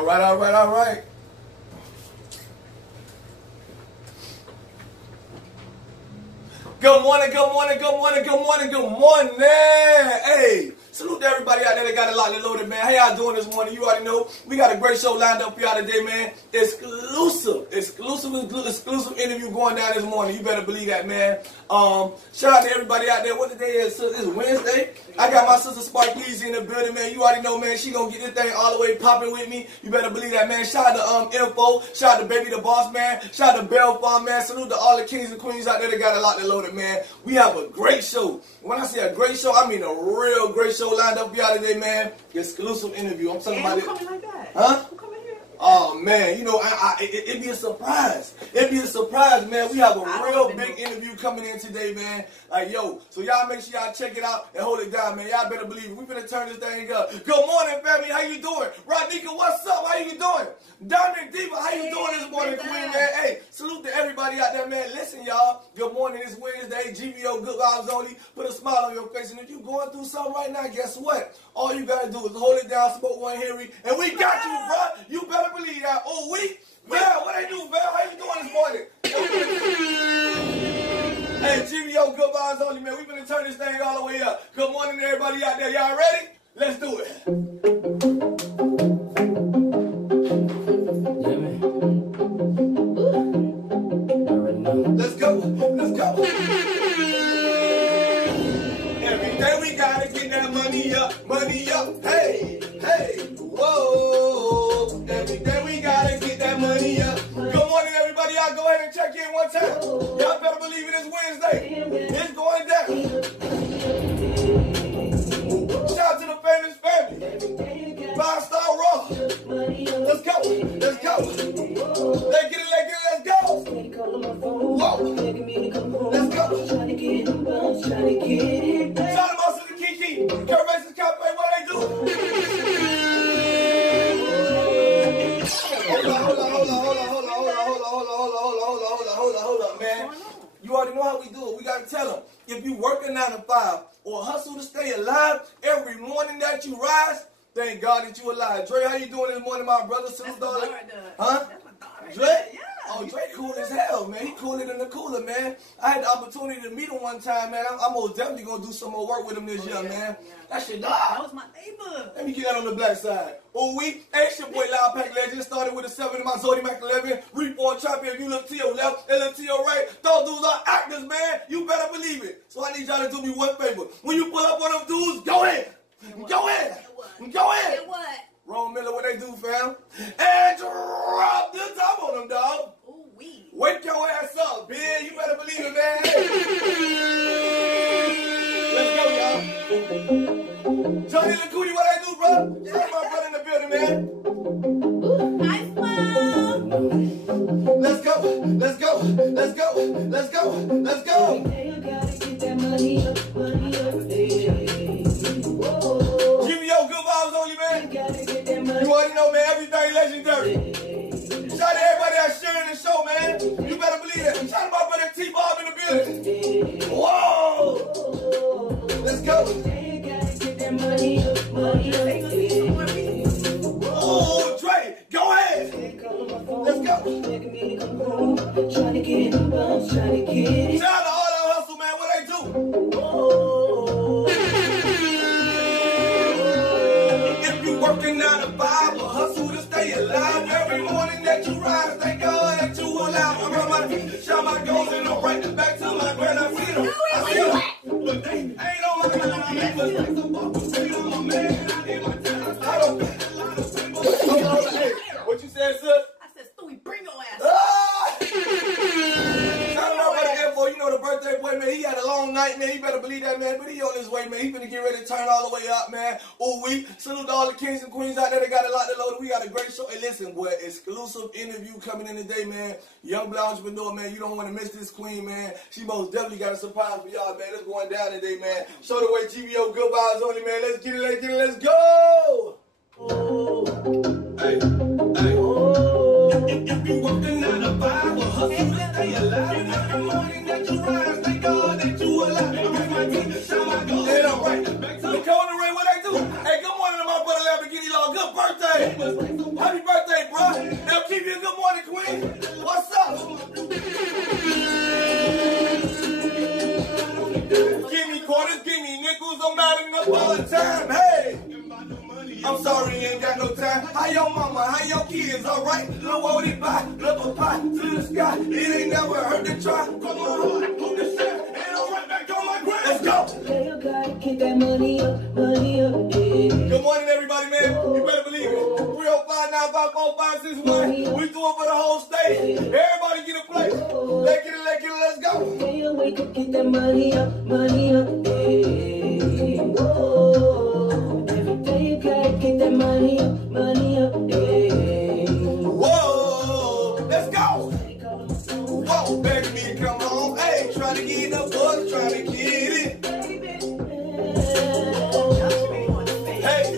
All right, all right, all right. Good morning, good morning, good morning, good morning, good morning. Hey, salute to everybody out there that got a lot loaded, man. How y'all doing this morning? You already know we got a great show lined up for y'all today, man. Exclusive interview going down this morning. You better believe that, man. Shout out to everybody out there. What today is? It's Wednesday. I got my sister Sparkeezy in the building, man. You already know, man. She gonna get this thing all the way popping with me. You better believe that, man. Shout out to Info. Shout out to Baby the Boss, man. Shout out to Bell Farm, man. Salute to all the kings and queens out there that got a lot loaded, man. We have a great show. When I say a great show, I mean a real great show lined up for y'all today, man. Exclusive interview. I'm talking about it. Coming like that? Huh? Coming here? Oh man, you know, it'd be a surprise. It'd be a surprise, man. We have a real big interview coming in today, man. Like, yo, so y'all make sure y'all check it out and hold it down, man. Y'all better believe it. We finna turn this thing up. Good morning, family. How you doing? Rodnika, what's up? How you doing? Dominic Diva, how you doing this morning, queen, man? Hey, salute to everybody out there, man. Listen, y'all. Good morning. It's Wednesday. GBO, good vibes only. Put a smile on your face. And if you going through something right now, guess what? All you gotta do is hold it down, smoke one Henry, and we got you, bro. You better believe that. Oh, Val, what they do, Val? How you doing this morning? Hey, GBO, good vibes only, man. We finna turn this thing all the way up. Good morning to everybody out there. Y'all ready? Let's do it. Let's go. Let's go. Every day we gotta get that money up. Money up. Hey, hey, whoa. Every day we gotta get that money up. Good morning, everybody. Y'all go ahead and check in one time. Y'all better believe it is Wednesday. It's going down. Shout out to the famous family. 5-star Raw. Let's go. Let's go. Let's get it, let's go. Whoa. Let's go. Shout out to my sister Kiki. Curvaceous Cafe, what they do? Hold up, man. You already know how we do it. We gotta tell them. If you work a 9 to 5 or hustle to stay alive, every morning that you rise, thank God that you alive. Dre, how you doing this morning, my brother? Huh? That's my dog. Dre? Yeah. Oh, Dre cool as hell, man. He cooler than the cooler, man. I had the opportunity to meet him one time, man. I'm most definitely gonna do some more work with him this year, man. Yeah. That's your dog. That was my neighbor. Let me get that on the black side. Oh, hey, it's your boy Loud Pack Legend. Started with a 7 in my Zodiac 11. Reborn Champion. If you look to your left and look to your right, those dudes are actors, man. You better believe it. So I need y'all to do me one favor. When you pull up one of them dudes, go ahead. Go ahead. Go ahead. What? Ron Miller, what they do, fam? And drop the top on them, dog. Wake your ass up, man. You better believe it, man. Let's go, y'all. Johnny LaCootie, what I do, bro? Shout my brother in the building, man. Nice one. Let's go. Let's go. Let's go. Let's go. Let's go. GBO, good vibes on you, man. You already know, man. Everything legendary. Shout out to everybody that's sharing the show, man. You better believe that. Shout out to my brother T-Bob in the building. Whoa! Let's go. Oh, Dre, go ahead. Let's go. Shout out to all that hustle, man. What they do? If you working 9 to 5 or hustle to stay alive, every morning that you rise, thank God that you alive. I'm on my feet, shot my goals and I'm right back to my grand. I see them. I see them. Look, they ain't on my mind. I'm man. I need my time. I don't think a lot of people. Hey, what you said, sis? I said, Stewie, bring your ass. Shout out to Info. You know the birthday boy, man. He had a long night, man. You better believe that, man. But he on his way, man. He finna get ready to turn all the way up, man. Oh, we salute to all the kings and queens out there that got a lot to load. We got a great show. Hey, listen, boy, exclusive interview coming in today, man. Young black entrepreneur, man. You don't want to miss this queen, man. She most definitely got a surprise for y'all, man. It's going down today, man. Show the way, GBO, good vibes only, man. Let's get it, let's get it, let's go. Hey, hey. If you working 9 to 5 or hustle to stay alive, every morning that you rise, thank God that you alive. I'm my team, shout my goals. Yeah, all right. Back to the corner, Ray, what I do? Hey, good morning to my brother Lamborghini Law. Good birthday. Happy birthday. keep you a good morning, Queen. What's up? Give me quarters, give me nickels. I'm not enough all the time. Hey. I'm sorry, ain't got no time. How your mama, how your kids, alright? Look what it by, look a pie to the sky. It ain't never hurt to try. Come on, move the shit, and I'm right back on my grind. Let's go. You gotta keep that money up, yeah. Good morning, everybody, man. You better believe it. 305-954-561. We do it for the whole state. Everybody get a place. Let's get it, let's go. When you wake up, get that money up, yeah. Whoa. Every day you gotta get that money up, yeah. Whoa, let's go. Whoa, begging me to come home. Hey, trying to get the buzz, trying to get it. Hey.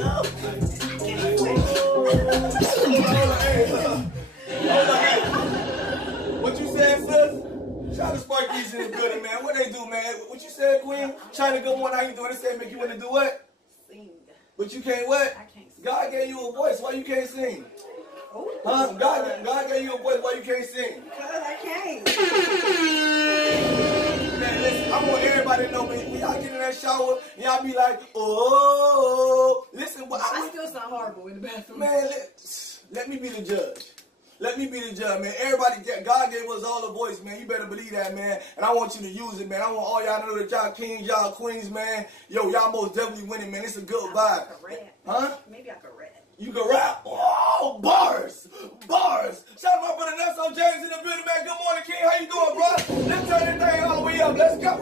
What you said, sis? Shout out to Sparky's in the building, man. What they do, man? What you said, Queen? China, good morning. How you doing? They said make you want to do what? Sing. But you can't what? I can't sing. God gave you a voice. Why you can't sing? Huh? God gave you a voice. Why you can't sing? Because I can't. Man, listen, I want everybody to know, man, when y'all get in that shower, y'all be like, oh, listen, but I still sound horrible in the bathroom. man, let me be the judge. Let me be the judge, man. Everybody, God gave us all a voice, man. You better believe that, man. And I want you to use it, man. I want all y'all to know that y'all kings, y'all queens, man. Yo, y'all most definitely winning, man. It's a good vibe. Huh? Maybe I could rap. You can rap. Oh, bars. Bars. Shout out to my brother Nelson James in the building, man. Good morning, King. How you doing, bro? Let's turn this thing all the way up. Let's go.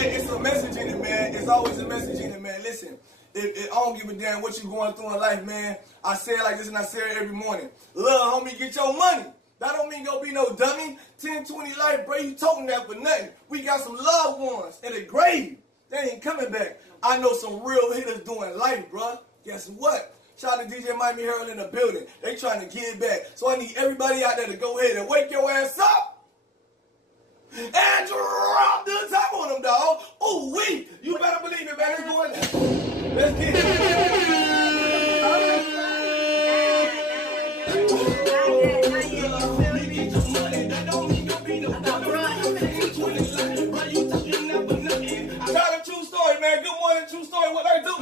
It's a message in it, man. It's always a message in it, man. Listen, I don't give a damn what you going through in life, man. I say it like this and I say it every morning. Little homie, get your money. That don't mean go be no dummy. 10, 20 life, bro, you talking that for nothing. We got some loved ones in the grave. They ain't coming back. I know some real hitters doing life, bro. Guess what? Shout out to DJ Miami Harold in the building. They trying to get back. So I need everybody out there to go ahead and wake your ass up. And drop the top on them, dog. Ooh, wee. You better believe it, man. It's going down. Let's get it. Tell a true story, man. Good morning, true story. What I do?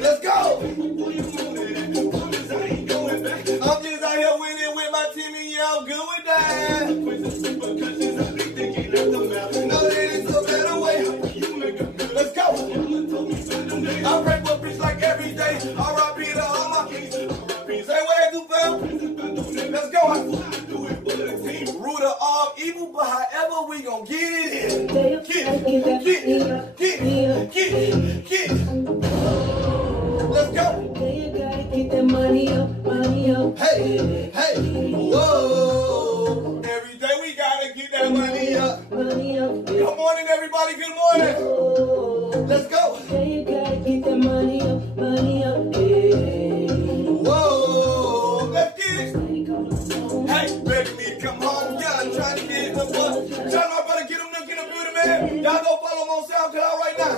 Let's go. I'm just out here winning with my team, and yeah, I'm good with that. No, it is a better way. Let's go. I pray for peace like every day. R.I.P. to all my peace. Say what I do, fam. Let's go. Root of all evil, but however we gon' get it in. Get. Let's go. You gotta get that money up, Hey, whoa. Every day we gotta get that money up. Good morning, everybody. Good morning. Let's go. You gotta get that money up, Whoa, let's get it. Hey, begging me to come home. Yeah, I'm trying to get the bus. Tell my brother, get him to get a beauty, man. Y'all go follow him on SoundCloud right now.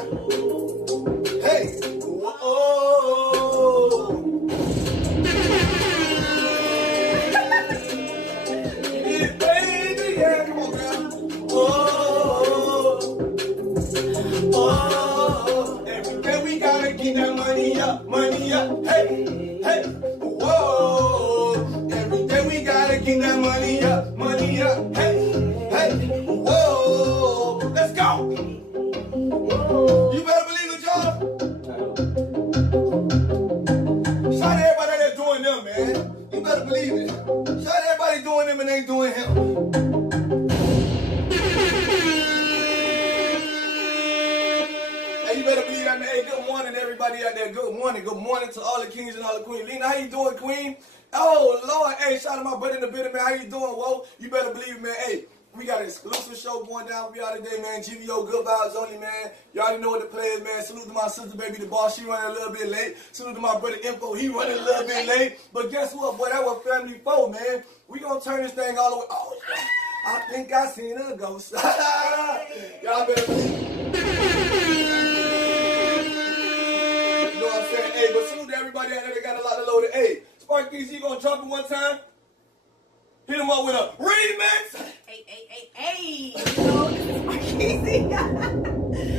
Hey, whoa. Yeah, baby, yeah, come on, girl. Oh, every day we gotta get that money up. Hey, whoa. Every day we gotta get that money up. Hey, whoa. Let's go. You better believe it, y'all. Shout out everybody that's doing them, man. You better believe it. Shout out everybody doing them and ain't doing him. You better believe that, man. Hey, good morning, everybody out there. Good morning. Good morning to all the kings and all the queens. Lena, how you doing, queen? Oh, Lord. Hey, shout out to my brother in the building, man. How you doing, whoa? You better believe it, man. Hey, we got an exclusive show going down for y'all today, man. GVO, good vibes only, man. You already know what the play is, man. Salute to my sister, baby, the boss. She running a little bit late. Salute to my brother, Info. He running a little bit late. But guess what, boy? That was family foe, man. We gonna turn this thing all the way. Oh, yeah. I think I seen a ghost. Y'all better believe. You know what I'm saying? Hey, but salute to everybody out there that got a lot of loaded. Hey, Spark PC gonna drop it one time. Hit him up with a remix. Hey. You know, this is my Heezy.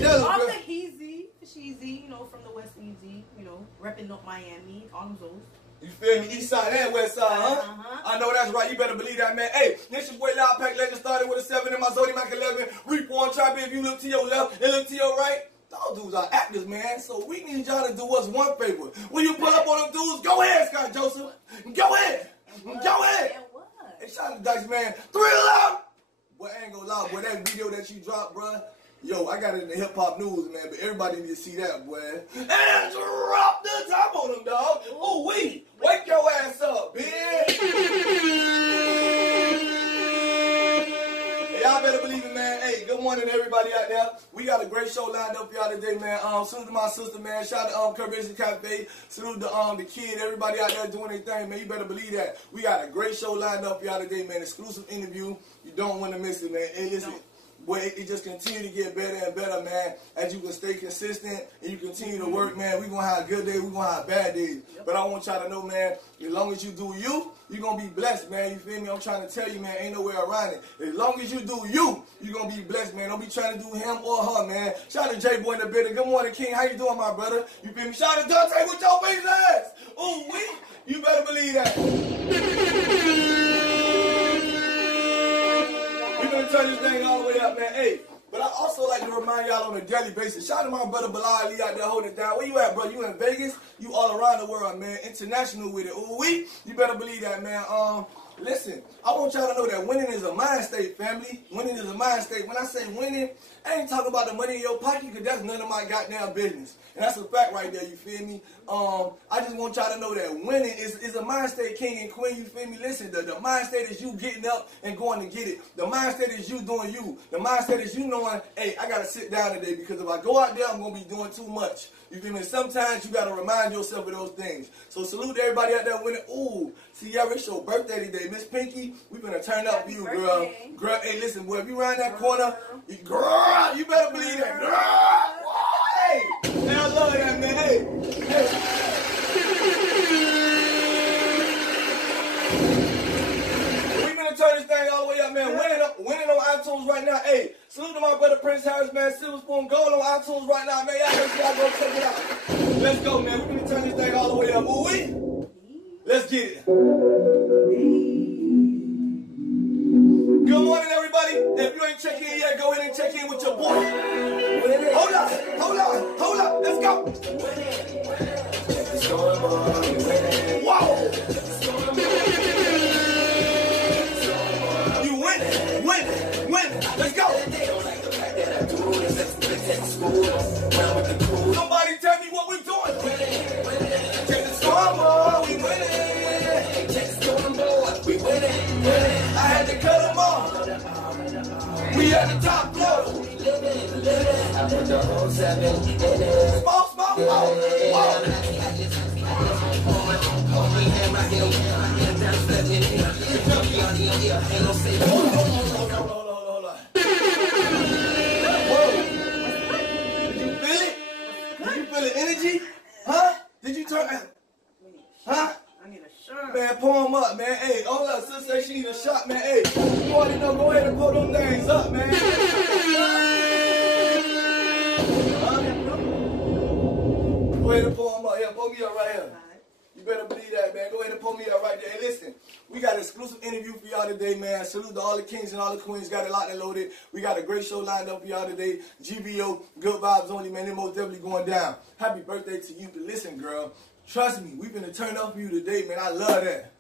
Off the Heezy, Sheezy, you know, from the West Easy, you know, repping up Miami, all them those. You feel me? East side and west side, huh? I know that's right. You better believe that, man. Hey, this your boy Loud Pack Legend, started with a 7 in my Zodiac 11. Reborn, try if you look to your left and look to your right. Those dudes are actors, man. So we need y'all to do us one favor. When you pull up on them dudes, go ahead, Scott Joseph. Go ahead. Go ahead. Hey, shout out to Dice, man. 3 Loud. Boy, I ain't gonna lie, boy. That video that you dropped, bruh. Yo, I got it in the hip-hop news, man, but everybody need to see that, boy. And drop the top on them, dog. Ooh, wait your ass up, bitch. Hey, y'all better believe it, man. Hey, good morning, everybody out there. We got a great show lined up for y'all today, man. Salute to my sister, man. Shout out to Curtis Cafe. Salute to the kid, everybody out there doing their thing, man. You better believe that. We got a great show lined up for y'all today, man. Exclusive interview. You don't want to miss it, man. Hey, listen. Boy, it just continue to get better and better, man. As you can stay consistent and you continue to work, man, we going to have good days, we going to have bad days. But I want y'all to know, man, as long as you do you, you're going to be blessed, man. You feel me? I'm trying to tell you, man, ain't no way around it. As long as you do you, you're going to be blessed, man. Don't be trying to do him or her, man. Shout out to J-Boy in the building. Good morning, King. How you doing, my brother? You feel me? Shout out to Dante with your face ass. Ooh, you better believe that. Turn this thing all the way up, man. Hey, but I also like to remind y'all on a daily basis. Shout out to my brother Bilal Ali out there holding it down. Where you at, bro? You in Vegas? You all around the world, man. International with it. Ooh, you better believe that, man. Listen, I want y'all to know that winning is a mind state, family. Winning is a mind state. When I say winning, I ain't talking about the money in your pocket, because that's none of my goddamn business. And that's a fact right there, you feel me? I just want y'all to know that winning is a mind state, king and queen, you feel me? Listen, the mind state is you getting up and going to get it. The mind state is you doing you. The mind state is you knowing, hey, I got to sit down today, because if I go out there, I'm going to be doing too much. You feel me? Sometimes you got to remind yourself of those things. So salute to everybody out there winning. Ooh, Sierra, it's your birthday today. Miss Pinky, we finna turn up for you, girl. Girl, hey, listen, boy, if you around that corner, girl, you better believe that. Girl, hey, man, I love that, man. Hey. We finna turn this thing all the way up, man. Winning on iTunes right now. Hey, salute to my brother Prince Harris, man. Silver Spoon Gold on iTunes right now, man. Y'all go check it out. Let's go, man. We finna turn this thing all the way up. Ooh, let's get it. Good morning, everybody. If you ain't checked in yet, go ahead and check in with your boy. Hold up. Let's go. Whoa. You winning. Let's go. Somebody tell me what we're doing. Check the scoreboard, we winning. Check the scoreboard, we winning. I had to cut them off. We at the top floor. I put the whole 7 in it. Smoke. Hold on. Whoa. Did you feel it? Did you feel the energy? Huh? Did you turn? Huh? I need a shirt. Man, pour them up, man. Hey, hold up. Sister say she need a shot, man. Hey, you already know. Go ahead and pull them things up, man. Go ahead and pull them up. Yeah, pull me up right here. You better believe that, man. Go ahead and pull me up right there. Hey, listen, we got an exclusive interview for y'all today, man. Salute to all the kings and all the queens. Got it locked and loaded. We got a great show lined up for y'all today. GBO, good vibes only, man. They're most definitely going down. Happy birthday to you. But listen, girl, trust me, we finna turn up for you today, man. I love that.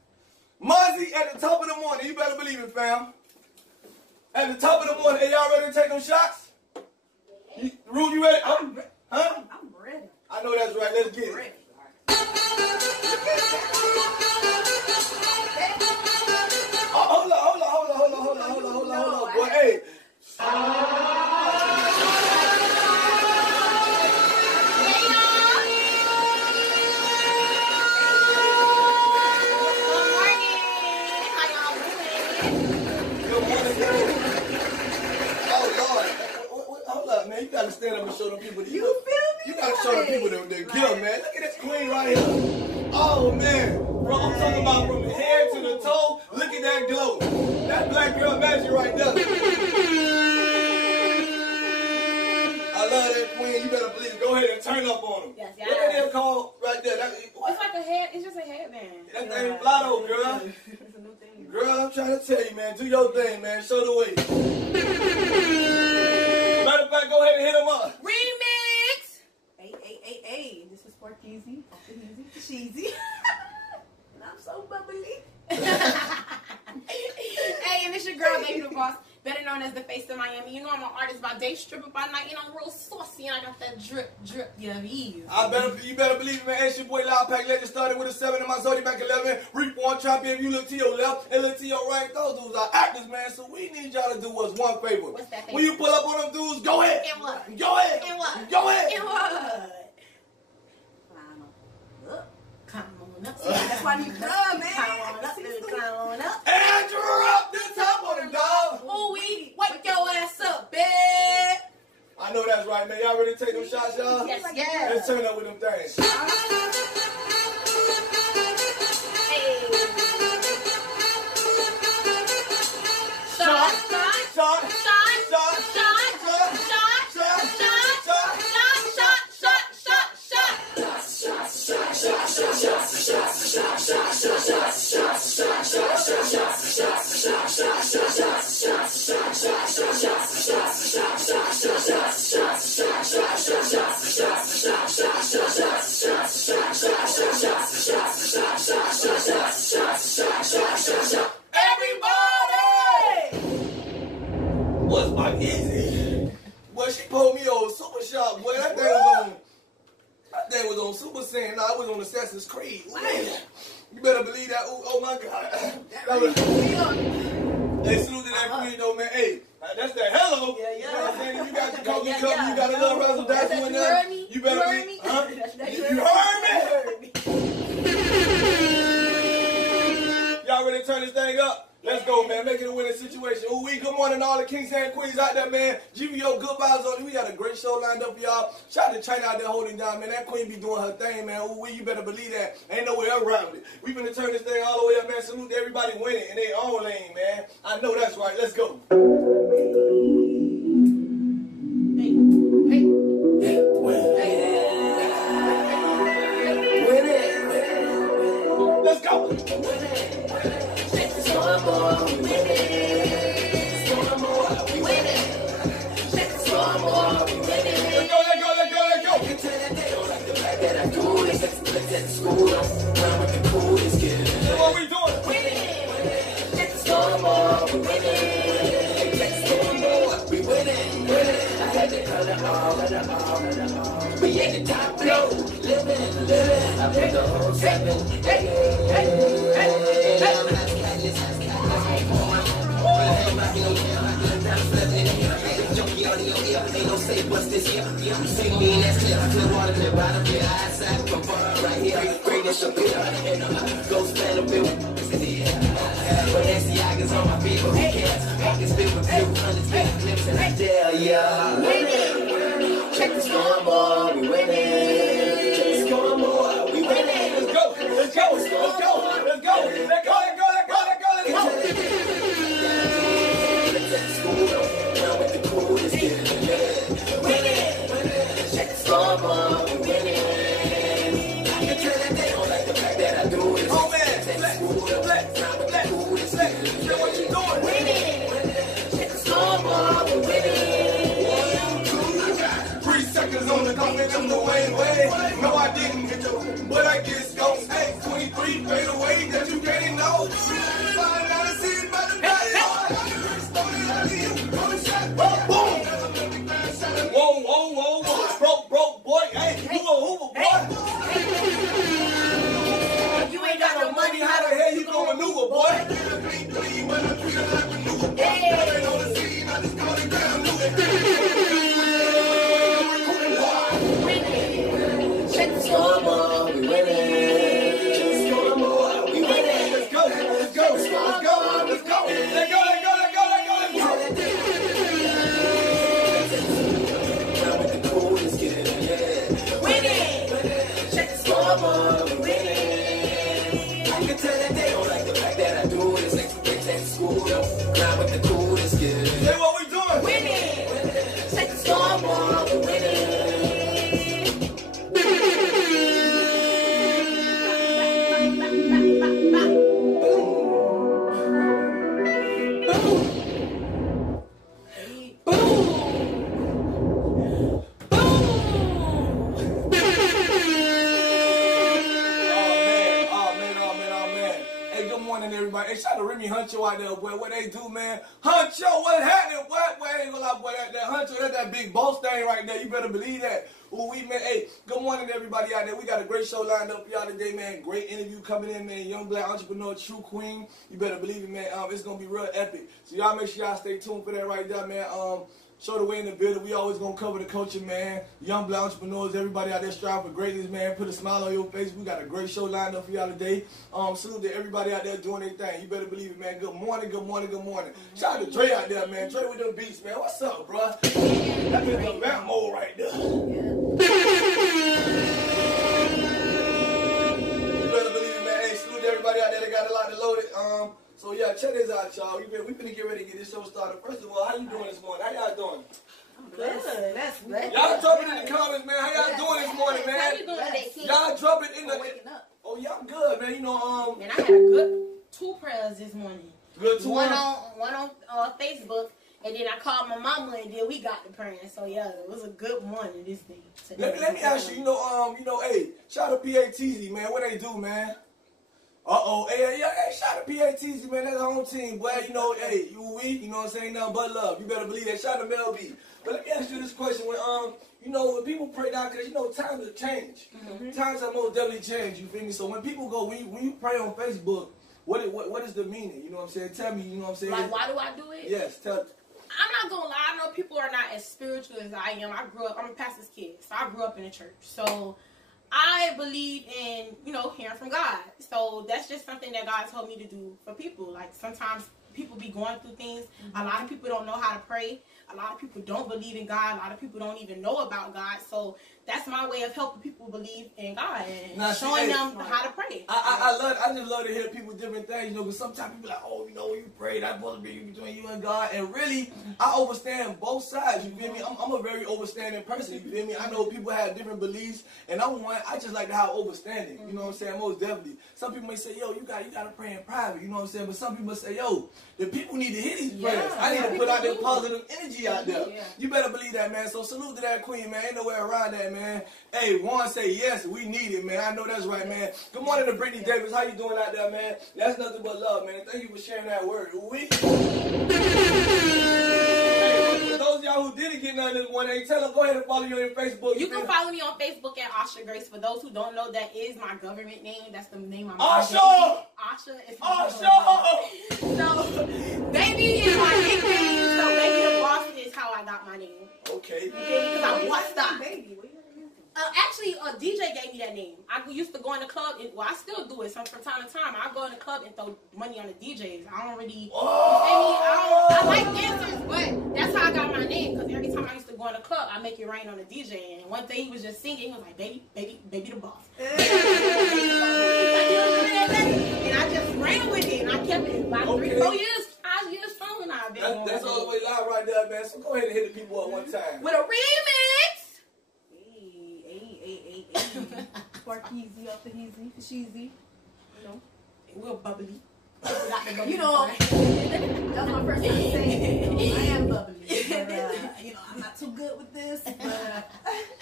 Mozzie at the top of the morning. You better believe it, fam. At the top of the morning. Hey, y'all ready to take them shots? Rue, you ready? I'm ready. I know that's right. Let's get it. Ready. Hold on, boy. Hey. Good morning, gotta stand up and show them people. You feel me? You gotta show the people the gift, man. Look at this queen right here. Oh man, bro, I'm talking about from the head to the toe. Look at that glow. That black girl magic right there. I love that queen. You better believe it. Go ahead and turn up on them. Yes. What that is called right there? It's like a head. It's just a headband. That thing fly though, girl. It's a new thing. Girl, I'm trying to tell you, man. Do your thing, man. Show the way. Matter of fact, go ahead and hit them up. Remix. Hey. This is for Easy. Cheesy. And I'm so bubbly. Hey, and it's your girl, Baby the Boss, better known as the face of Miami. You know I'm an artist by day, stripper by night, and I'm real saucy, and I got that drip, you You better believe it, man. It's your boy Loud Pack Legend, started with a 7 in my Zodiac back 11. Reap one, chop in. If you look to your left and look to your right, those dudes are actors, man. So we need y'all to do us one favor. What's that favor? When you pull up on them dudes, go ahead. And what? Go ahead. And what? Go ahead. And what? Climb on up. That's why you come, man. Climb on up. And drop the top on them, dog. Ooh, wake your ass up, babe. I know that's right, man. Y'all ready to take them shots, y'all? Yes. Let's turn up with them things. What's my easy? Boy, she pulled me over super sharp, boy. That thing was on Super Saiyan. Nah, it was on Assassin's Creed. Man, you better believe that. Oh my God. Hey, salute to that queen though, man. Hey, that's that hello. Yeah. You know what I'm saying? If you got your coffee cup, you got a little razzle dazzle in there. You better be. Huh? You heard me? Y'all ready to turn this thing up? Let's go, man. Make it a winning situation. Ooh, good morning to all the kings and queens out there, man. GVO, good vibes on you. We got a great show lined up for y'all. Shout out to China out there holding down, man. That queen be doing her thing, man. Ooh, you better believe that. Ain't no way around it. We finna turn this thing all the way up, man. Salute to everybody winning in their own lane, man. I know that's right. Let's go. Let's go. What we doing? We winning. I had to cut it all. We at the top flow, living. I put the whole 7. Hey. Ain't no safe what's this here. See me in that slip. Clear water to the bottom. Clear eyesight from far right here. Greatness up here. And go stand up here. But Balenciaga's on my feet, but who cares? I can spit with few hundreds, big clips, and I dare ya. Winning. Check the scoreboard. We winning. Check the scoreboard. We winning. Let's go. No, I didn't get you, but I guess go. Hey, 23 fade away that you can't know. Whoa. Broke boy. Hey, you a hoover, boy. You ain't got no money, How the hell you gonna maneuver, boy? Check the scoreboard. Jimmy Huncho out there, boy. What they do, man? Huncho, what happened? What? Boy, I ain't gonna lie, boy. That Huncho, that's that big boss thing right there. You better believe that. Ooh, we, man. Hey, good morning to everybody out there. We got a great show lined up for y'all today, man. Great interview coming in, man. Young black entrepreneur, true queen. You better believe it, man. It's gonna be real epic. So y'all make sure y'all stay tuned for that right there, man. Show the way in the building. We always gonna cover the culture, man. Young black entrepreneurs, everybody out there striving for greatness, man. Put a smile on your face. We got a great show lined up for y'all today. Salute to everybody out there doing their thing. You better believe it, man. Good morning, good morning, good morning. Shout out to Dre out there, man. Dre with them beats, man. What's up, bro? That is the rap mode right there. You better believe it, man. Hey, salute to everybody out there that got a lot to load it. So yeah, check this out, y'all. We finna get ready to get this show started. First of all, how you doing this morning? How y'all doing? Good. That's good. Y'all drop it in the comments, man. How y'all doing this morning, man? How you doing today, King? Y'all drop it in the. Waking up. Oh, y'all good, man. You know, Man, I had a good 2 prayers this morning. Good 2. One on Facebook, and then I called my mama, and then we got the praying. So yeah, it was a good morning this day. Let me ask you. You know, hey, shout out to PATZ, man. What they do, man? Hey, shout out to PATZ, man. That's our home team, boy. You know, hey, you know what I'm saying? Nothing but love. You better believe that. Shout out to Mel B. But let me ask you this question: when people pray down, because times have changed. Times have most definitely changed. You feel me? So when people go, when you pray on Facebook, what is the meaning? You know what I'm saying? Tell me. You know what I'm saying? Like, why do I do it? Yes, tell. I'm not gonna lie. I know people are not as spiritual as I am. I'm a pastor's kid, so I grew up in a church. So I believe in, hearing from God. So that's just something that God told me to do for people. Like, sometimes people be going through things. A lot of people don't know how to pray. A lot of people don't believe in God. A lot of people don't even know about God. So that's my way of helping people believe in God and showing them how to pray. I just love to hear people different things, because sometimes people like, when you pray, that's supposed to be between you and God. And really, I understand both sides, you feel me? I'm a very understanding person, you feel me? I know people have different beliefs, and I just like to have understanding, you know what I'm saying? Most definitely. Some people may say, you gotta pray in private, you know what I'm saying? But some people say, the people need to hear these prayers. I need to put out that positive energy out there. Yeah. You better believe that, man. So salute to that queen, man. Ain't no way around that, man. Hey, Juan say yes, we need it, man. I know that's right, man. Good morning to Brittany Davis. How you doing out there, man? That's nothing but love, man. Thank you for sharing that word. Hey, for those of y'all who didn't get none this morning, tell them, go ahead and follow you on Facebook. You can follow me on Facebook at Asha Grace. For those who don't know, that is my government name. That's the name I'm Asha! Asha is my Asha! So, baby is my nickname. So, baby the boss is how I got my name. Okay. Because I watched that. Actually, a DJ gave me that name. I used to go in the club, I still do it from time to time. I go in the club and throw money on the DJs. I don't really, I like dancers, but that's how I got my name. Because every time I used to go in the club, I make it rain on the DJ. And one day he was just singing, he was like, baby the boss. And I just ran with it, and I kept it like 3-4 years, 5 years strong now. That's all the way live right there, man. So go ahead and hit the people up one time. With a remix. Spark easy off the easy, sheezy. We're bubbly. That's my first time saying it. I am bubbly. But, I'm not too good with this. But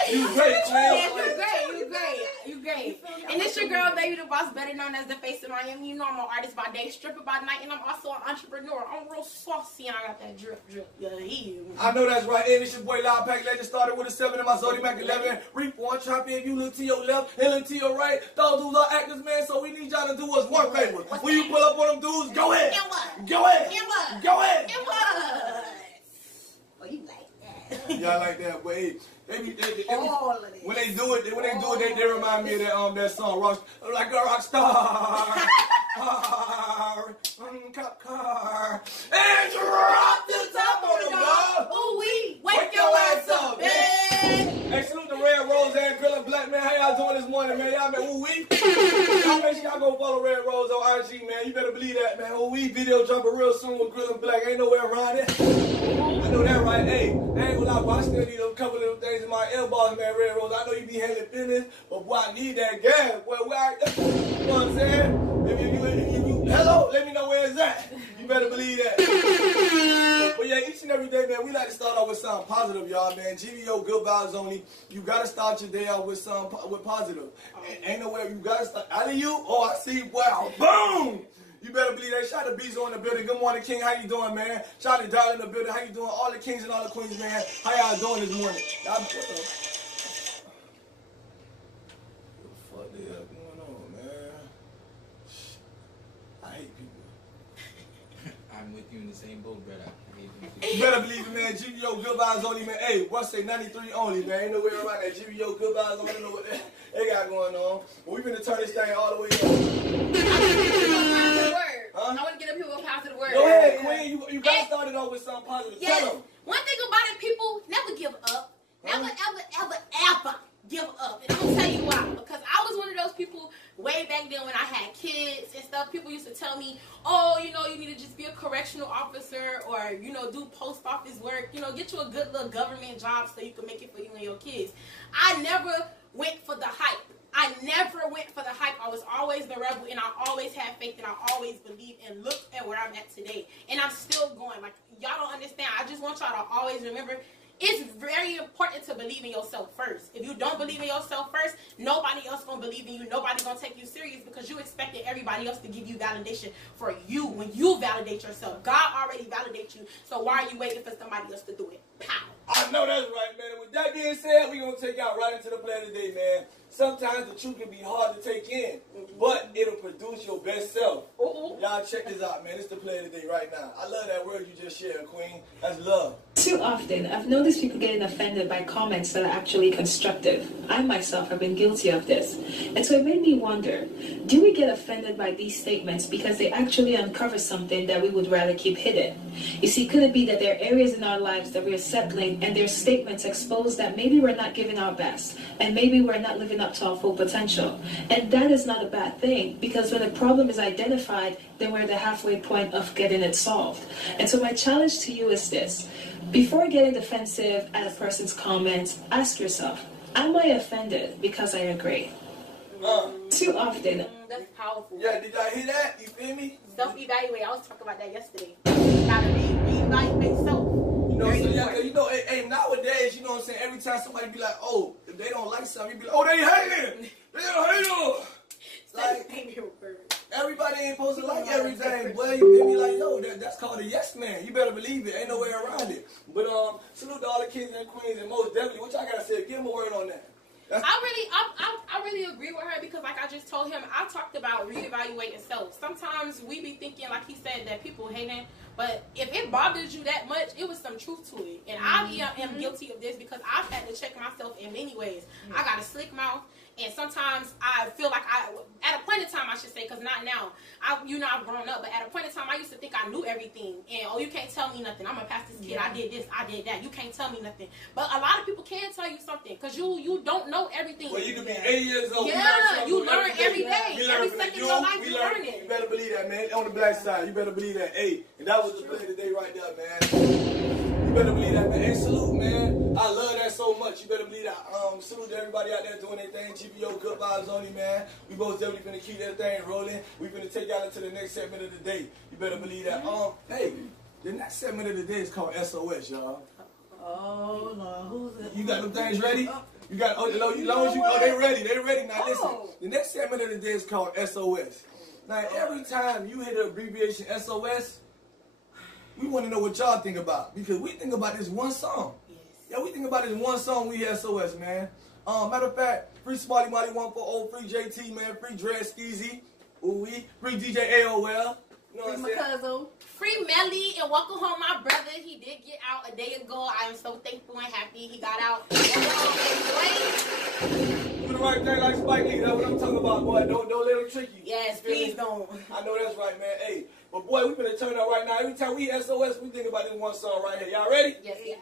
you great, man. Yes, you great. And it's your girl, Baby the Boss, better known as the face of Miami. I'm an artist by day, stripper by night, and I'm also an entrepreneur. I'm real saucy, and I got that drip. Yeah, I know that's right. And it's your boy Loud Pack Legend. Started with a 7 in my Zodiac Mac 11. Reap one, chop in. You look to your left, and look to your right. Those dudes are actors, man. So we need y'all to do us one favor. When you pull up on them dudes, go ahead. Go ahead. Go ahead. Oh, you like that? Y'all like that, but hey, when they do it, they remind me of that song, like a rock star. Car, and drop the top on them, dog. Ooh, wake your ass up, man. Hey, salute the Red Rose and Grill and Black, man. How y'all doing this morning, man? Y'all been ooh-wee? Y'all make sure y'all go follow Red Rose on IG, man. You better believe that, man. Ooh-wee video dropping real soon with Grill and Black. Ain't nowhere around it. I know that, right? Hey, I ain't gonna lie, but I still need a couple of them things in my elbows, man, Red Rose. I know you be handling business, but boy, I need that gas. Boy, you know what I'm saying? If you hello, let me know where it's at. You better believe that. But yeah, each and every day, man, we like to start off with something positive, y'all, man. GVO, good vibes only. You gotta start your day out with positive. Ain't nowhere you gotta start. Out of you, I see, wow, boom! You better believe that. Shout out to Bezo in the building. Good morning, King. How you doing, man? Shout out to Darla in the building. How you doing? All the kings and all the queens, man. How y'all doing this morning? What the fuck the hell going on, man? I hate people. I'm with you in the same boat, brother. You better believe it, man. GBO, good vibes only, man. Hey, what's say 93 only, man. Ain't no way around that. GBO, good vibes only. I don't know what they got going on. But we finna turn this thing all the way up. I want to get up here with a positive word. Go ahead, Queen. You got started off with something positive. Yes. Tell them. One thing about it, people never give up. Never, ever give up. And I'm going to tell you why. Because I was one of those people way back then when I had kids and stuff. People used to tell me, oh, you know, you need to just be a correctional officer or, you know, do post office work. You know, get you a good little government job so you can make it for you and your kids. I never went for the hype. I never went for the hype. I was always the rebel, and I always had faith, and I always believed, and look at where I'm at today. And I'm still going. Like, y'all don't understand. I just want y'all to always remember, it's very important to believe in yourself first. If you don't believe in yourself first, nobody else gonna believe in you. Nobody gonna take you serious because you expected everybody else to give you validation for you when you validate yourself. God already validates you, so why are you waiting for somebody else to do it? Pow. I know that's right, man. With that being said, we're going to take y'all right into the play today, man. Sometimes the truth can be hard to take in, but it'll produce your best self. Y'all check this out, man. It's the play today right now. I love that word you just shared, Queen. That's love. Too often, I've noticed people getting offended by comments that are actually constructive. I myself have been guilty of this. And so it made me wonder, do we get offended by these statements because they actually uncover something that we would rather keep hidden? You see, could it be that there are areas in our lives that we are settling and their statements expose that maybe we're not giving our best and maybe we're not living up to our full potential? And that is not a bad thing, because when a problem is identified, then we're at the halfway point of getting it solved. And so my challenge to you is this. Before getting defensive at a person's comments, ask yourself, am I offended because I agree? Too often. That's powerful. Yeah, did y'all hear that? You feel me? Self-evaluate. I was talking about that yesterday. You gotta reevaluate self. You know what I'm saying? Yeah, cause you know, hey, nowadays, you know what I'm saying, every time somebody be like, oh, if they don't like something, you be like, oh, they hate it. They don't hate it. Like, everybody ain't supposed to like everything, boy. You feel me? Like, yo, that's called a yes man. You better believe it. Ain't no way around it. But salute to all the kings and queens, and most definitely, what y'all gotta say? Give them a word on that. I really agree with her, because like I just told him, I talked about reevaluating self. Sometimes we be thinking, like he said, that people hating, but if it bothers you that much, it was some truth to it. And I am guilty of this because I've had to check myself in many ways. I got a slick mouth. And sometimes I feel like at a point in time, I should say, because not now, I've grown up, but at a point in time, I used to think I knew everything. And, oh, you can't tell me nothing. I'm going to pass this kid. I did this. I did that. You can't tell me nothing. But a lot of people can tell you something, because you don't know everything. Well, you can be 80 years old. Yeah, you learn every day. Every second of your life, you learning. You better believe that, man. On the black side, you better believe that. Hey, and that was the play today right there, man. You better believe that, man. Hey, salute, man. I love that so much. You better believe that. Salute to everybody out there doing their thing. GBO, good vibes only, man. We both definitely finna keep that thing rolling. We finna take y'all into the next segment of the day. You better believe that. Hey, the next segment of the day is called SOS, y'all. Oh, Lord. Who's it? You got them things ready? You got, they ready. They ready. Now, listen. The next segment of the day is called SOS. Now, every time you hit the abbreviation SOS, we want to know what y'all think about, because we think about this one song. Yes. Yeah, we think about this one song. We SOS, man. Matter of fact, free Smarty Molly 140, free JT, man, free Dre Skeezy, free DJ AOL. You know what I'm saying? Free Melly, and welcome home my brother. He did get out a day ago. I am so thankful and happy he got out. Do the right thing like Spike Lee. That's what I'm talking about, boy. Don't let him trick you. Yes, please don't. I know that's right, man. Hey, but boy, we finna turn up right now. Every time we SOS, we think about this one song right here. Y'all ready? Yes, yes.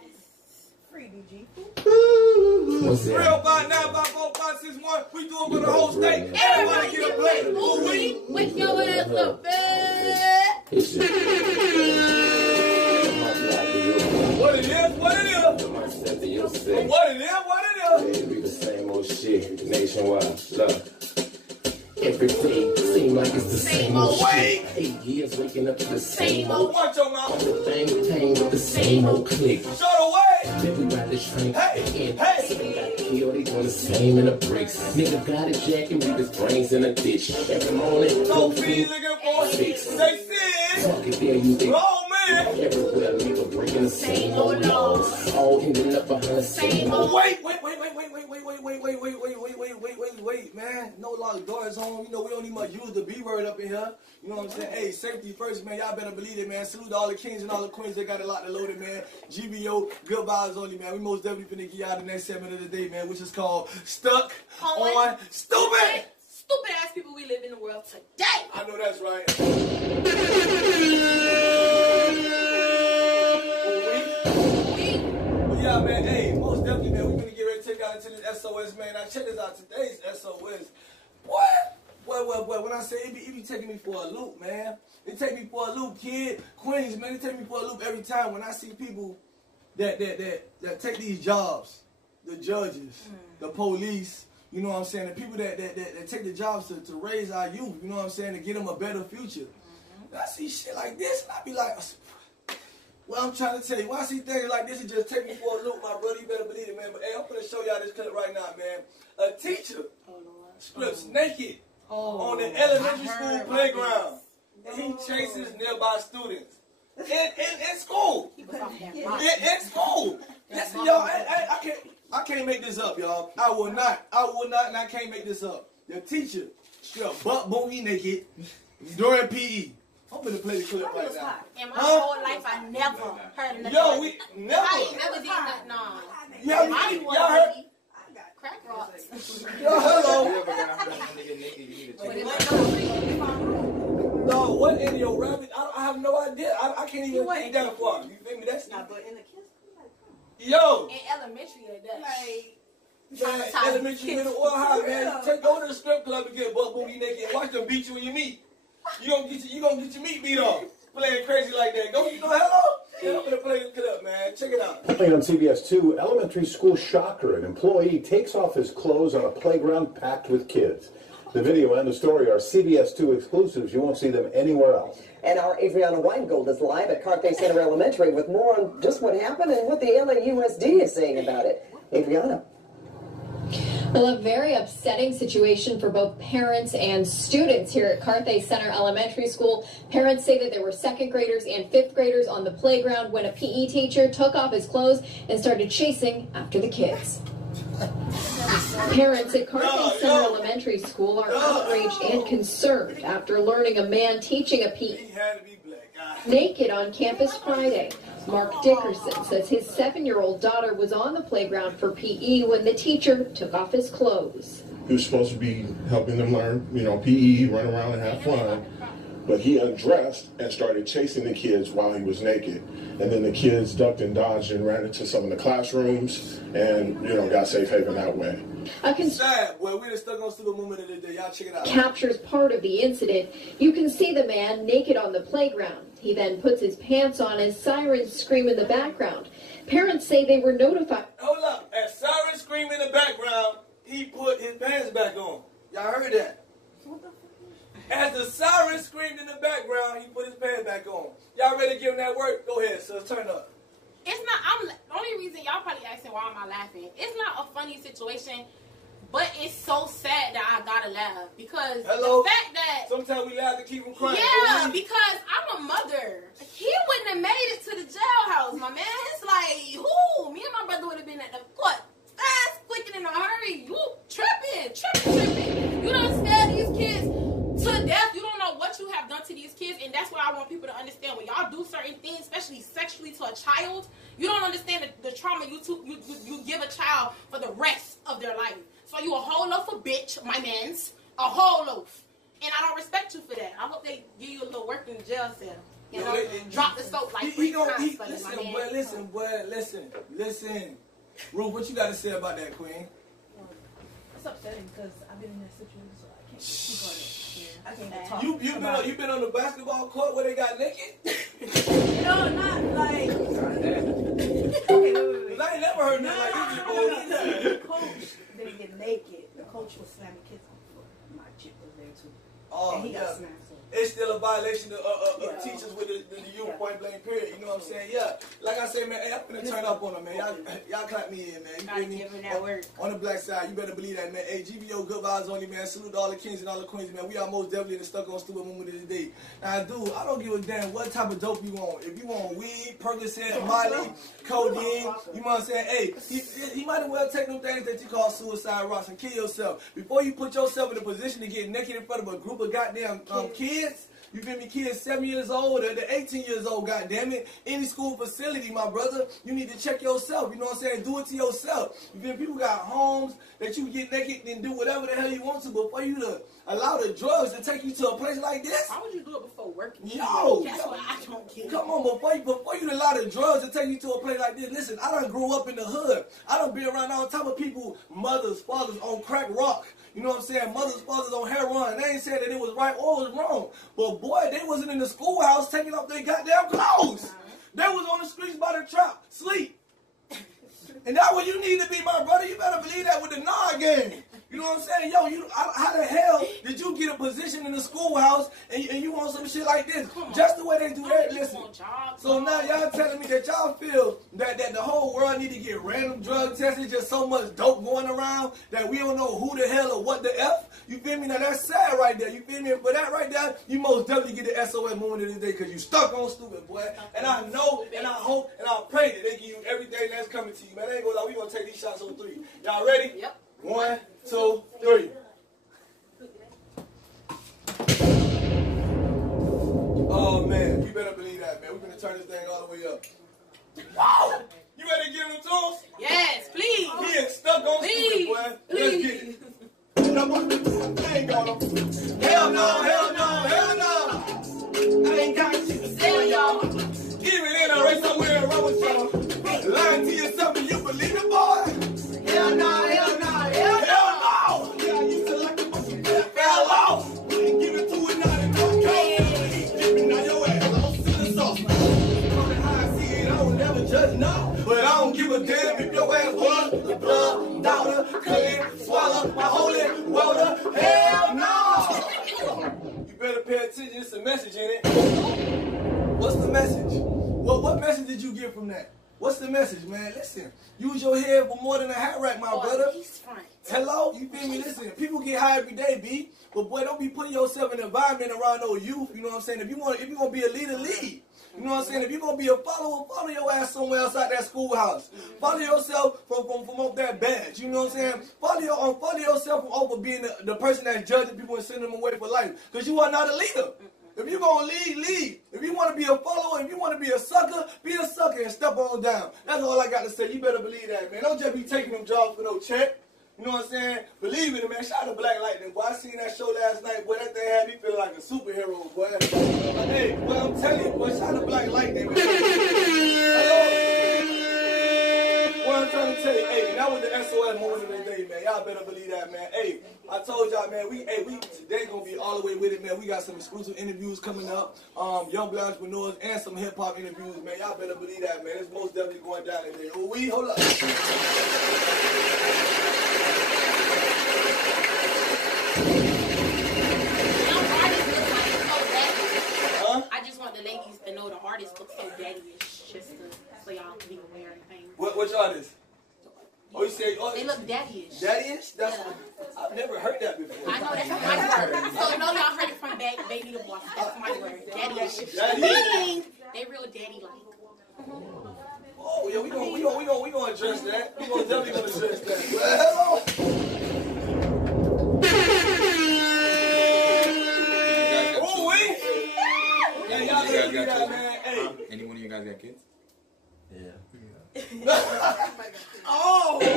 Free DG. Real 5954561. We do it for the whole state. Everybody get a play. Ooh, with your ass up, What it is, what it is. What it is, what it is. We the same old shit, nationwide. Love. Everything seem like it's the same old shit. 8 years waking up to the same old. Watch your mouth. The thing with the same old click. Show the way. Then we ride this train. Hey, And hey. someone got killed, they doing the same in the bricks. Nigga got a jack and leave his brains in a ditch. Every morning, No go fee feed. looking for Six. They said, Fuck it, there you be. oh man. Everywhere, nigga breaking the same old laws. All ending up behind the same old. Wait, man. No lock doors on. You know, we don't even much use the B word up in here. You know what I'm saying? Hey, safety first, man. Y'all better believe it, man. Salute to all the kings and all the queens that got it locked and loaded, man. GBO, good vibes only, man. We most definitely finna give y'all the next segment of the day, man, which is called Stuck on Stupid. Stupid ass people we live in the world today. I know that's right. But yeah, man, hey, most definitely, man, we finna get ready to take out into this SOS, man. Now check this out, today's SOS. Boy, when I say it be taking me for a loop, man. It take me for a loop, kid. Queens, man, it take me for a loop every time when I see people that take these jobs. The judges, the police, you know what I'm saying? The people that take the jobs to raise our youth, you know what I'm saying? To get them a better future. And I see shit like this, and I be like, well, I'm trying to tell you, when I see things like this, it just take me for a loop, my brother. You better believe it, man. But hey, I'm gonna show y'all this clip right now, man. A teacher strips naked on the elementary school playground. And he chases nearby students. In school. In school. Listen, y'all, I can't make this up, y'all. I will not, and I can't make this up. The teacher stripped butt boogie naked during PE. I'm gonna play the clip right now. In my whole life, I never heard nothing. Yo, we never. I ain't never did nothing. No. Y'all heard? Crack rocks. Yo, hello. No, what in your rabbit? I have no idea. I can't even think that far. You feel me? That's Nah, but in the kids, yo. In elementary, that's like, Man, elementary, middle, or high, man. Go to the strip club and get butt booty naked and watch them beat you in your meat. You gonna get your meat beat off. Playing crazy like that. Go, hello? Yeah, I'm gonna play the clip, man. Check it out. Playing on CBS 2, elementary school shocker. An employee takes off his clothes on a playground packed with kids. The video and the story are CBS 2 exclusives. You won't see them anywhere else. And our Adriana Weingold is live at Carthay Center Elementary with more on just what happened and what the LAUSD is saying about it. Adriana. Well, a very upsetting situation for both parents and students here at Carthay Center Elementary School. Parents say that there were second graders and fifth graders on the playground when a PE teacher took off his clothes and started chasing after the kids. Parents at Carthay Center Elementary School are outraged and concerned after learning a man teaching a PE naked on campus Friday. Mark Dickerson says his 7-year-old daughter was on the playground for PE when the teacher took off his clothes. He was supposed to be helping them learn, PE, run around and have fun. But he undressed and started chasing the kids while he was naked. And then the kids ducked and dodged and ran into some of the classrooms and, got safe haven that way. Sad, boy. We just stuck on stupid moment of the day. Y'all check it out. Captures part of the incident. You can see the man naked on the playground. He then puts his pants on as sirens scream in the background. Parents say they were notified. Hold up. As sirens scream in the background, he put his pants back on. Y'all heard that? As the siren screamed in the background, he put his pants back on. Y'all ready to give him that work? Go ahead, sis. Turn up. It's not, the only reason y'all probably asking why am I laughing. It's not a funny situation, but it's so sad that I gotta laugh because the fact that sometimes we laugh to keep from crying. Yeah, because I'm a mother. He wouldn't have made it to the jailhouse, my man. It's like, who? Me and my brother would have been at the court fast, quick, and in a hurry. You tripping. You done scared these kids to death. You don't know what you have done to these kids, and that's what I want people to understand. When y'all do certain things, especially sexually to a child, you don't understand the trauma you give a child for the rest of their life. So you a whole loaf of bitch, my mans, a whole loaf, and I don't respect you for that. I hope they give you a little work in the jail cell. You know, drop the soap like 3 times for you, my man. Listen. Ruth, what you got to say about that, Queen? It's upsetting because I've been in that situation, so I can't speak on it. I can't even talk. You been on the basketball court where they got naked? No, not like. Okay, wait. I ain't never heard nothing like this before. The coach didn't get naked. The coach was slamming kids on the floor. My chick was there too. Oh, he yeah. got snapped. It's still a violation of teachers with the youth point blank period. You know what I'm saying? Yeah. Like I say, man, hey, I'm finna turn up on them, man. Y'all clap me in, man. You Gotta feel me? give him that work. On the black side, you better believe that, man. Hey, GVO, good vibes only, man. Salute to all the kings and all the queens, man. We are most definitely in the stuck on stupid moment of the day. Now, dude, I don't give a damn what type of dope you want. If you want weed, Percocet, Molly, codeine, you know what I'm saying? Hey, he might as well take them things that you call suicide rocks and kill yourself. Before you put yourself in a position to get naked in front of a group of goddamn kids, you feel me? Kids 7 years old or the 18 years old, goddammit. Any school facility, my brother, you need to check yourself. You know what I'm saying? Do it to yourself. You feel me? People got homes that you get naked and do whatever the hell you want to, but for you to allow the drugs to take you to a place like this? Why would you do it before working? Yo! That's what I don't get. Come on, before you to allow the drugs to take you to a place like this, listen, I done grew up in the hood. I done been around all type of people, mothers, fathers on crack rock. You know what I'm saying? Mothers, fathers on heroin. They ain't saying that it was right or it was wrong. But boy, they wasn't in the schoolhouse taking off their goddamn clothes. They was on the streets by the trap, sleep. And that's what you need to be, my brother. You better believe that with the Nard game. You know what I'm saying? Yo, how the hell did you get a position in the schoolhouse and you want some shit like this? Just the way they do that, listen. So now y'all telling me that y'all feel that the whole world need to get random drug tested, just so much dope going around that we don't know who the hell or what the F? You feel me? Now that's sad right there. You feel me? For that right there, you most definitely get the SOS moment of the day because you stuck on stupid, boy. And I know and I hope and I pray that they give you everything that's coming to you, man. They ain't gonna lie. We gonna take these shots on 3. Y'all ready? Yep. 1, 2, 3. Oh man, you better believe that, man. We're gonna turn this thing all the way up. Wow! You ready to give them to us? Yes, please. He is stuck on stupid, boy. Let's get it. I ain't got him. Hell no, hell no, hell no. I ain't got shit to sell y'all. Give it in a race somewhere around with y'all. Lying to yourself and you believe it, boy. Hell no, hell no, hell no. Yeah, I used to like it, but you fell off. We ain't give it to it, not in no case. Giving out your ass, I'm silly sauce. Coming how I see it, I don't never judge, no. But I don't give a damn if your ass was the blood, daughter, couldn't swallow my holy water. Hell no. You better pay attention, it's a message in it. What's the message? What message did you get from that? What's the message, man? Listen, use your head for more than a hat rack, my brother. Hello? You feel me? Listen, people get high every day, B. But boy, don't be putting yourself in an environment around no youth. You know what I'm saying? If you want to be a leader, lead. You know what I'm saying? If you're going to be a follower, follow your ass somewhere outside that schoolhouse. Follow yourself from off that badge. You know what I'm saying? Follow yourself from over being the person that's judging people and sending them away for life. Because you are not a leader. If you're going to lead, lead. If you want to be a follower, if you want to be a sucker and step on down. That's all I got to say. You better believe that, man. Don't just be taking them jobs for no check. You know what I'm saying? Believe in it, man. Shout out to Black Lightning, boy. I seen that show last night, boy. That thing had me feeling like a superhero, boy. Hey, boy, I'm telling you, boy. Shout out to Black Lightning, man. What I'm trying to tell you, hey, that was the SOS moment of the day, man. Y'all better believe that, man. Hey, I told y'all, man, we today gonna be all the way with it, man. We got some exclusive interviews coming up, young black entrepreneurs and some hip hop interviews, man. Y'all better believe that, man. It's most definitely going down in there. Hold up. I just want the ladies to know the artists look so daddy-ish, just so y'all can be aware of things. Which artist? Oh, you say they look daddy-ish. Daddy-ish? That's I've never heard that before. I know that's my word. So no, y'all heard it from Baby the Boss. That's my word. Daddy-ish. They real daddy-like. Oh yeah, we gonna address that. We definitely gonna address that. Well, yeah, y'all got man. Hey. Any one of you guys got kids? Yeah. Oh! You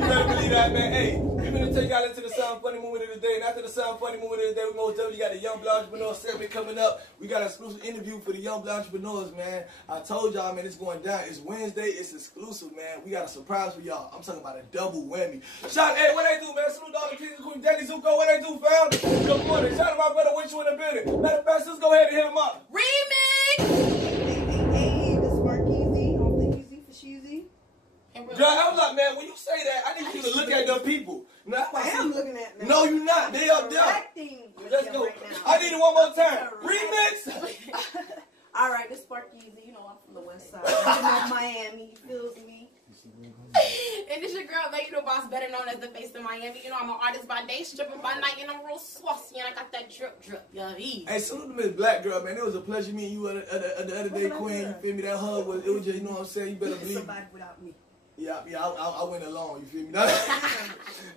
better believe that, man. Hey, we're going to take y'all into the Sound Funny moment of the day. And after the Sound Funny moment of the day, we most definitely got the Young Black Entrepreneur segment coming up. We got an exclusive interview for the Young Black Entrepreneurs, man. I told y'all, man, it's going down. It's Wednesday. It's exclusive, man. We got a surprise for y'all. I'm talking about a double whammy. Shout, hey, what they do, man? Salute all the kids, including Daddy Zuko. What they do, fam? Good morning. Shout out to my brother, Wish You in the building. Matter of fact, let's go ahead and hit him up. Remix! Girl, I'm like, man, when you say that, I need you to look at them people. No, I am looking at me. No, you're not. They up there. Let's go. I need it one more time. Remix. All right, this Sparky, you know I'm from the West Side. I'm from Miami. He feels me. And this your girl, Baby the Boss, better known as the face of Miami. You know, I'm an artist by day, stripping by night, and I'm real saucy, and I got that drip. Yeah, Hey, salute to Miss Black Girl, man. It was a pleasure meeting you the other day, Queen. You feel me? That hug was, it was just, you know what I'm saying? You better believe somebody without me. Yeah, I went along, you feel me?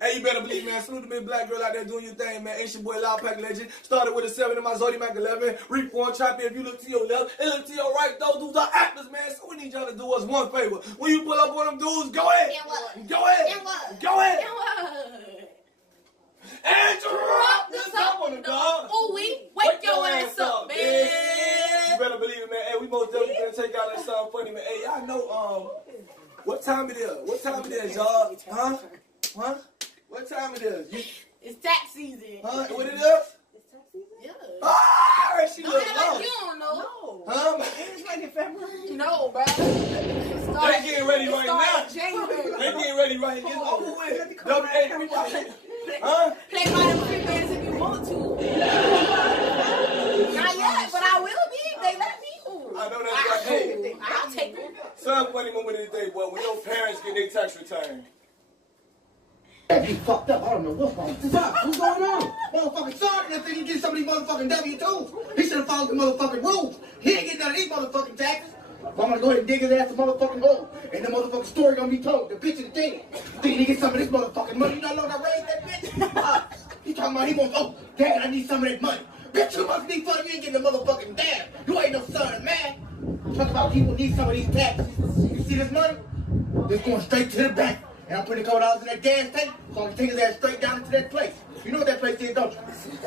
Hey, you better believe, man. Salute to Miss Black Girl out there doing your thing, man. Ain't your boy Loud Pack Legend. Started with a 7 in my Zodiac 11. Reform, trap in. If you look to your left and look to your right, those dudes are actors, man. So we need y'all to do us one favor. When you pull up on them dudes, go ahead. Go ahead. Go ahead. And drop this up on the dog. Ooh, wake your ass up, man. You better believe it, man. Hey, we most definitely gonna take out that something funny, man. Hey, I know, what time it is? What time it is, y'all? Huh? What time it is? It's tax season. Huh? What it is? It's tax season? Yeah. Ah, she look lost. You don't know. No. Huh? It's like in February. No, bro. They getting ready right now. January. They getting ready right now. It's over with. W-A-3-Y. Huh? Play by them free bands if you want to. Not yet, but I will be if they let me. I know that's right. Hey, I'll take them. some funny moment of the day, boy. When your parents get their tax return. He fucked up. I don't know what's wrong. What's going on? Motherfucking sergeant, I think he get some of these motherfucking W-2s. He should have followed the motherfucking rules. He ain't getting none of these motherfucking taxes. I'm gonna go ahead and dig his ass a motherfucking hole. And the motherfucking story gonna be told. The bitch is dead. Thinking he get some of this motherfucking money. You know how long I raised that bitch? He talking about he wants, oh, Dad, I need some of that money. Bitch, you must be funny. You ain't getting the motherfucking dad. You ain't no son of man. Talk about people need some of these taxes. You see this money? It's going straight to the bank. And I'm putting a couple dollars in that gas tank, so I can take his ass straight down into that place. You know what that place is, don't you?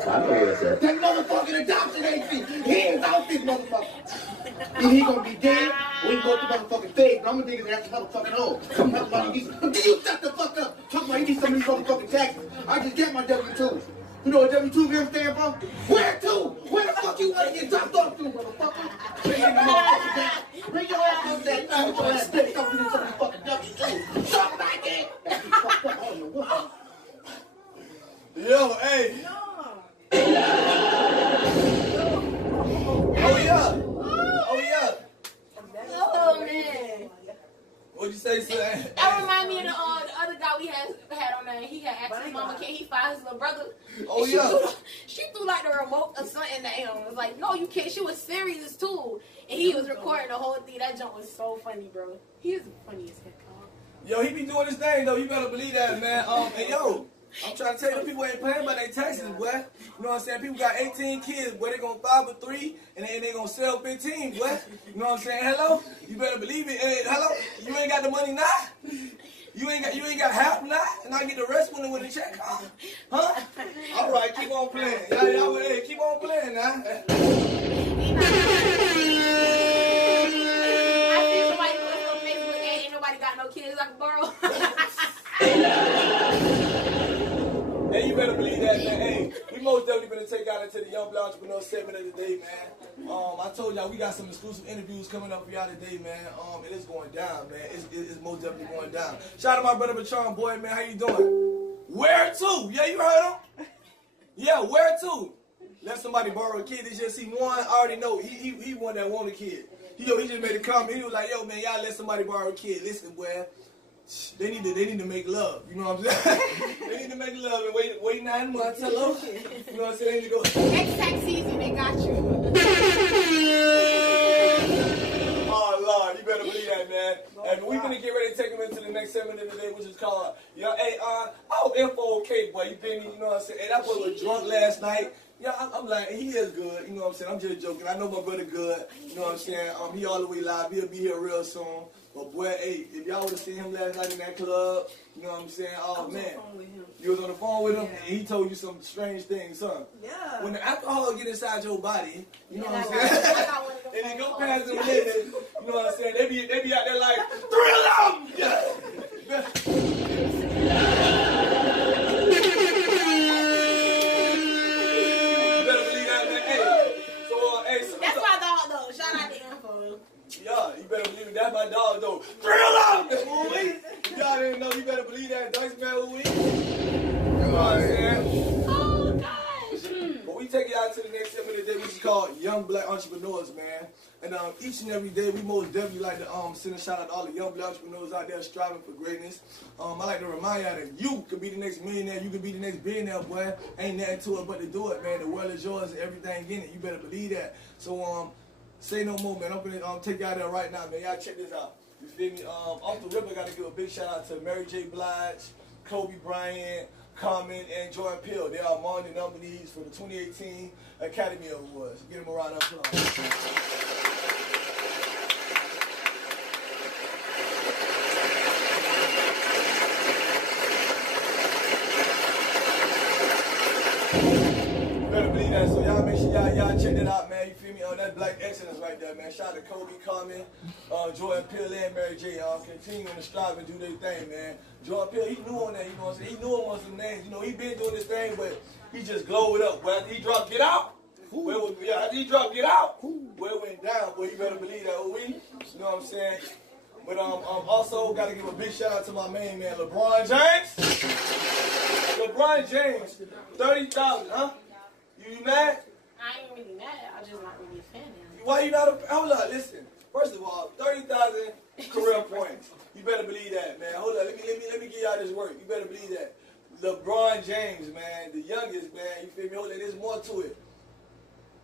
I know where it's at. That motherfucking adoption agency. He is out this motherfucker. Either he gonna be dead, or he go to motherfucking feds, but I'm gonna dig his ass a motherfucking hole. Talking about he needs, but you shut the fuck up. Talking about he needs some of these motherfucking taxes. I just got my W-2s. You know what W-2s ever stand for? Where to? Where the fuck you wanna get dropped off to, motherfucker? Bring your motherfucking down. Bring your ass up there. Put your ass there. Come get some of these fucking W-2s. Something like that. That's fucked up. I don't know what. Yo, hey. No. Oh, yeah. Oh, yeah. Oh, man. What'd you say, son? That remind me of the other guy we had on there. He had asked his mama, can he find his little brother? Oh, yeah. She threw like the remote or something at him. It was like, no, you can't. She was serious, too. And he was recording the whole thing. That jump was so funny, bro. He was the funniest head call. Yo, he be doing his thing, though. You better believe that, man. And yo, I'm trying to tell you, the people ain't paying by their taxes, boy. You know what I'm saying? People got 18 kids, boy. They gonna file for 3, and they gonna sell 15, boy. You know what I'm saying? Hello? You better believe it. Hey, hello? You ain't got the money now? You ain't got half now? And I get the rest when the check comes? Huh? All right, keep on playing. Y'all, hey, keep on playing now. I see somebody post on Facebook, hey, ain't nobody got no kids I can borrow. Hey, you better believe that, man. Hey, we most definitely gonna take out into the Young Black Entrepreneur segment of the day, man. I told y'all we got some exclusive interviews coming up for y'all today, man. It is going down, man. It's most definitely going down. Shout out to my brother Patron, boy, man. How you doing? Where to? Yeah, you heard him? Yeah, where to? Let somebody borrow a kid. They just see one. I already know. He one that want a kid. He just made a comment. He was like, yo, man, y'all let somebody borrow a kid. Listen, boy. They need to make love, you know what I'm saying? They need to make love and wait 9 months, hello? You know what I'm saying? They need to go. Next tax season, they got you. Oh, Lord, you better believe that, man. And we're going to get ready to take them into the next segment of the day, which is called, info okay, boy, you feel me? You know what I'm saying? Hey, that boy was drunk last night. Yeah, I'm like, he is good, you know what I'm saying? I'm just joking. I know my brother good, you know what I'm saying? He all the way live. He'll be here real soon. But boy, hey, if y'all would have seen him last night in that club, you know what I'm saying? Oh, man. You was on the phone with him, and he told you some strange things, huh? Yeah. When the alcohol get inside your body, you know what I'm saying? And it go past the limit, you know what I'm saying? They be out there like, 3 of them! Yeah. That's my dog, though. Shout out to Info. Yeah, you better believe it. That's my dog, though. 3 of them! Y'all didn't know. You better believe that. Dice man, what I'm saying? Oh, gosh. But we take it out to the next step of the day, which is called Young Black Entrepreneurs, man. And each and every day, we most definitely like to send a shout out to all the young black entrepreneurs out there striving for greatness. I like to remind y'all that you could be the next millionaire, you could be the next billionaire, boy. Ain't nothing to it but to do it, man. The world is yours and everything in it. You better believe that. So, say no more, man. I'm gonna take y'all there right now, man. Y'all check this out. You feel me? Off the rip, I gotta give a big shout out to Mary J. Blige, Kobe Bryant, Common, and Jordan Peele. They are among the nominees for the 2018 Academy Awards. Give them a round of applause. So y'all make sure y'all check that out, man. You feel me? That's black excellence right there, man. Shout out to Kobe, Common, Jordan Peele, and Mary J. Continuing to strive and do their thing, man. Jordan Peele, he knew on that, you know what I'm saying? He knew him on some names. You know, he been doing this thing, but he just glowed up. But after he dropped Get Out, after he dropped Get Out, where it went down, boy, you better believe that, you know what I'm saying? But also gotta give a big shout out to my main man, LeBron James. LeBron James, 30,000, huh? You mad? I ain't really mad. I just not really a fan of him. Why you not a... Hold up, listen. First of all, 30,000 career points. You better believe that, man. Hold up, let me give y'all this work. You better believe that. LeBron James, man, the youngest, man. You feel me? Hold up, there's more to it.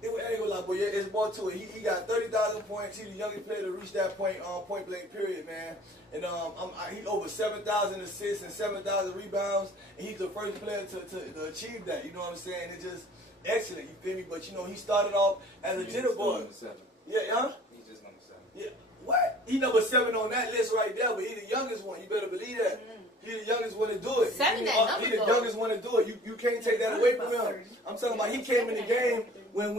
I ain't gonna lie, boy. Yeah, there's more to it. He got 30,000 points. He's the youngest player to reach that point blank period, man. And he over 7,000 assists and 7,000 rebounds. And he's the first player to achieve that. You know what I'm saying? It just... excellent, you feel me? But you know, he started off as a jitterbug. Yeah, huh? He's just number 7. Yeah. What? He number 7 on that list right there, but he the youngest one. You better believe that. He the youngest one to do it. He the youngest one to do it. You can't take that away from him. I'm talking about he came in the game when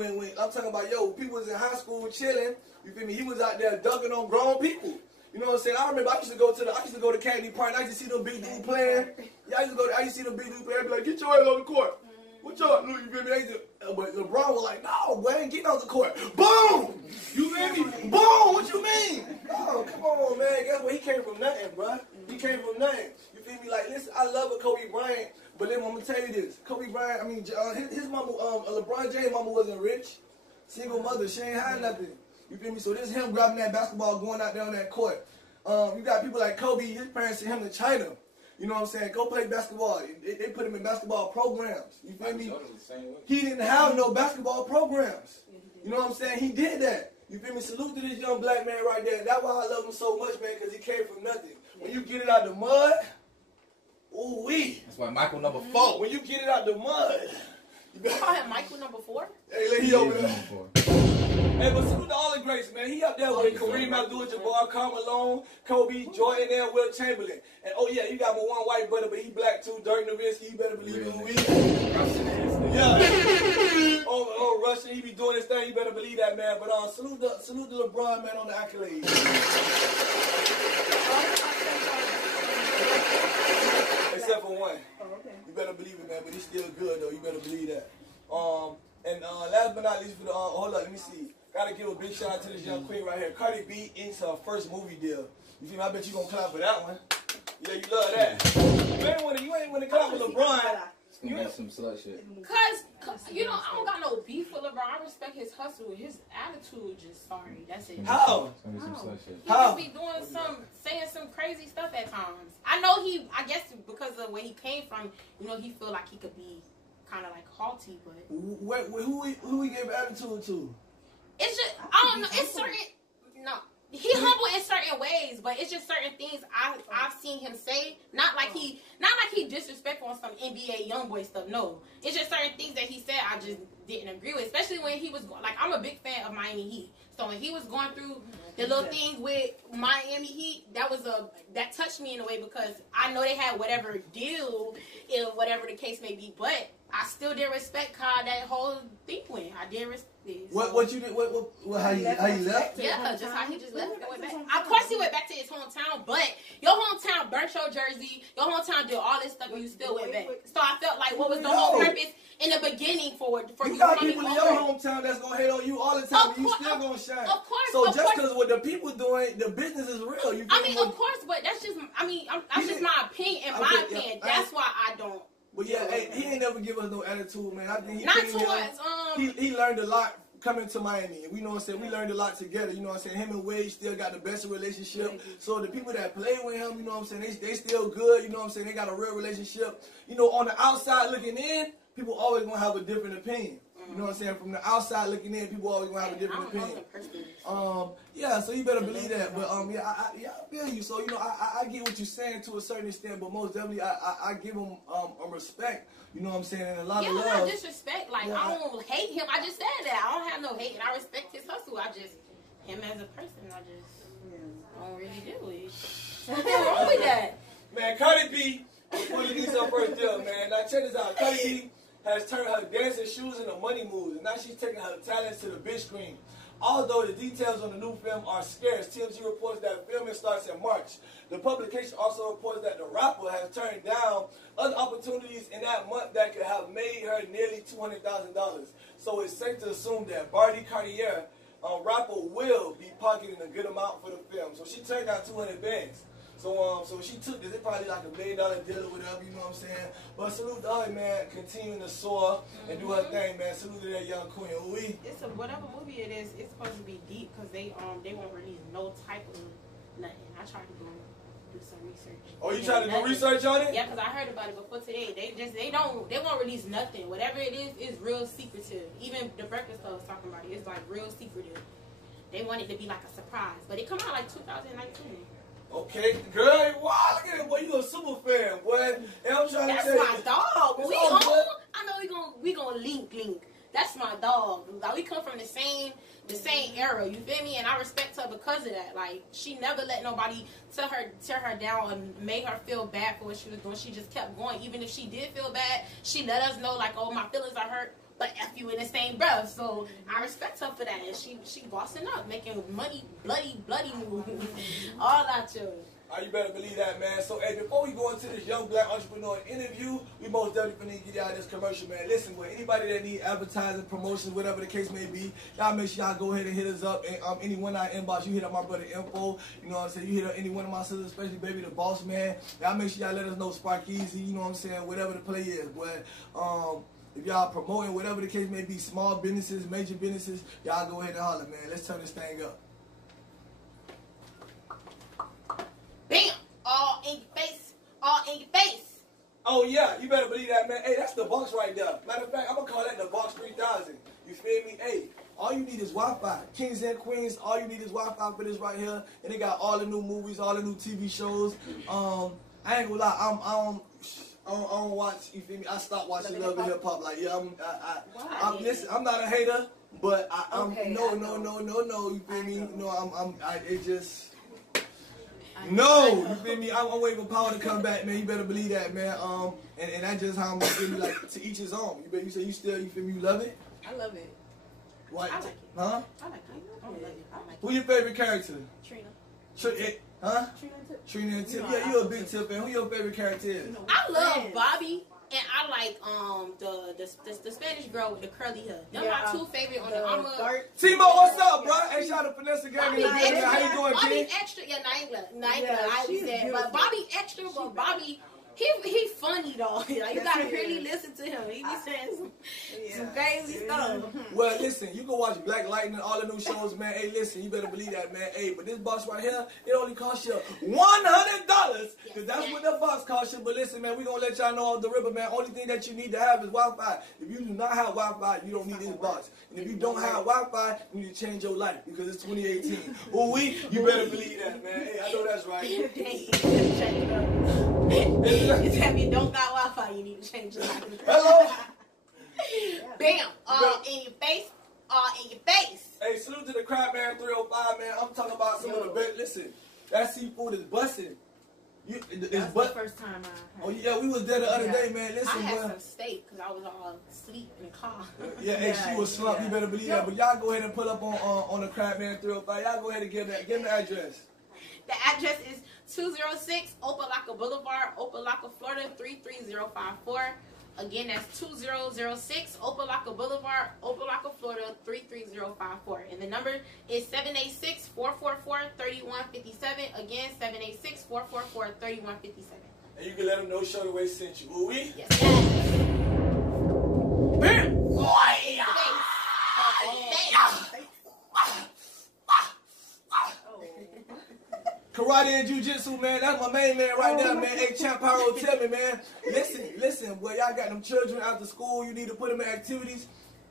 I'm talking about people was in high school chilling. You feel me? He was out there dunking on grown people. You know what I'm saying? I remember I used to go to Candy Park. I used to see them big dudes playing. Yeah, I used to see them big dudes playing. I'd be like, get your ass on the court. What y'all do? You feel me? But LeBron was like, no, boy, ain't getting on the court. Boom! You feel me? Boom! What you mean? Oh, come on, man. Guess what? He came from nothing, bro. He came from nothing. You feel me? Like, listen, I love a Kobe Bryant, but then I'm going to tell you this. Kobe Bryant, I mean, his mama, LeBron James' mama wasn't rich. Single mother. She ain't had nothing. You feel me? So this is him grabbing that basketball, going out there on that court. You got people like Kobe. His parents sent him to China. You know what I'm saying? Go play basketball. They put him in basketball programs. You feel me? He didn't have no basketball programs. You know what I'm saying? He did that. You feel me? Salute to this young black man right there. That's why I love him so much, man, because he came from nothing. When you get it out the mud, ooh-wee. That's why Michael number 4. When you get it out the mud. You call him Michael number 4? Hey, he over there. Hey, but salute to all the greats, man. He up there with Kareem Abdul-Jabbar, Karl Malone, Kobe, Jordan, and Will Chamberlain. And oh yeah, you got my one white brother, but he black too. Dirk Nowitzki, you better believe who he is. Yeah. Oh, Russian, he be doing his thing. You better believe that, man. But salute to LeBron, man, on the accolades. Except for one. You better believe it, man. But he's still good though. You better believe that. And last but not least, for the hold up, let me see. Gotta give a big shout out to this young queen right here. Cardi B into her first movie deal. You feel me? I bet you gonna clap for that one. Yeah, you love that. You ain't wanna clap with LeBron. It's gonna be some slut shit. Cause you know, I don't got no beef with LeBron. I respect his hustle. His attitude just sorry. That's it. How? It's gonna be some slut shit. He just be doing saying some crazy stuff at times. I know I guess because of where he came from, you know, he feel like he could be kind of like haughty, but who he gave attitude to? It's just I don't know. It's certain he humble in certain ways, but it's just certain things I've seen him say. Not like he disrespectful on some NBA YoungBoy stuff. No, it's just certain things that he said I just didn't agree with. Especially when he was like, I'm a big fan of Miami Heat. So when he was going through the little things with Miami Heat, that touched me in a way because I know they had whatever deal, whatever the case may be, but I still didn't respect how that whole thing went. I didn't respect it. So. What you did? How you left? Yeah, just how he just left and went back. Of course he went back to his hometown, but your hometown burnt your jersey. Your hometown did all this stuff, and you still went back. So I felt like, what was the whole purpose in the beginning for you got people in your hometown that's gonna hate on you all the time, and you still gonna shine. Of course. So just because what the people doing, the business is real. You of course, but that's just. That's just my opinion. In my opinion, that's why I don't But yeah, hey, he ain't never give us no attitude, man. I think he Not came too here, much. he learned a lot coming to Miami. You know what I'm saying? We learned a lot together. You know what I'm saying? Him and Wade still got the best relationship. So the people that play with him, you know what I'm saying? They still good. You know what I'm saying? They got a real relationship. You know, on the outside looking in, people always gonna have a different opinion. You know what I'm saying? From the outside looking in, people always gonna have a different opinion. Yeah, so you better believe that. But yeah, I feel you. So you know, I get what you're saying to a certain extent, but most definitely, I give him a respect. You know what I'm saying? And a lot of love. Yeah, not disrespect. Like I don't hate him. I just said that. I don't have no hate, and I respect his hustle. I just him as a person. I just don't really do it. Nothing wrong with that. Man, Cardi B was putting these up first deal, man. Now check this out. Cardi B has turned her dancing shoes into money moves, and now she's taking her talents to the big screen. Although the details on the new film are scarce, TMZ reports that filming starts in March. The publication also reports that the rapper has turned down other opportunities in that month that could have made her nearly $200,000. So it's safe to assume that Barty Cartier, rapper, will be pocketing a good amount for the film. So she turned down 200 bands. So she took this. It's probably like $1 million deal or whatever, you know what I'm saying? But salute to her, man, continuing to soar and do her thing, man. Salute to that young queen. It's whatever movie it is. It's supposed to be deep because they won't release no type of nothing. I tried to go do some research. Oh, you tried to do research on it? Yeah, because I heard about it before today. They won't release nothing. Whatever it is real secretive. Even the Breakfast Club was talking about it. It's like real secretive. They want it to be like a surprise, but it come out like 2019. Okay, girl, wow, look at it, boy. You a super fan, boy. And I'm trying That's to tell my you, dog. it's We all on. good. I know we gonna link. That's my dog. Like we come from the same era. You feel me? And I respect her because of that. Like she never let nobody tear her down and make her feel bad for what she was doing. She just kept going. Even if she did feel bad, she let us know like, oh, my feelings are hurt. But F you in the same breath. So I respect her for that. And she bossing up, making money, bloody moves. All that too. Oh, you better believe that, man. So, hey, before we go into this young black entrepreneur interview, we most definitely need to get out of this commercial, man. Listen, boy, anybody that need advertising, promotions, whatever the case may be, y'all make sure y'all go ahead and hit us up. And any one of our inbox, you hit up my brother Info. You know what I'm saying? You hit up any one of my sisters, especially Baby the Boss Man. Y'all make sure y'all let us know Spark Easy. You know what I'm saying? Whatever the play is, boy. If y'all promoting whatever the case may be, small businesses, major businesses, y'all go ahead and holler, man. Let's turn this thing up. Bam! All in your face. All in your face. Oh, yeah. You better believe that, man. Hey, that's the box right there. Matter of fact, I'm going to call that the box 3000. You feel me? Hey, all you need is Wi-Fi. Kings and queens, all you need is Wi-Fi for this right here. And they got all the new movies, all the new TV shows. I ain't gonna lie, I don't watch, you feel me? I stopped watching Love and Hip Hop. Like, yeah, listen, I'm not a hater, but I'm, okay, no, you feel me? No, it just... No, you feel me? I'm waiting for power to come back, man. You better believe that, man. And that's just how I'm gonna feel me, like, to each his own. You say you still, you feel me? You love it? I love it. What? I like it. Huh? I like it. I love it. I like it. Who your favorite character? Trina. Huh? Trina and Tip. Yeah, you a big Tip fan. Who your favorite character is? I love Bobby. And I like the Spanish girl with the curly hair. Them my two favorite on the armor. Timo, what's up, bro? Hey, shout out to Vanessa Gang. How you doing, Bobby kid? extra, yeah, I always said, but Bobby extra, but Bobby, he funny though. Like you gotta really listen to him. He be saying some crazy stuff. Well, listen, you can watch Black Lightning, all the new shows, man. Hey, listen, you better believe that, man. Hey, but this box right here, it only costs you $100, because that's what the box costs you. But listen, man, we gonna let y'all know off the river, man. Only thing that you need to have is Wi-Fi. If you do not have Wi-Fi, you don't need this box. And if you don't have Wi-Fi, you need to change your life, because it's 2018. Ooh, you better believe that, man. Hey, I know that's right. You tell me you don't got Wi-Fi, you need to change your life. Hello? Bam! All in your face. All in your face. Hey, salute to the Crab Man 305, man. I'm talking about some of the best. Listen, that seafood is busting. That's the first time I Oh, yeah, we was there the other day, man. Listen, I had some steak because I was all asleep in the car. Hey, she was slumped. You better believe that. But y'all go ahead and pull up on the Crab Man 305. Y'all go ahead and give them the address. The address is 206 Opelika Boulevard, Opelika, Florida 33054. Again, that's 2006 Opelika Boulevard, Opelika, Florida 33054. And the number is 786-444-3157. Again, 786-444-3157. And you can let them know Shorty Way sent you. Ooh, we? Yes. Bam! Karate and Jiu-Jitsu, man, that's my main man right there, man. Hey, Champ Pyro, tell me, man. Listen, boy, y'all got them children after school. You need to put them in activities.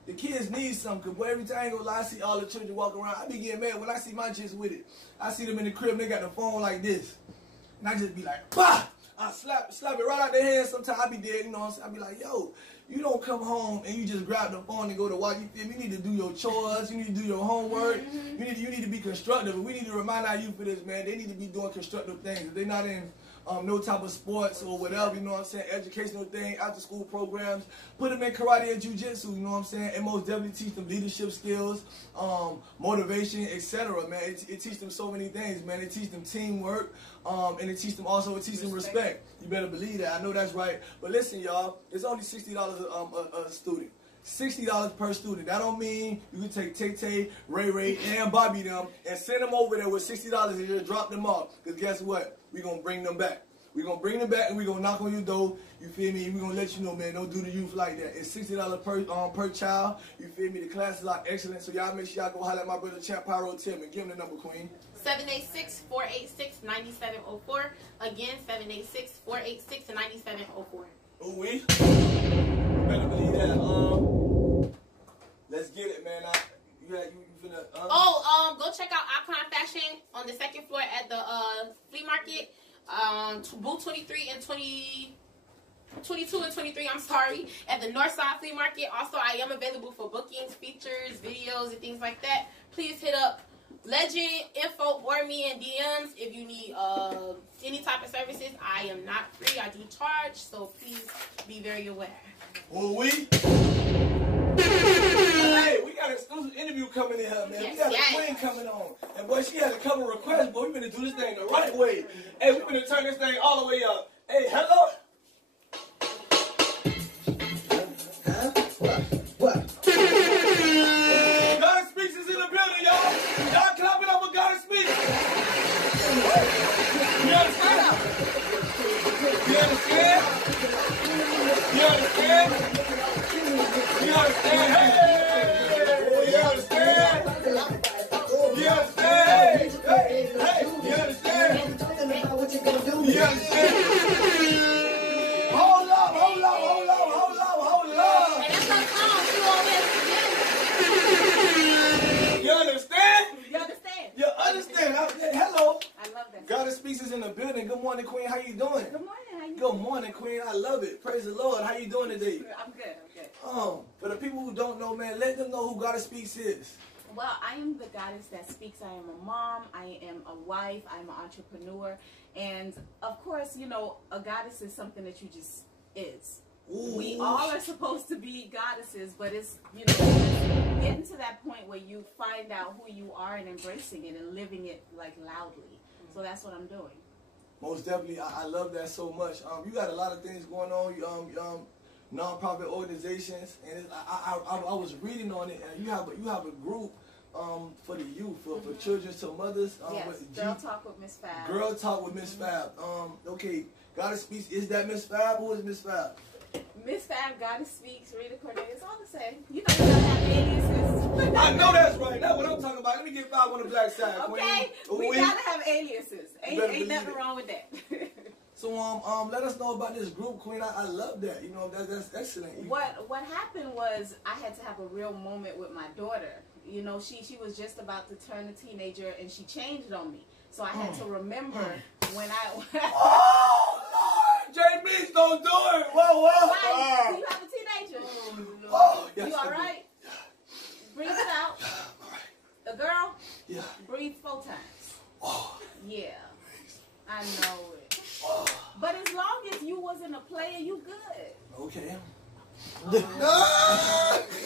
The kids need something, because, boy, every time I ain't gonna lie, I see all the children walk around. I be getting mad when I see my kids with it. I see them in the crib, and they got the phone like this. And I just be like, bah! I slap it right out their hands. Sometimes I be dead, you know what I'm saying? I be like, yo, you don't come home and you just grab the phone and go to watch. You feel me? You need to do your chores. You need to do your homework. You need to be constructive. We need to remind our youth for this, man. They need to be doing constructive things. If they're not in no type of sports or whatever, you know what I'm saying, educational thing, after school programs, put them in karate and jiu-jitsu, you know what I'm saying, and most definitely teach them leadership skills, motivation, etc., man. It teach them so many things, man. It teach them teamwork, and it teach them respect. You better believe that. I know that's right. But listen, y'all, it's only $60 a student. $60 per student. That don't mean you can take Tay-Tay, Ray, and Bobby them and send them over there with $60 and just drop them off. Because guess what? We're going to bring them back. We're going to bring them back and we're going to knock on your door. You feel me? We're going to let you know, man, don't do the youth like that. It's $60 per child. You feel me? The classes are excellent. So y'all make sure y'all go holler at my brother Champ Pyro Tillman. Give him the number, Queen. 786-486-9704. Again, 786-486-9704. Ooh, we? Better believe that. Let's get it, man. You finna. Go check out Icon Fashion on the second floor at the flea market. Booth 23 and 22 and 23. I'm sorry, at the Northside Flea Market. Also, I am available for bookings, features, videos, and things like that. Please hit up Legend Info or me in DMs if you need any type of services. I am not free. I do charge, so please be very aware. Well, hey, we got an exclusive interview coming in here, man. Yes, we got a queen coming on. And boy, she had a couple requests, boy. We finna do this thing the right way. Hey, we finna turn this thing all the way up. Hey, hello? What? God Speaks is in the building, y'all. Y'all clapping up for God Speaks. You understand? You understand? You understand? You understand? Hey! You understand? You understand? Hey! You understand? You understand? Hold up! And that's her song. She always You understand? You understand? You understand? Hello. I love that. God Speaks is in the building. Good morning, Queen. How you doing? Good morning. How you Good morning, Queen. I love it. Praise the Lord. How you doing today? I'm good. For the people who don't know, man, let them know who God Speaks is. Well, I am the goddess that speaks. I am a mom. I am a wife. I'm an entrepreneur. And, of course, you know, a goddess is something that you just is. Ooh. We all are supposed to be goddesses, but it's, you know, getting to that point where you find out who you are and embracing it and living it, like, loudly. So that's what I'm doing. Most definitely. I love that so much. You got a lot of things going on. Non-profit organizations, and I was reading on it, and you have a group for the youth, for children to mothers. Yes, Girl Talk with Miss Fab. Girl Talk with Miss Fab. Okay, God Speaks. Is that Miss Fab? Who is Miss Fab? Miss Fab, God Speaks, Rita Cornelius, it's all the same. You know, you gotta have aliases. I know that's right. That's what I'm talking about. Let me get 5 on the black side. Okay, we gotta have aliases. Ain't nothing wrong with that. So let us know about this group, Queen. I love that. You know, that's excellent. What happened was I had to have a real moment with my daughter. You know, she was just about to turn a teenager and she changed on me. So I had to remember when I oh Lord, J-Meeks, don't do it. Whoa. Why? Do you have a teenager? Oh, yes, you all right? Breathe it out. The girl? Yeah. Breathe 4 times. Oh. Yeah. I know it. But as long as you wasn't a player, you good. Okay. As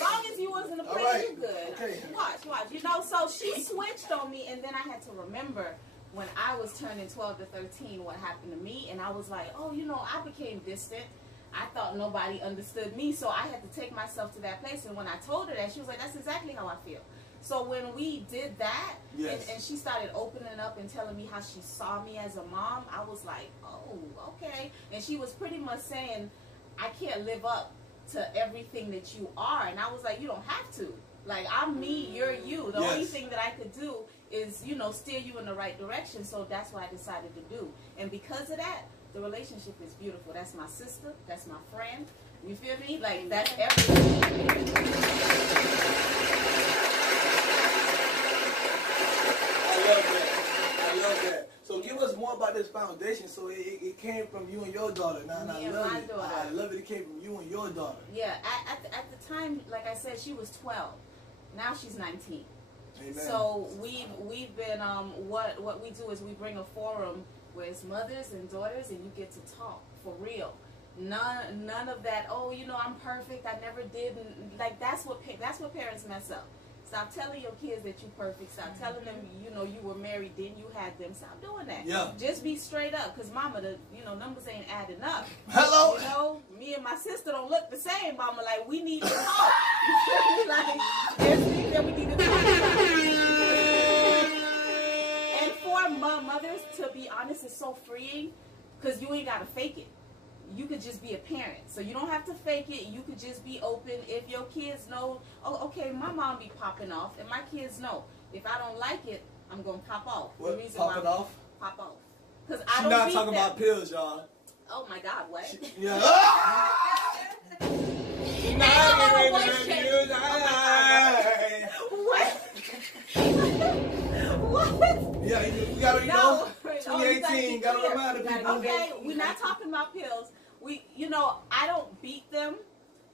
long as you wasn't a player, you good. Okay. Watch. You know, so she switched on me, and then I had to remember when I was turning 12 to 13 what happened to me, and I was like, oh, you know, I became distant. I thought nobody understood me, so I had to take myself to that place. And when I told her that, she was like, that's exactly how I feel. So when we did that, Yes. and she started opening up and telling me how she saw me as a mom, I was like, oh, okay. And she was pretty much saying, I can't live up to everything that you are. And I was like, you don't have to. Like, I'm me, you're you. The only thing that I could do is, you know, steer you in the right direction. So that's what I decided to do. And because of that, the relationship is beautiful. That's my sister. That's my friend. You feel me? Like, that's everything. I love that. So give us more about this foundation. So it came from you and your daughter. Now, I love it. I love it came from you and your daughter. Yeah. At the time, like I said, she was 12. Now she's 19. Amen. So we've been what we do is we bring a forum where it's mothers and daughters, and you get to talk for real. None of that. Oh, you know, I'm perfect. I never did. And, like, that's what parents mess up. Stop telling your kids that you're perfect. Stop telling them, you know, you were married, then you had them. Stop doing that. Yeah. Just be straight up, because mama, the numbers ain't adding up. Hello. You know, me and my sister don't look the same, mama. Like, we need to talk. Like, there's things that we need to talk about. And for mothers, to be honest, it's so freeing, because you ain't got to fake it. You could just be a parent. So you don't have to fake it. You could just be open. If your kids know, oh, okay, my mom be popping off, and my kids know, if I don't like it, I'm going to pop off. What? The reason Popping off? Pop off. Because I She's don't not talking about pills, y'all. Oh, my God, what? Yeah. What? Yeah, you gotta, you know, 2018, gotta remind the people. Okay, we're not talking about pills. You know, I don't beat them.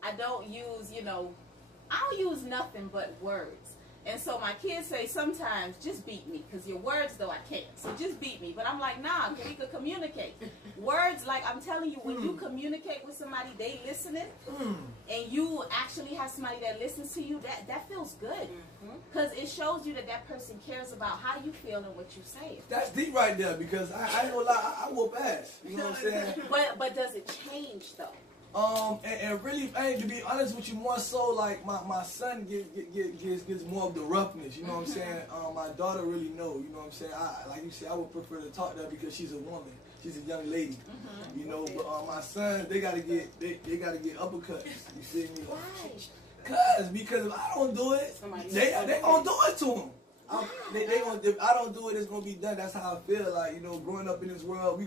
I don't use, I don't use nothing but words. And so my kids say sometimes, just beat me, because your words, though, I can't. So just beat me. But I'm like, nah, we could communicate. Words, like I'm telling you, when you communicate with somebody, they listening, and you actually have somebody that listens to you, that feels good. Because it shows you that person cares about how you feel and what you say. That's deep right there, because I ain't gonna lie, I whoop ass. You know what I'm saying? But does it change, though? And really, to be honest with you, more so like my son gets more of the roughness, you know what I'm saying? My daughter really know, you know what I'm saying? Like you said, I would prefer to talk to her because she's a woman, she's a young lady, you know. But my son, they gotta get uppercuts. You see me? Why? Because if I don't do it, they gonna do it to him. If I don't do it, it's gonna be done. That's how I feel. Like, you know, growing up in this world,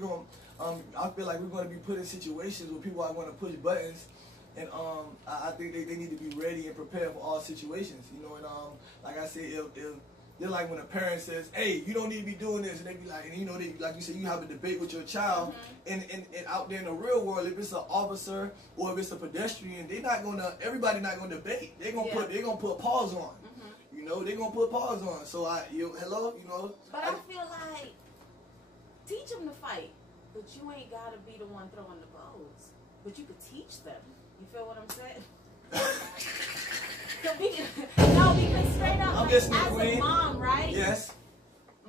I feel like we're gonna be put in situations where people are gonna push buttons, and I think they need to be ready and prepared for all situations. You know, and like I said, if they're like when a parent says, "Hey, you don't need to be doing this," and they be like, and you know, like you said, you have a debate with your child, and out there in the real world, if it's an officer or if it's a pedestrian, everybody not gonna debate. They're gonna put pause on. You know, they're gonna put pause on. So hello, you know. But I feel like teach them to fight, but you ain't gotta be the one throwing the blows. But you could teach them. You feel what I'm saying? No, because straight up, like, as a mom, right? Yes.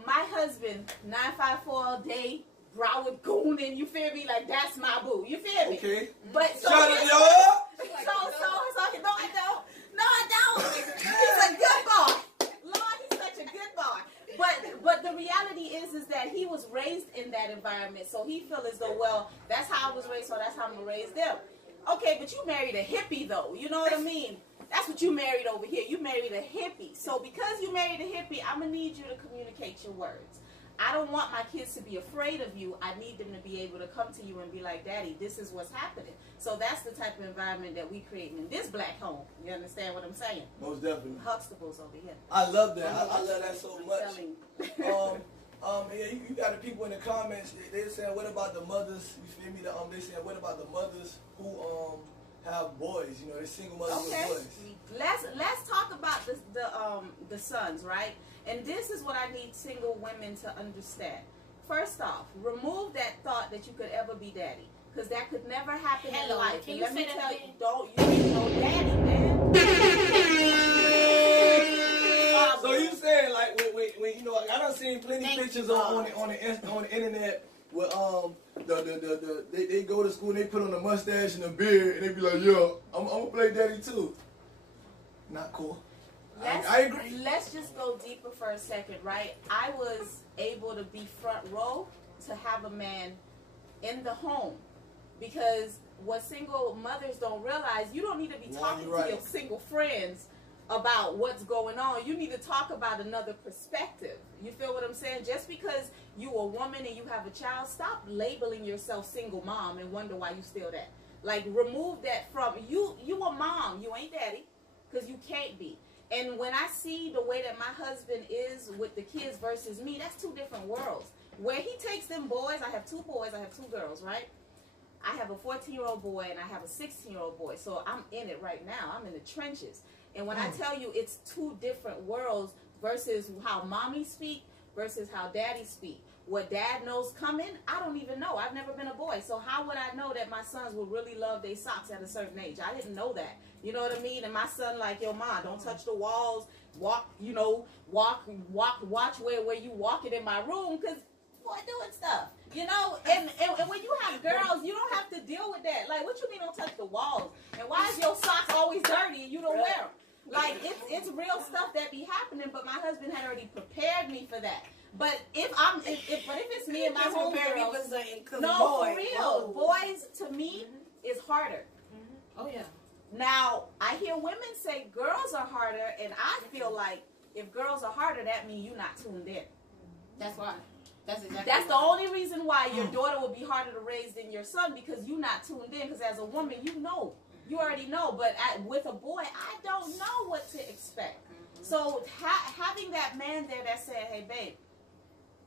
My husband, 954 all day, Broward Goonin, you feel me? Like, that's my boo. You feel me? Okay. But so shut it up. No, I don't. He's a good boy. Lord, he's such a good boy. But the reality is that he was raised in that environment, so he feel as though, well, that's how I was raised, so that's how I'm gonna raise them. Okay, but you married a hippie though. You know what I mean? That's what you married over here. You married a hippie. So because you married a hippie, I'm gonna need you to communicate your words. I don't want my kids to be afraid of you. I need them to be able to come to you and be like, Daddy, this is what's happening. So that's the type of environment that we create in this black home. You understand what I'm saying? Most definitely. Huxtables over here. I love that. I love that so much. Yeah, you got the people in the comments. They're saying, what about the mothers? You feel me? They saying, what about the mothers who have boys? You know, they're single mothers with boys. Let's talk about the sons, right? And this is what I need single women to understand. First off, remove that thought that you could ever be daddy, because that could never happen in life. Can and you let me say tell that you, don't you ain't no daddy, man. So you saying like when you know, I done seen plenty pictures on the internet where they go to school and they put on a mustache and a beard and they be like, yeah, I'm gonna play daddy too. Not cool. I agree. Let's just go deeper for a second, right? I was able to be front row to have a man in the home, because what single mothers don't realize, you don't need to be talking to your single friends about what's going on. You need to talk about another perspective. You feel what I'm saying? Just because you a woman and you have a child, stop labeling yourself single mom and wonder why you still that. Like, remove that from you. You a mom, you ain't daddy, because you can't be. And when I see the way that my husband is with the kids versus me, that's two different worlds. Where he takes them boys, I have 2 boys, I have 2 girls, right? I have a 14-year-old boy and I have a 16-year-old boy. So I'm in it right now. I'm in the trenches. And when I tell you it's 2 different worlds versus how mommy speak versus how daddy speak. What dad knows coming, I don't even know. I've never been a boy. So how would I know that my sons would really love their socks at a certain age? I didn't know that. You know what I mean? And my son like, yo, ma, don't touch the walls. Walk, you know, watch where you walking in my room, because boy doing stuff. You know, and when you have girls, you don't have to deal with that. Like, what you mean don't touch the walls? And why is your socks always dirty and you don't wear them? Like, it's real stuff that be happening, but my husband had already prepared me for that. But if it's me and my homegirls, no, for real, boys to me is harder. Oh yeah. Now I hear women say girls are harder, and I feel like if girls are harder, that means you're not tuned in. That's why. That's exactly. That's the only reason why your daughter will be harder to raise than your son, because you're not tuned in. Because as a woman, you know, you already know. But with a boy, I don't know what to expect. So having that man there that said, "Hey, babe,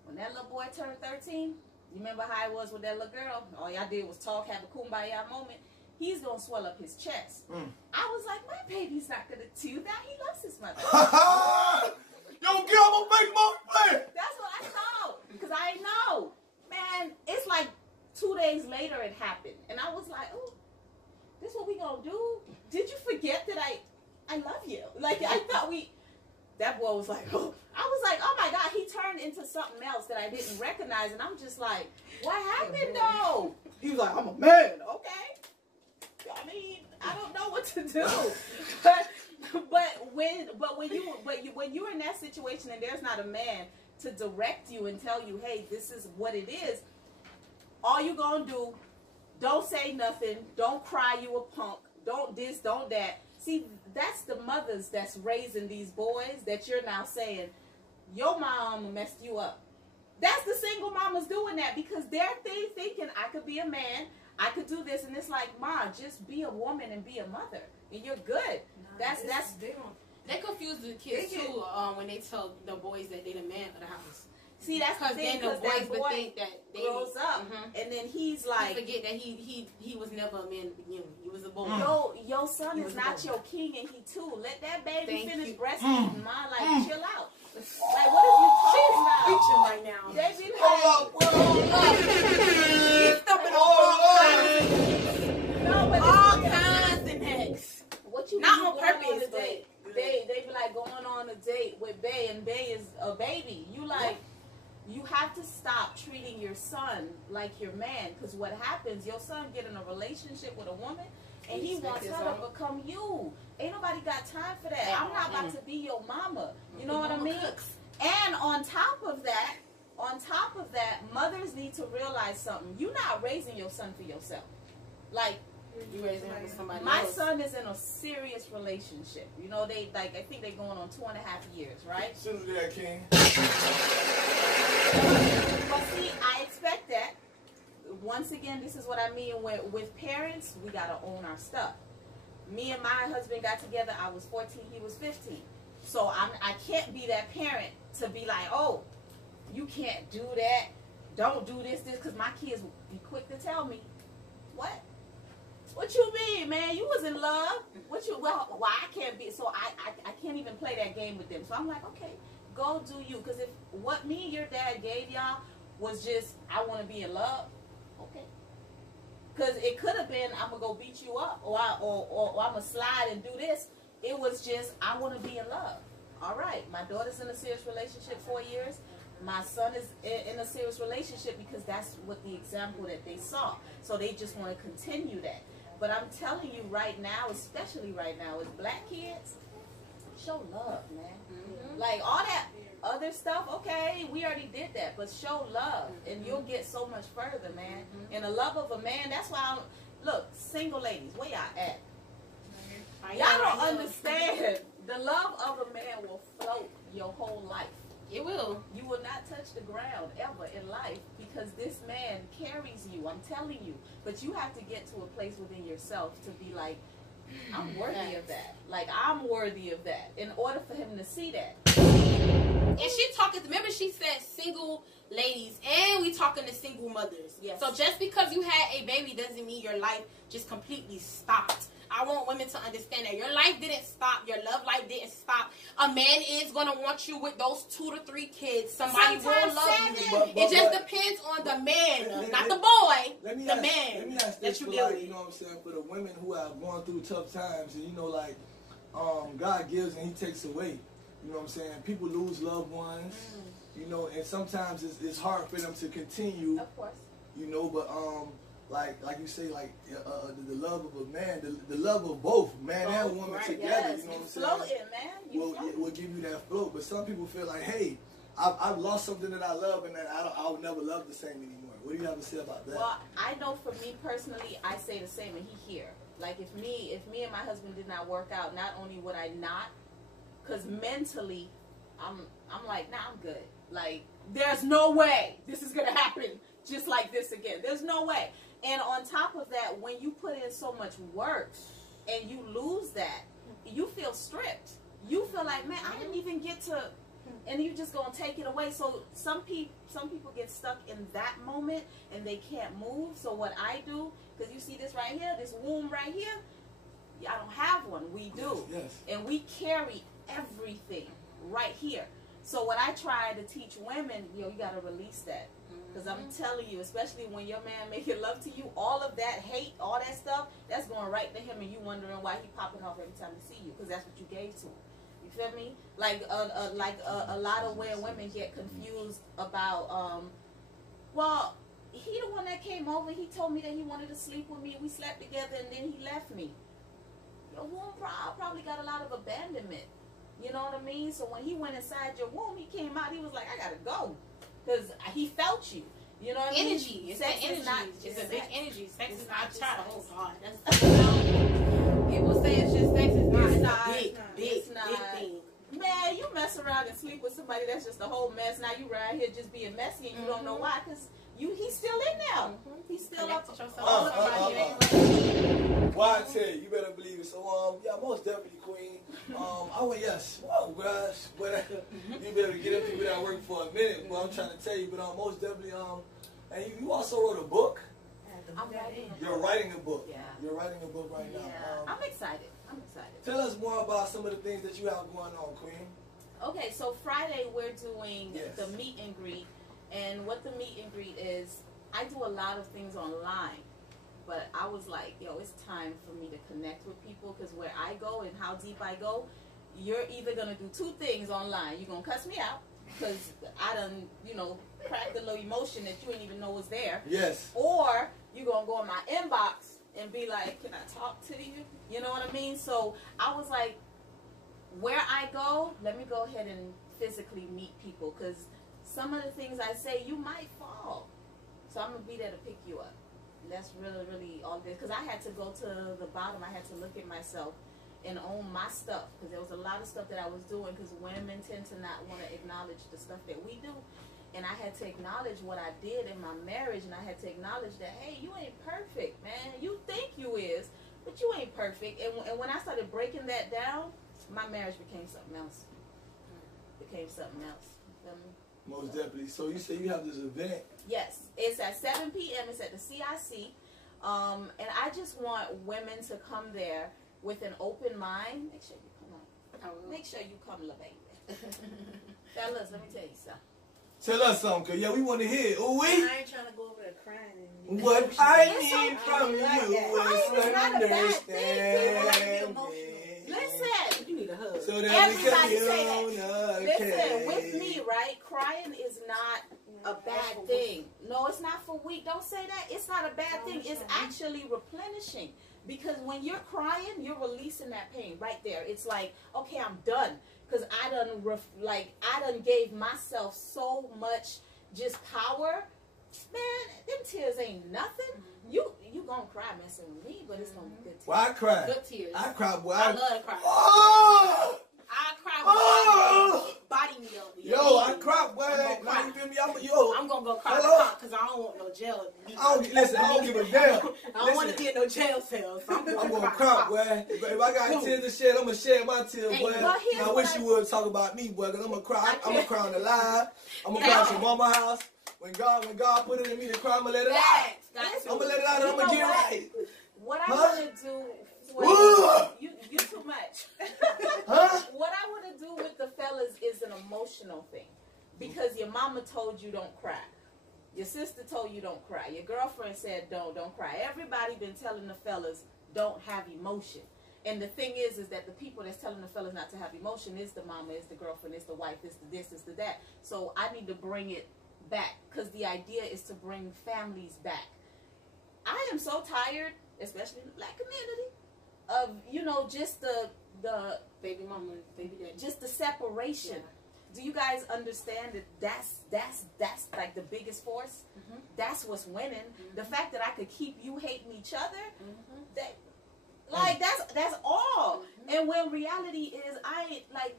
when that little boy turned 13, you remember how it was with that little girl? All y'all did was talk, have a kumbaya moment. He's gonna swell up his chest." I was like, my baby's not gonna do that. He loves his mother. Don't get on my big mom, man. That's what I thought, because I know, man. It's like 2 days later it happened, and I was like, oh, this what we gonna do? Did you forget that I love you? Like, I thought that boy was like, oh. I was like, oh my God, he turned into something else that I didn't recognize, and I'm just like, what happened though? He was like, I'm a man, okay. I mean, I don't know what to do. When you're in that situation and there's not a man to direct you and tell you, hey, this is what it is, all you gonna do, don't say nothing, don't cry, you a punk, don't this, don't that. See, that's the mothers that's raising these boys that you're now saying, your mom messed you up. That's the single mamas doing that, because they're thinking, I could be a man, I could do this, and it's like, Ma, just be a woman and be a mother, and you're good. They confuse the kids too when they tell the boys that they the man of the house. See, that's the thing, because then the boys would think that they grows up, and then he's like, forget that he was never a man in the beginning. He was a boy. Your son is not your king, and he too. Let that baby finish breastfeeding, Ma. Like, chill out. Like, what are you talking about? Preaching right now. They be like, he's stumping all kinds of necks. What you not on purpose, but they be like going on a date with Bay, and Bay is a baby. You like, you have to stop treating your son like your man, because what happens, your son get in a relationship with a woman, and he wants her to become you. Ain't nobody got time for that. I'm not about to be your mama. You know what I mean? And on top of that, mothers need to realize something. You're not raising your son for yourself. Like, you raising him for somebody my else. son is in a serious relationship. You know, I think they're going on 2.5 years, right? Soon as that, King. But see, I expect that. Once again, this is what I mean with parents, we got to own our stuff. Me and my husband got together, I was 14, he was 15. So I can't be that parent to be like, oh, you can't do that, don't do this, because my kids will be quick to tell me, what? What you mean, man? You was in love. Well, I can't be, so I can't even play that game with them. So I'm like, okay, go do you. Because if what me and your dad gave y'all was just, I want to be in love, okay. Because it could have been, I'm going to go beat you up, or I'm going to slide and do this. It was just, I want to be in love. All right, my daughter's in a serious relationship 4 years. My son is in a serious relationship because that's what the example that they saw. So they just want to continue that. But I'm telling you right now, especially right now, with black kids, show love, man. Like all that other stuff, okay, we already did that, but show love, and you'll get so much further, man. And the love of a man, that's why look, single ladies, where y'all at? Y'all don't understand. The love of a man will float your whole life. It will. You will not touch the ground ever in life because this man carries you. I'm telling you. But you have to get to a place within yourself to be like, I'm worthy of that. Like, I'm worthy of that. In order for him to see that. And she talking, remember she said single ladies, and we talking to single mothers. Yes. So just because you had a baby doesn't mean your life just completely stopped. I want women to understand that your life didn't stop. Your love life didn't stop. A man is going to want you with those 2 to 3 kids. Somebody will love you. It just depends on the man, not the boy, the man. Let me ask this for, like, you know what I'm saying, for the women who have gone through tough times, and, you know, like, God gives and he takes away. You know what I'm saying? People lose loved ones, you know, and sometimes it's hard for them to continue. Of course. You know, but, like you say, like the love of a man, the love of both man and woman together. Yes. You know what I'm saying? Man. Will give you that flow. But some people feel like, hey, I've lost something that I love, and that I'll never love the same anymore. What do you have to say about that? Well, I know for me personally, I say the same, and he here. Like if me and my husband did not work out, not only would I not, because mentally, I'm like, nah, I'm good. Like there's no way this is gonna happen just like this again. There's no way. And on top of that, when you put in so much work and you lose that, you feel stripped. You feel like, man, I didn't even get to, and you just gonna take it away. So some people get stuck in that moment and they can't move. So what I do, because you see this right here, this womb right here, I don't have one. We do. Yes. And we carry everything right here. So what I try to teach women, you gotta release that. Because I'm telling you, especially when your man making love to you, all of that hate, all that stuff, that's going right to him, and you wondering why he popping off every time he see you, because that's what you gave to him. You feel me? Like a lot of where women get confused about, well, he the one that came over, he told me that he wanted to sleep with me, we slept together, and then he left me. Your womb probably got a lot of abandonment. You know what I mean? So when he went inside your womb, he came out, he was like, I gotta go. Because he felt you. You know what I mean? Energy. It's sex an energy. It's a big energy. Sex is not child. Oh, God. That's people say it's just sex is not. Big thing. Man, you mess around and sleep with somebody that's just a whole mess. Now you right here just being messy and you don't know why. Because he's still in there. He's still up. Why I tell you, you better believe it. So, yeah, most definitely, Queen. Yes. Oh, gosh. But you better get up people that work for a minute. But I'm trying to tell you, but most definitely, and you also wrote a book. I'm writing. You're writing a book. Yeah. You're writing a book right now. I'm excited. Tell us more about some of the things that you have going on, Queen. Okay, so Friday we're doing Yes. the meet and greet. And what the meet and greet is, I do a lot of things online. But I was like, yo, it's time for me to connect with people, because where I go and how deep I go, you're either going to do 2 things online. You're going to cuss me out, because I done, cracked a little emotion that you didn't even know was there. Yes. Or you're going to go in my inbox and be like, can I talk to you? You know what I mean? So I was like, where I go, let me go ahead and physically meet people, because some of the things I say, you might fall. So I'm going to be there to pick you up. That's really, really all it is. Because I had to go to the bottom. I had to look at myself and own my stuff. Because there was a lot of stuff that I was doing. Because women tend to not want to acknowledge the stuff that we do. And I had to acknowledge what I did in my marriage. And I had to acknowledge that, hey, you ain't perfect, man. You think you is, but you ain't perfect. And when I started breaking that down, my marriage became something else. Became something else. You feel me? Most definitely. So you say you have this event. Yes, it's at 7 p.m. It's at the CIC. And I just want women to come there with an open mind. Make sure you come on. Make sure you come, little baby. Fellas, let me tell you something. Tell us something, because, we want to hear it. Ooh, I ain't trying to go over there crying. What I need from you is Crying is not a bad thing. understanding. Listen. You need a hug. So that everybody say that. Listen, with me, right? Crying is not a bad thing. No, it's not for weak. Don't say that. It's not a bad thing. It's actually replenishing. Because when you're crying, you're releasing that pain right there. It's like, okay, I'm done. Because I done gave myself so much just power. Man, them tears ain't nothing. You gonna cry messing with me, but it's gonna be good tears. Well, I cry. Good tears. I cry, boy. I love to cry. Oh! I cry Oh! body me up. Yo, I cry, boy. I'm you feel me? I'm gonna go cry because I don't want no jail. Listen, I don't give a damn. I don't want to be in no jail cell. So I'm gonna cry, boy. If I got tears to shed, I'm gonna shed my tears, boy. I wish you would talk about me, boy, because I'm gonna cry. I'm gonna cry on the live. I'm gonna cry at your mama's house. When God put it in me to cry, I'm gonna let it out. I'm gonna let it out and I'm gonna get right. What I want to do, you too much. What I want to do with the fellas is an emotional thing. Because your mama told you don't cry. Your sister told you don't cry. Your girlfriend said don't cry. Everybody been telling the fellas don't have emotion. And the thing is that the people that's telling the fellas not to have emotion is the mama, is the girlfriend, is the wife, is the this, is the that. So I need to bring it back, because the idea is to bring families back. I am so tired, especially in the black community, of just the baby mama, baby daddy, just the separation. Yeah. Do you guys understand that that's like the biggest force? That's what's winning. The fact that I could keep you hating each other, that's all. And when reality is,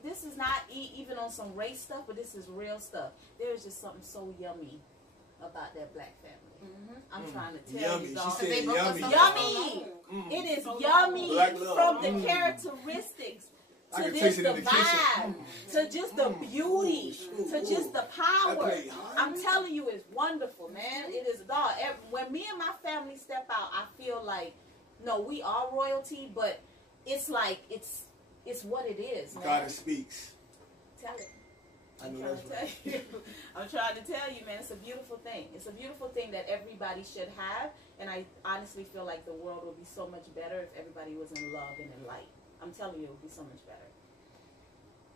this is not even on some race stuff, but this is real stuff. There's just something so yummy about that black family. I'm trying to tell you, dog. She said yummy. Yummy. It is yummy from the characteristics to just the vibe, to just the beauty, to just the power. I'm telling you, it's wonderful, man. It is, dog. When me and my family step out, I feel like, no, we are royalty, but it's like, it's what it is, man. God speaks. Tell it. I'm trying to tell you, man, it's a beautiful thing. It's a beautiful thing that everybody should have, and I honestly feel like the world would be so much better if everybody was in love and in light. I'm telling you, it would be so much better.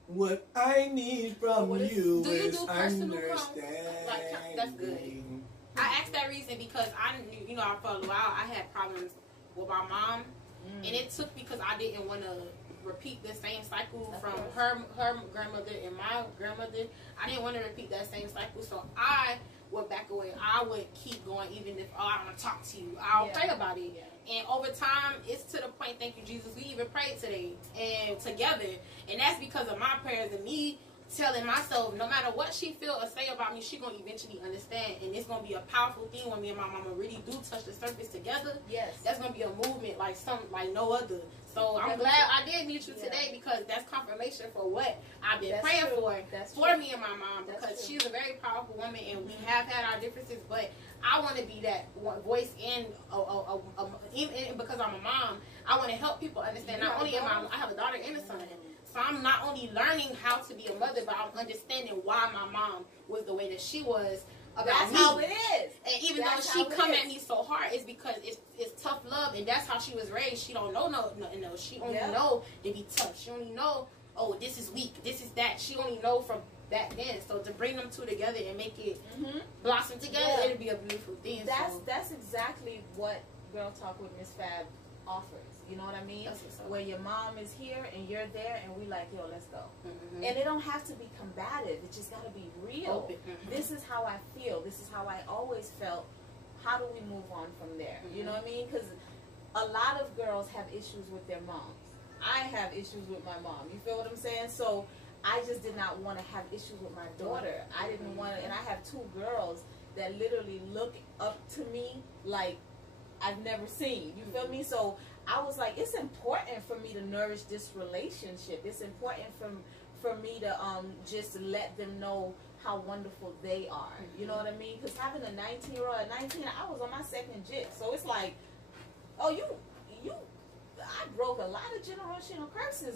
What I need from you is understanding. That's good. I asked that reason because for a while I had problems with my mom, and it took because I didn't want to repeat the same cycle from her grandmother and my grandmother. I didn't want to repeat that same cycle, so I would back away. I would keep going, even if I don't want to talk to you. I'll pray about it. And over time, it's to the point, thank you, Jesus, we even prayed today and together. And that's because of my prayers and me telling myself, no matter what she feel or say about me, she going to eventually understand. And it's going to be a powerful thing when me and my mama really do touch the surface together. Yes. That's going to be a movement like no other. So I'm glad I did meet you today, because that's confirmation for what I've been praying for me and my mom, because she's a very powerful woman, and we have had our differences, but I want to be that voice in, because I'm a mom, I want to help people understand. Not only am I have a daughter and a son, so I'm not only learning how to be a mother, but I'm understanding why my mom was the way that she was about me. That's how it is. And even though she come at me so hard, it's because it's tough love, and that's how she was raised. She don't know no. She only know to be tough. She only know, oh, this is weak, this is that. She only know from back then. So to bring them two together and make it blossom together, it'll be a beautiful thing. That's exactly what Girl Talk with Miss Fab offers. You know what I mean? Where your mom is here and you're there, and we like, yo, let's go. And it don't have to be combative. It just got to be real. This is how I feel. This is how I always felt. How do we move on from there? You know what I mean? Because a lot of girls have issues with their moms. I have issues with my mom. You feel what I'm saying? So I just did not want to have issues with my daughter. I didn't want to, and I have two girls that literally look up to me like I've never seen. You feel me? So I was like, it's important for me to nourish this relationship. It's important for me to just let them know how wonderful they are. You know what I mean? Because having a 19-year-old at 19, I was on my second jit. So it's like, oh, I broke a lot of generational curses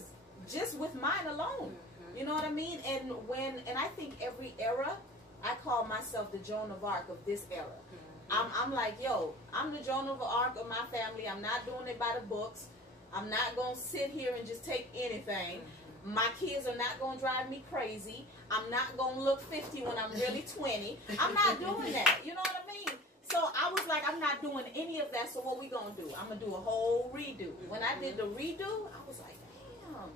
just with mine alone. You know what I mean? And I think every era, I call myself the Joan of Arc of this era. I'm like, yo, I'm the Joan of Arc of my family. I'm not doing it by the books. I'm not going to sit here and just take anything. My kids are not going to drive me crazy. I'm not going to look 50 when I'm really 20. I'm not doing that. You know what I mean? So I was like, I'm not doing any of that. So what we going to do? I'm going to do a whole redo. When I did the redo, I was like, damn.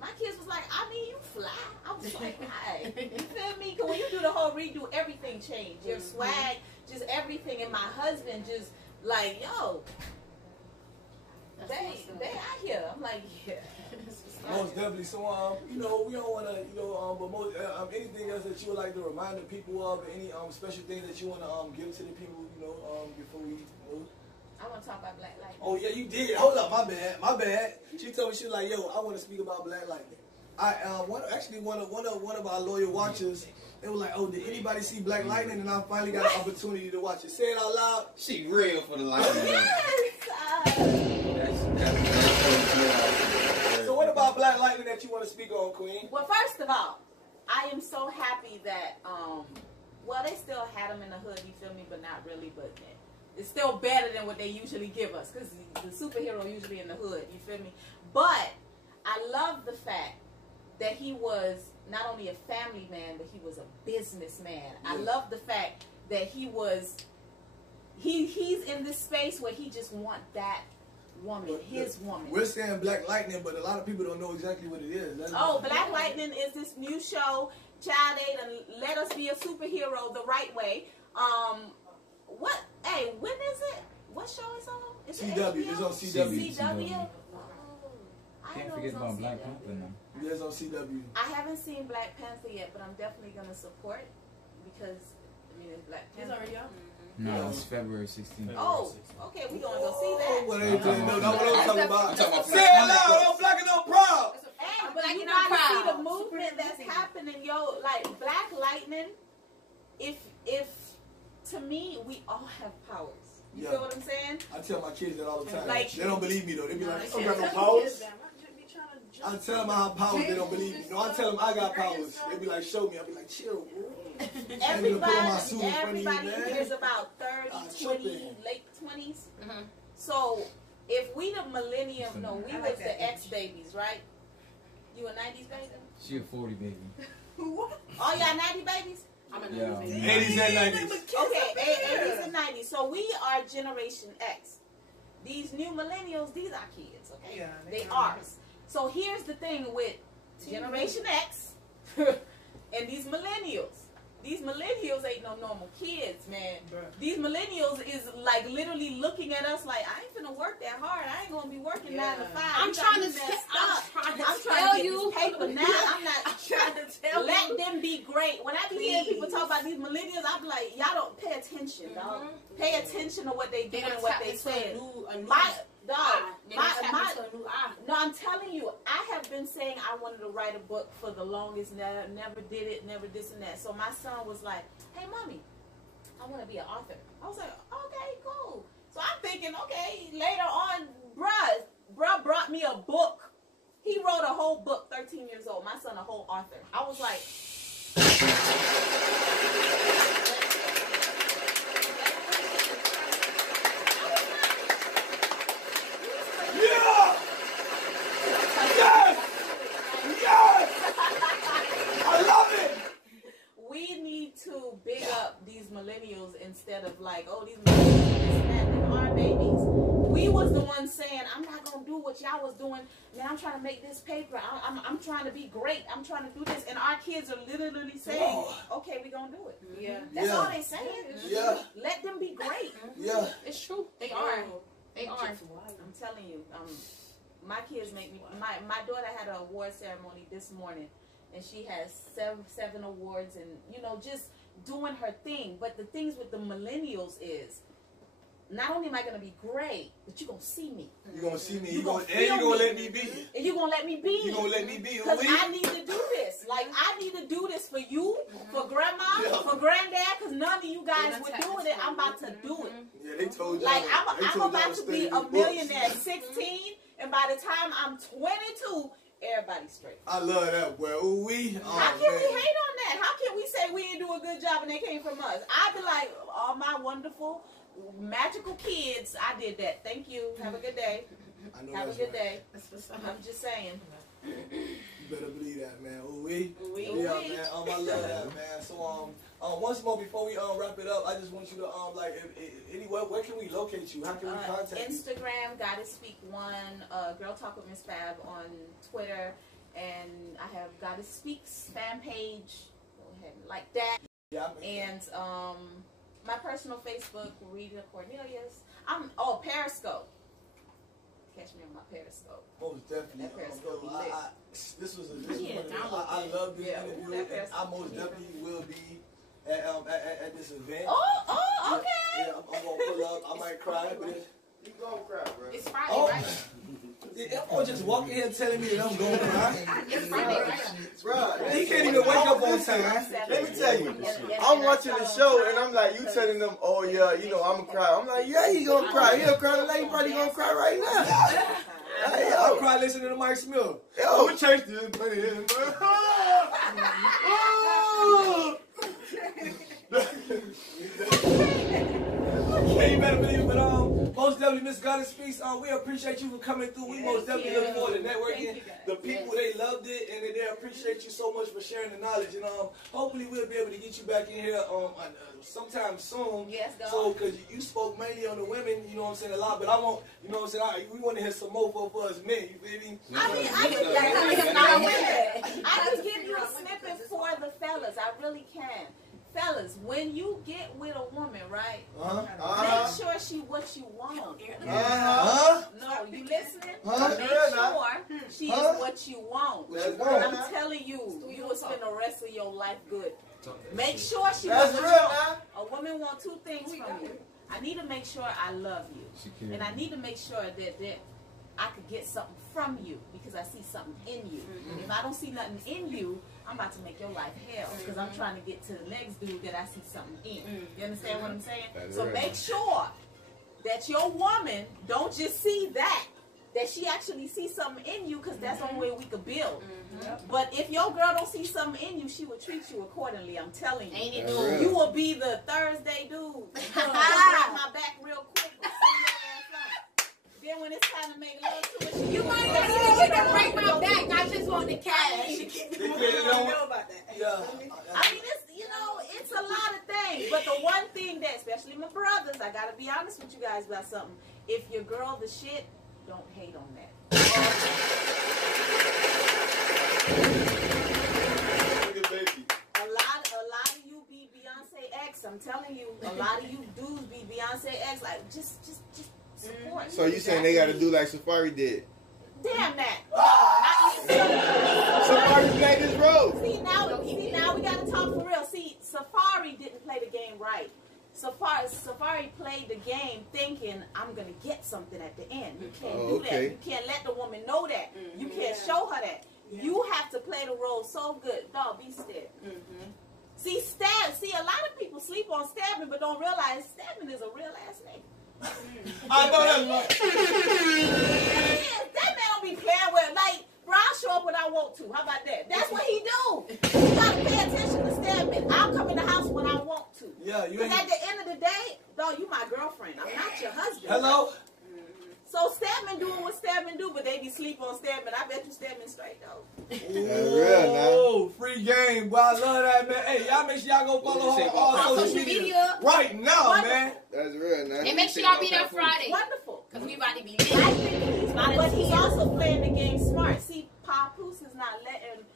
My kids was like, I mean, you fly. I was like, hi. You feel me? Because when you do the whole redo, everything changed. Your swag, just everything. And my husband just like, yo, they out here. I'm like, yeah. Most definitely. So, you know, we don't want to, you know, but most, anything else that you would like to remind the people of, any special things that you want to give to the people, you know, before we move? I want to talk about Black Lightning. Oh, yeah, you did. Hold up, my bad. She told me, she was like, yo, I want to speak about Black Lightning. One of our loyal watchers, they were like, oh, did anybody see Black Lightning? And I finally got an opportunity to watch it. Say it out loud. She real for the lightning. Yes! So what about Black Lightning that you want to speak on, Queen? Well, first of all, I am so happy that, well, they still had them in the hood, you feel me, but not really, but it's still better than what they usually give us, because the superhero usually in the hood, you feel me? But I love the fact that he was not only a family man, but he was a businessman. Yeah. I love the fact that he's in this space where he just want that woman, his woman. We're saying Black Lightning, but a lot of people don't know exactly what it is. Black Lightning is this new show. Child, they done let us be a superhero the right way. What? Hey, when is it? What show is on? Is CW. It it's on CW. CW. Can't forget about Black Panther now. Yeah, it's on CW. I haven't seen Black Panther yet, but I'm definitely gonna support because I mean it's Black Panther. It's already out. No, it's February 16th. Oh, okay, we gonna go see that. Well, that's what I'm talking about. Say it loud, I'm Black and no proud. Hey, but you gotta see the movement that's happening, yo. Like Black Lightning. If to me, we all have powers. You feel what I'm saying? I tell my kids that all the time. Like, they don't believe me though. They be like, I don't got no powers. I tell them I have powers, they don't believe me. No, I tell them I got powers. They be like, show me. I be like, chill, bro. Everybody is about 30, 20, late 20s. So if we the millennium, we was the X babies, right? You a 90s baby? She a 40 baby. What? All y'all 90 babies? I'm a 80s and 90s. Okay, 80s and 90s. So we are Generation X. These new millennials, these are kids, okay? Yeah, they ours. So here's the thing with Generation X and these millennials. These millennials ain't no normal kids, man. These millennials is like literally looking at us like, I ain't finna work that hard. I ain't gonna be working 9 to 5. I'm trying to tell you paper now. I'm not trying to tell you. Let them be great. When I be hearing people talk about these millennials, I be like, y'all don't pay attention, dog. Pay attention to what they doing and what they say. No, I'm telling you, I have been saying I wanted to write a book for the longest, never did it, never this and that. So my son was like, hey, mommy, I want to be an author. I was like, okay, cool. So I'm thinking, okay, later on, bruh brought me a book. He wrote a whole book, 13 years old. My son, a whole author. I was like... I love it. We need to big up these millennials instead of like, oh, these millennials are babies. We was the ones saying, I'm not gonna do what y'all was doing. Man, I'm trying to make this paper. I'm trying to be great. I'm trying to do this, and our kids are literally saying, okay, we gonna do it. Yeah, that's all they saying. Yeah, let them be great. Yeah, it's true. They are. They are. I'm telling you. My kids make me. My daughter had an award ceremony this morning, and she has seven awards, and just doing her thing. But the things with the millennials is, not only am I gonna be great, but you're gonna see me. You're gonna see me. You're gonna let me be. And you're gonna let me be. You're gonna let me be. Because I need to do this. Like I need to do this for you, for grandma, for granddad. Because none of you guys were doing it. I'm about to do it. Yeah, they told you. Like I'm about to be a millionaire at 16. And by the time I'm 22, everybody's straight. I love that, boy. Ooh, how can we hate on that? How can we say we didn't do a good job and they came from us? I'd be like, all my wonderful, magical kids, I did that. Thank you. Have a good day. Have a good day. I'm just saying. better believe that, man. Yeah, man. I love that, man. So, once more before we wrap it up, I just want you to anywhere, where can we locate you? How can we contact you? Instagram, Goddess Speak One, Girl Talk with Miss Fab on Twitter, and I have Goddess Speaks fan page. Go ahead and like that. Yeah, and my personal Facebook, Rita Cornelius. Periscope. Catch me on my Periscope. Most definitely. That Periscope be lit. I love this interview, and I most definitely will be at this event. Okay. Yeah, I'm gonna pull up. I might cry, but You gonna cry, bro. It's Friday, right? I'm gonna just walk in here telling me that I'm gonna cry. It's Friday, right? Bro, He can't even wake up on time. let me tell you, I'm watching the show and I'm like, you telling them, oh yeah, you know, I'm gonna cry. I'm like, yeah, he gonna cry. He'll cry like he probably gonna cry right now. Hey, I'll cry listening to Mike Smith. Yo, we changed this money in, bro. Yeah, you better believe it, but most definitely, Miss Goddess Speaks, we appreciate you for coming through. We most definitely look forward to networking. The people, they loved it, and they appreciate you so much for sharing the knowledge. And hopefully we'll be able to get you back in here sometime soon. Yes, God. So, because you spoke mainly on the women, you know what I'm saying, a lot, but I want, you know what I'm saying, we want to hear some more for us men, you feel me? I can give you a snippet for the fellas. I really can. Fellas, when you get with a woman, right? Make sure she what you want. No, you listening? Make sure she is what you want. And I'm telling you, you will spend the rest of your life good. Make sure she what you want. A woman wants two things from you. I need to make sure I love you, and I need to make sure that I could get something from you because I see something in you. If I don't see nothing in you, I'm about to make your life hell because I'm trying to get to the next dude that I see something in. You understand what I'm saying? So make sure that your woman don't just see that she actually sees something in you because that's the only way we could build. But if your girl don't see something in you, she will treat you accordingly. I'm telling you. You will be the Thursday dude. Grab my back real quick. Then when it's time to make love to it, you might not even get to break my back. I just want the cash. I mean, it's, you know, it's a lot of things. But the one thing that, especially my brothers, I gotta be honest with you guys about something. If your girl the shit, don't hate on that. A lot of you be Beyonce X. I'm telling you, a lot of you dudes be Beyonce X. Like just support. So you saying they got to do like Safari did? Damn that. Safari played his role. See now we gotta talk for real. See, Safari didn't play the game right. Safari played the game thinking I'm gonna get something at the end. You can't do that. You can't let the woman know that. You can't show her that. You have to play the role so good. Dog, be still. See, a lot of people sleep on stabbing but don't realize stabbing is a real ass nigga. I know that's right. That man don't be playing with, like, bro, I'll show up when I want to. How about that? That's what he do. You gotta pay attention to Stedman. I'll come in the house when I want to. Yeah, you Because at the end of the day, though, you my girlfriend. I'm not your husband. Hello? So Stedman doing what Stedman do, but they be sleep on Stedman. I bet you Stedman straight, though. Oh, free game. Boy, I love that, man. Hey, y'all make sure y'all go follow her on all social media right now, man. That's real, man. And make sure y'all be there Friday. Wonderful. Because we about to be lit. But he's also playing the game smart. See, Papoose is not letting,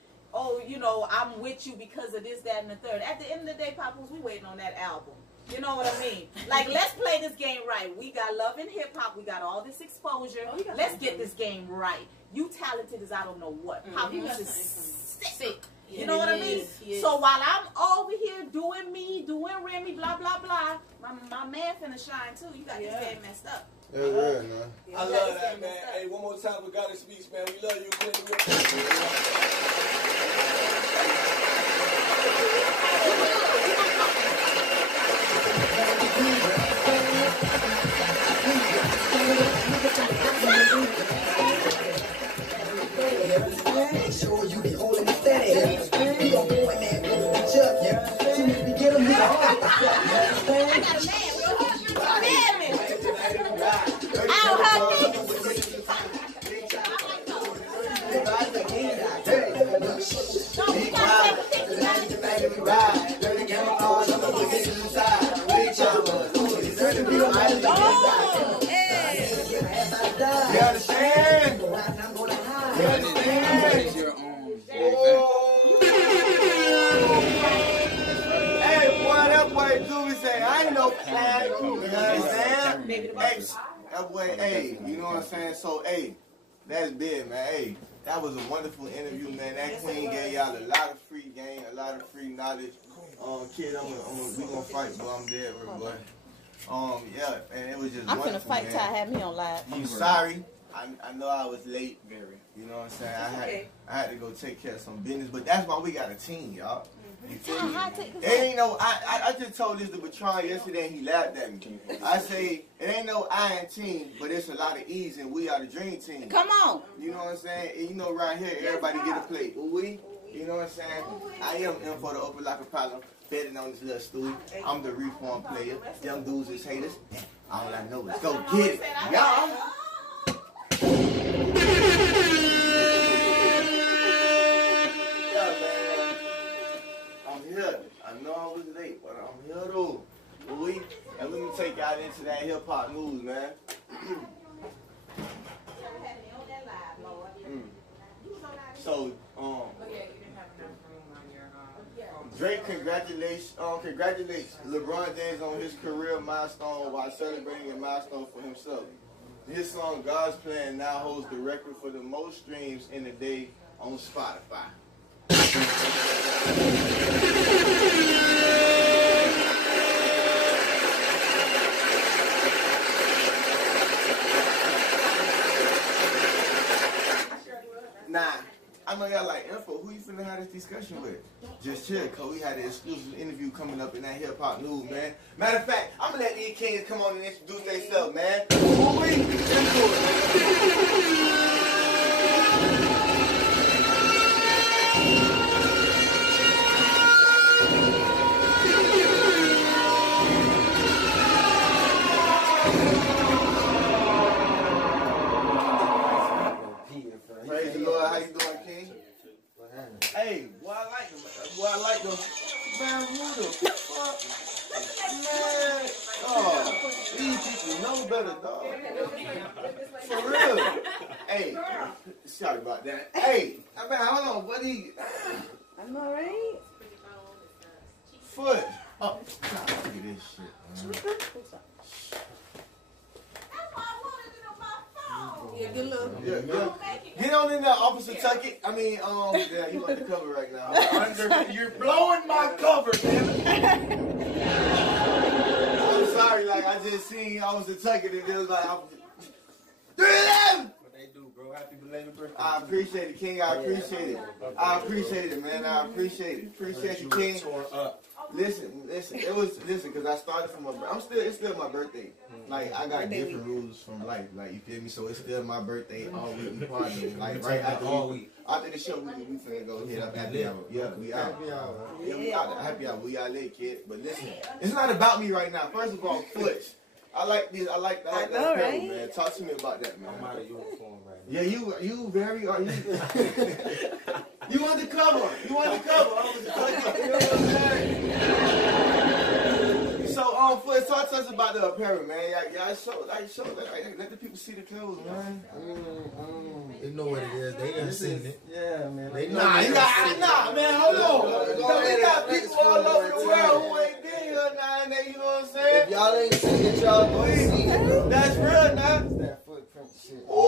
you know, I'm with you because of this, that, and the third. At the end of the day, Papoose, we waiting on that album. You know what I mean? Like, let's play this game right. We got love and hip-hop. We got all this exposure. Let's get this game right. You talented as I don't know what. Papoose is sick. You know what I mean? So while I'm over here doing me, doing Remy, blah, blah, blah, my man finna shine too. You got this game messed up. That's real, man. I love that, man. Hey, one more time, we gotta speak, man. We love you, Make sure you be holding it steady. We gon' go in there and go to the chuck, yeah. Soon as we get him, we gon' hold the stuff, you understand? I got a man, You understand? You understand? Hey, boy, that boy Doobie say, I ain't no plan. You understand? Hey, that boy, hey, you know what I'm saying? So, hey, that's big, man. Hey, that was a wonderful interview, man. That queen gave y'all a lot of free game, a lot of free knowledge. Kid, we gonna fight, but I'm dead, boy. Yeah, and it was just I'm wonderful, finna fight man. till I have me on live. I'm sorry. I know I was late. You know what I'm saying? I had to go take care of some business, but that's why we got a team, y'all. You feel me? It ain't no, I just told this to Bertrand yesterday and he laughed at me. I say, it ain't no I in team, but it's a lot of E's and we are the dream team. Come on. You know what I'm saying? And you know right here, everybody get a plate. We, you know what I'm saying? I am in for the open like a problem, betting on this little stool. I'm the reform player. Young dudes is haters. All I know is go get it, y'all. I know I was late, but I'm here though. And let me take y'all into that hip hop news, man. So, Drake congratulates LeBron James on his career milestone while celebrating a milestone for himself. His song God's Plan now holds the record for the most streams in a day on Spotify. Nah, I know y'all like info. Who you finna have this discussion with? Just chill, cause we had an exclusive interview coming up in that hip hop news, man. Matter of fact, I'm gonna let these kings come on and introduce themselves, man. Praise the Lord. How you doing, King? Hey, boy, I like them. Boy, I like them. Man, who the fuck? Man, oh, these people know better, dog. For real. Hey, sorry about that. Hey, man, hold on, buddy. I'm alright. Foot. Oh, look at this shit, man. Yeah, good look. Yeah. Get on in there, Officer Tuckett. I mean, yeah, you on the cover right now. You're blowing my cover, damn it. I'm sorry, like I just seen Officer Tuckett and it was like, what they do, bro? Happy belated birthday. I appreciate it, King. I appreciate it. I appreciate it, man. I appreciate it. Appreciate you, King. Listen. It was because I started from it's still my birthday. Like I got different rules from life. Like you feel me? So it's still my birthday all week. We partying. Like right after all week. After the show, we finna go hit up happy hour. Yeah, we out. Yeah, we out. Happy hour. We out late, kid. But listen, it's not about me right now. First of all, Foots. I like this. I like that apparel, right? Man. Talk to me about that, man. I'm out of uniform right now. Yeah, you very are you. You undercover. You undercover. I was you know what I'm saying? So, Foots, talk to us about the apparel, man. Y'all show let the people see the clothes, man. They know what it is. They done seen it. Yeah, man. They know Nah, man, hold on. We got people all over the world who ain't been here now, and you know what I'm saying? If y'all ain't seen it, y'all go see it. That's real, now. It's that footprint shit. Oh.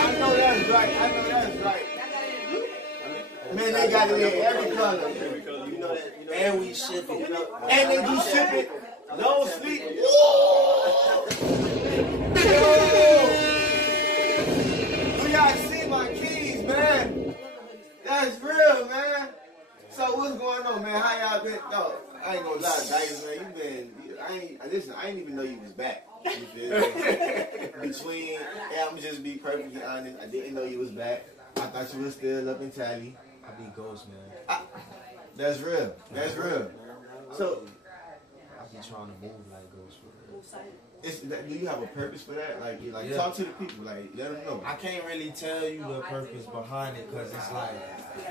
I know that's right. Man, they got it in every color. You know that. And we ship it. And they do shipping. No sleep. We gotta see my keys, man. That's real, man. So what's going on, man? How y'all been? No, I ain't gonna lie, guys, man. I ain't even know you was back. You feel me? I'm just be perfectly honest. I didn't know you was back. I thought you was still up in Tally. I be ghost, man. That's real. That's real. So I be trying to move like ghost for real. Do you have a purpose for that? Like yeah. Talk to the people. Like, let them know. I can't really tell you the purpose behind it because it's like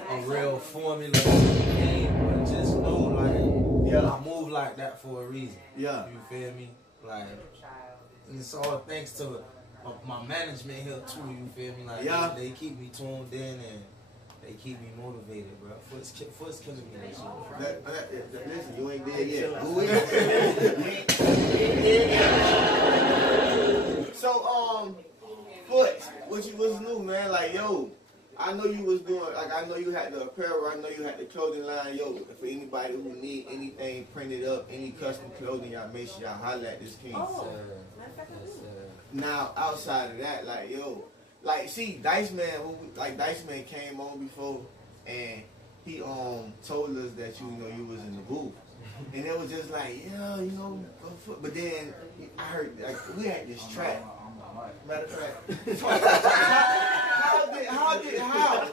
a real formula game, but just know like I move like that for a reason. Yeah. You feel me? Like, and it's all thanks to my management here too. You feel me? Like, they keep me tuned in and they keep me motivated, bro. Foot's killing me this year. Listen, you ain't dead yet. So, Foot, what's new, man? Like, yo, I know you was doing, like, I know you had the apparel, I know you had the clothing line. Yo, for anybody who need anything printed up, any custom clothing, y'all make sure y'all holler at this king. Now, outside of that, like, yo, like, see, Dice Man came on before, and he told us that you was in the booth, and it was just like, yeah, you know, go for. But then I heard, like, we had this track. Matter of fact, how?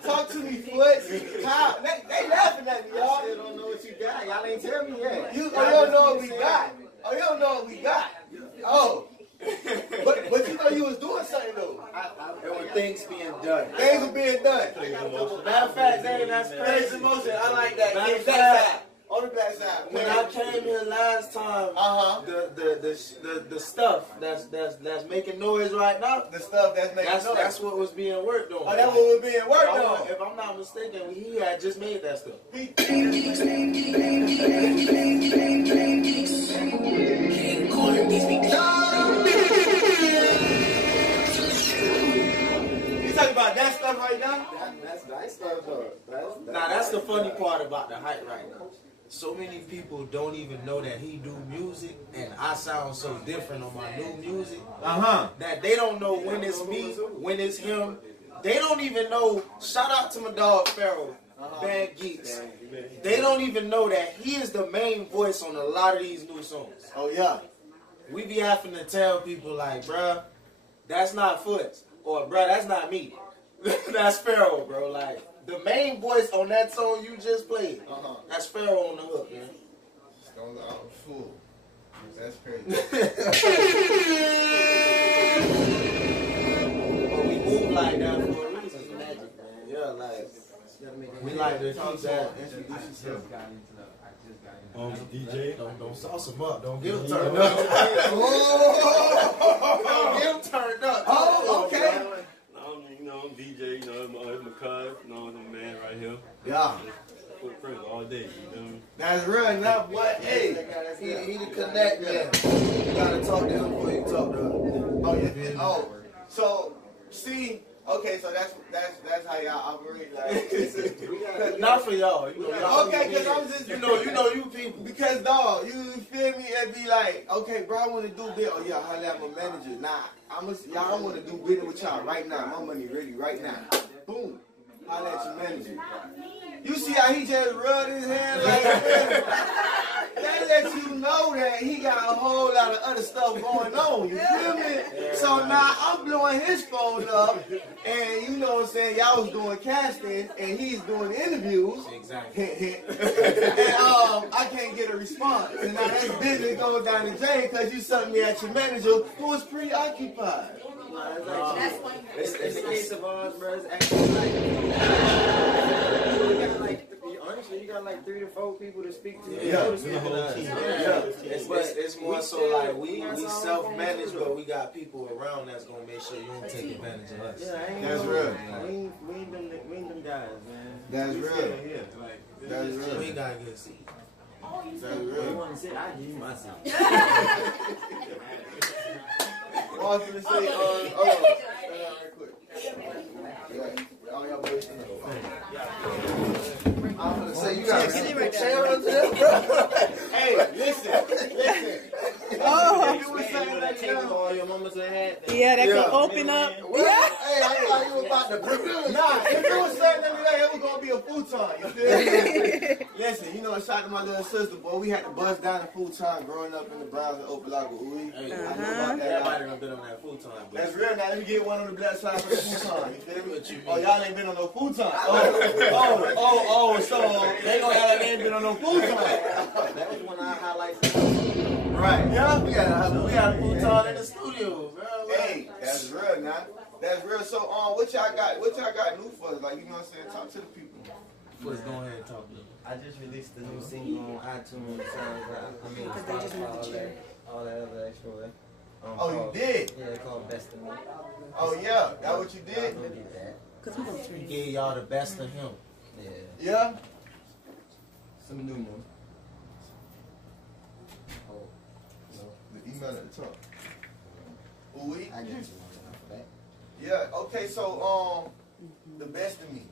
Talk to me, Foot. How? They laughing at me, y'all. Still don't know what you got. Y'all ain't tell me yet. You don't know what we got. Oh, you don't know what we got. Oh. But you know you was doing something though. There were things being done. Things were being done. Matter of fact, that's crazy motion. I like that. Matter of Black fact, side. On the black side. When I came here last time, the stuff that's making noise right now. The stuff that's making noise. That's what was being worked on. Oh, that's what was being worked on. If I'm not mistaken, he had just made that stuff. You talking about that stuff right now? That's nice stuff though. Now that's the funny part about the hype right now. So many people don't even know that he do music, and I sound so different on my new music. That they don't know when it's me, when it's him. They don't even know. Shout out to my dog Pharaoh, Bad Geeks. They don't even know that he is the main voice on a lot of these new songs. Oh yeah. We be having to tell people like, bruh, that's not Foot, or bruh, that's not me. That's Pharaoh, bro. Like, the main voice on that song you just played, that's Pharaoh on the hook, man. Stones out full. That's crazy. But we move like that for a reason, man. Yeah, like, we like to keep that. Introduce yourself. DJ, don't sauce him up. Don't get him turned up. Don't get him turned up. Oh, okay. I'm DJ, it's my cousin, I'm a man right here. Yeah. Footprint all day, you know me? That's real, not what? Hey, he the connect man. You gotta talk to him before you talk to him. Oh, yeah. Oh, so see. Okay, so that's how y'all operate. Like, not for y'all. Okay, because I'm just you know you people. Because dog, you feel me? It'd be like, okay, bro, I want to do bit. Oh yeah, holla at my manager. Nah, y'all want to do business with y'all right now. My money ready right now. Boom, holla at your manager. You see how he just rubbed his hand like that? That lets you know that he got a whole lot of other stuff going on. You feel me? So now I'm blowing his phone up, and you know what I'm saying? Y'all was doing casting, and he's doing interviews. Exactly. And I can't get a response. And now this business goes down the drain because you sent me at your manager who was preoccupied. It's the case of ours, bro. It's actually honestly, you got like 3 to 4 people to speak to. It's more so like we self-manage, but we got people around that's gonna make sure you don't take advantage of us. That's real. We ain't them guys, man. That's real. That's real. We ain't gotta get a seat. That's real. You want to sit? I give you my seat. I was going to say, stand down right quick. All y'all boys in the I'm going to say, you got to sit right there, bro. Hey, listen. You were saying that all your mamas that had. Yeah, that could open up. Well, hey, I thought you were about to bring Nah, if it was something that it was going to be a futon, you feel me? Listen, you know, shout out to my little sister, boy. We had to bust down a futon growing up in the Browns and Opalaga. Hey, I know about that. Everybody done been on that futon. That's real. Now let me get one on the black side for the futon. You feel me? Oh, y'all ain't been on no futon. So they gonna act like they ain't been on no futon. That was one of our highlights. Right. Yeah. We had a futon in the studio, bro. Hey, that's real, now. That's real. So, what y'all got new for us? Like, you know what I'm saying? Talk to the people. Let's go ahead and talk to them. I just released the new single on iTunes. Spotify, all that other extra way. Oh, you did? Yeah, called Best of Me. Oh, yeah? That what you did? I did that. We gave y'all the best of him. Yeah. Yeah? Some new ones. Oh, no. The email at the top. Ooh, I get you one for that. Yeah, okay, so, the best of me.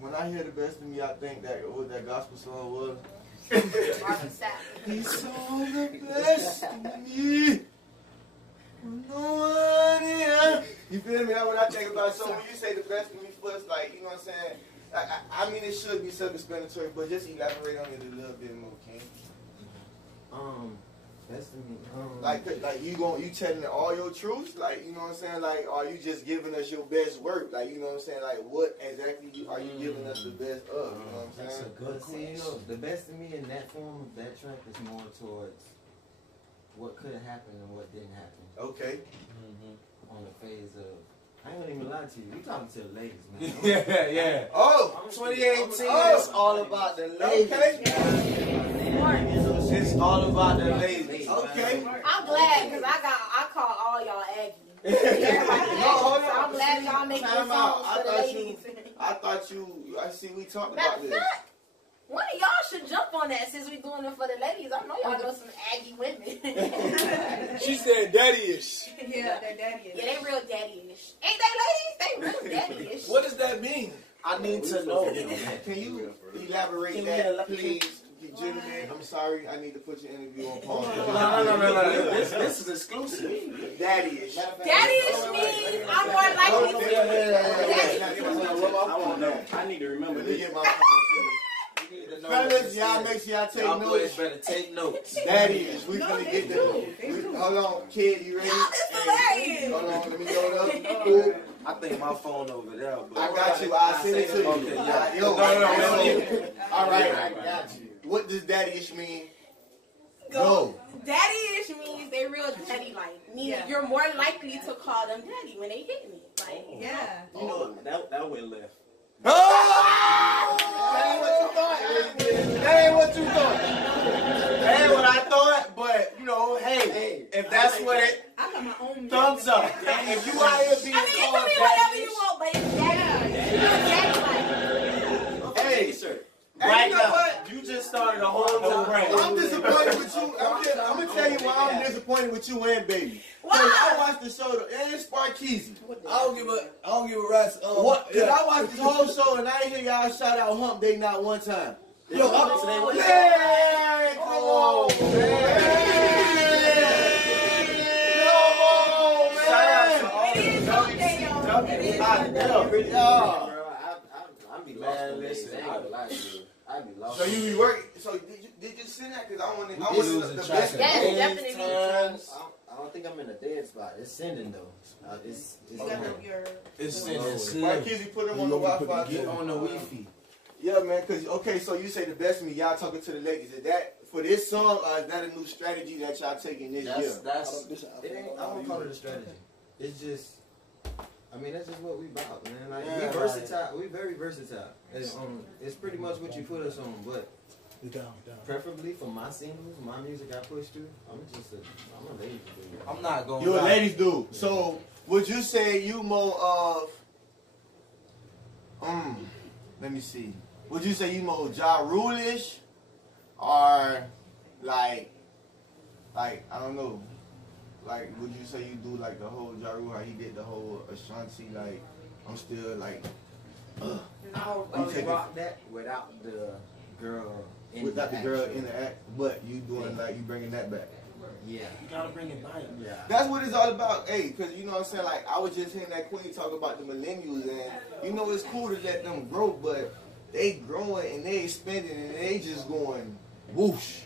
When I hear the best of me, I think that what that gospel song was. He saw the best of me. No one here. You feel me? That's what I think about. So when you say the best of me first, like, you know what I'm saying? I mean, it should be self-explanatory, but just elaborate on it a little bit more, King. Best of me. Like you telling all your truths, like, you know what I'm saying, like, are you just giving us your best work, like, you know what I'm saying, like, what exactly are you giving us the best of, you know what I'm saying? That's a good question. You know, the best of me in that form of that track is more towards what could have happened and what didn't happen. Okay. On the phase of, I ain't gonna even lie to you. We talking to the ladies, man. Yeah. Oh, 2018 is all about the ladies. Okay. It's all about the ladies. Okay. I'm glad because I call all y'all Aggie. No, hold on. So I'm glad y'all making Time songs out. for the ladies. I see we talked Matter about of this. fact, one of y'all should jump on that since we doing it for the ladies. I know y'all know some Aggie women. She said daddy-ish. Yeah, they're daddy-ish. Yeah, they real daddy-ish. Ain't they ladies? They real daddy-ish. What does that mean? I need to know. Can you elaborate that, please? Gentlemen, I'm sorry, I need to put your interview on pause. No. This is exclusive. Daddy-ish. Daddy-ish means I'm more likely to. I want to know. I need to remember Let me this. get my phone too. Fellas, y'all make sure y'all take Y'all boys notes. better take notes. Daddy-ish, we finna get the. Hold on, kid, you ready? Y'all is hilarious. Hold on, let me load up. Cool. I think my phone over there. But I got you. I'll send it to you. Okay, yeah. Yo, No. all right, I got you. What does daddy-ish mean? Go. Daddy-ish means they real daddy-like. Meaning you're more likely to call them daddy when they hit me. Like, Yeah. You know, that went left. That ain't what you thought. That ain't what you thought. That ain't what I thought, but, you know, hey, if that's what it, I got my own thumbs up. If you out here being I mean, it called can be whatever daddy, you want, but it's daddy-like. hey, Right you know now, what? you just started a whole new brand. I'm disappointed with you. I'm gonna tell you why I'm disappointed with you and baby. Why? I watched the show, and it's Sparkeezy. I don't give a rat's. What? Cause Yeah. I watched the whole show and I ain't hear y'all shout out Hump Day not one time. Yo, Man, come on, Man, listen, I be lost. So you be working? So did you send that? Cause I want the best. Yes, definitely. I don't think I'm in a dead spot. It's sending though. It's sending. Sparkeezy put him on the Wi-Fi. Get on the Wi-Fi. Yeah, man. Cause okay, so you say the best of me. Y'all talking to the ladies. Is that for this song, or is that a new strategy that y'all taking this year? I don't call it a strategy. It's just. I mean, that's just what we about, man. Like, Yeah, we versatile. We very versatile. It's pretty much what you put us on, but preferably for my singles, my music I push through, I'm a ladies dude. I'm not going. You a ladies dude. So would you say you more of? Let me see. Would you say you more Ja Rule-ish, or like I don't know. Like, would you say you do like the whole Ja Rule, how he did the whole Ashanti, like, I'm still like, I would rock that without the girl in without the girl in the act, but you doing like, you bringing that back. Yeah. You gotta bring it back. Yeah. That's what it's all about, hey, because you know what I'm saying, like, I was just hearing that queen talk about the millennials, and you know it's cool to let them grow, but they growing and they expanding and they just going whoosh.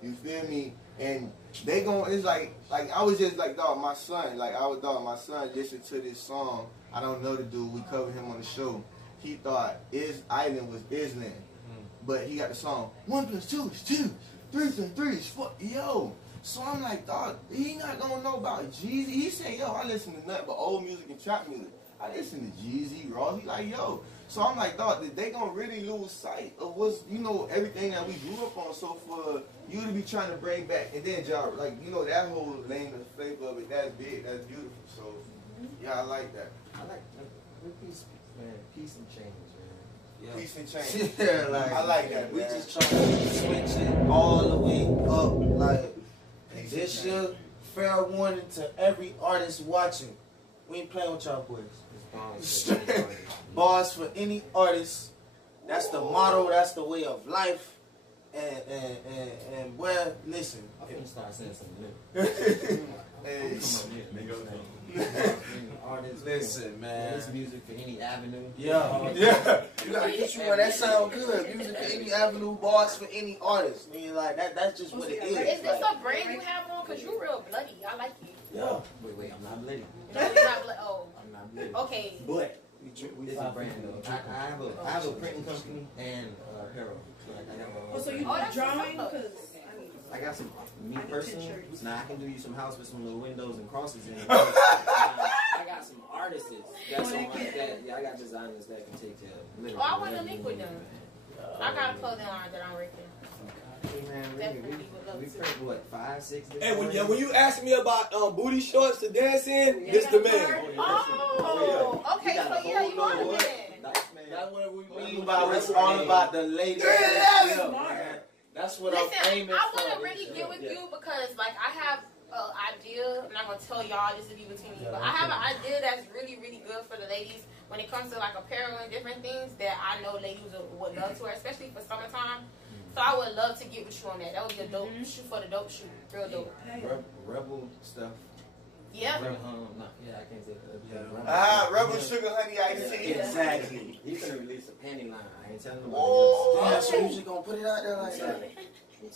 You feel me? And they going, it's like I was just like, dog, my son listened to this song. I don't know the dude. We covered him on the show. He thought Island was Island. But he got the song, 1 + 2 is 2, 3 + 3 is 4. Yo. So I'm like, dog, he not gonna know about Jeezy. He said, yo, I listen to nothing but old music and trap music. I listen to Jeezy, Raw. He like, yo. So I'm like, dog, they gonna really lose sight of what's, you know, everything that we grew up on. So for you to be trying to bring back, and then y'all, like, you know, that whole lane of flavor of it, that's big, that's beautiful. So yeah, I like that. I like peace, man. Peace and change, man. Yeah. Peace and change. Yeah, like I like that. We man. just trying to switch it all the way up. Like this year, fair warning to every artist watching. We ain't playing with y'all boys. Bars for any artist. That's the motto. That's the way of life. And well, listen. I'm gonna start saying something new. Artists, listen, man. It's music for any avenue. Yeah, yeah. You gotta get you one that sound good. Music for any avenue, bars for any artist. I mean, like that's just what it is. Is this a brand you have on? Cause you real bloody. I like you. Yeah. Wait, I'm not bloody. No, you're not bloody. Oh. I'm not bloody. Okay. But it's a brand though. I have a printing company and Hero. Like I got So you do drawing? Cause I got some, me personally, now I can do you some house with some little windows and crosses in it. I got some artists that's on like that. Yeah, I got designers that can take care of literally. Oh, I want to link with them. I got a clothing line that I'm working. Hey man, we print what, 5, 6 different Hey, when you asked me about booty shorts to dance in, this the man. Oh, okay, so yeah, you are the man. That's what we mean by it's all about the lady. That's what I'm aiming for. I want to really get with you because, like, I have an idea. I'm not going to tell y'all, this will be between you, but I have an idea that's really, really good for the ladies when it comes to, like, apparel and different things that I know ladies would love to wear, especially for summertime. So I would love to get with you on that. That would be a dope shoot for the dope shoot. Real dope. Rebel stuff. Yeah. Yeah, I can't say that. Rebel Sugar Honey Iced Tea. Exactly. He's gonna release a panty line. I ain't telling nobody. Oh, so you just gonna put it out there like that?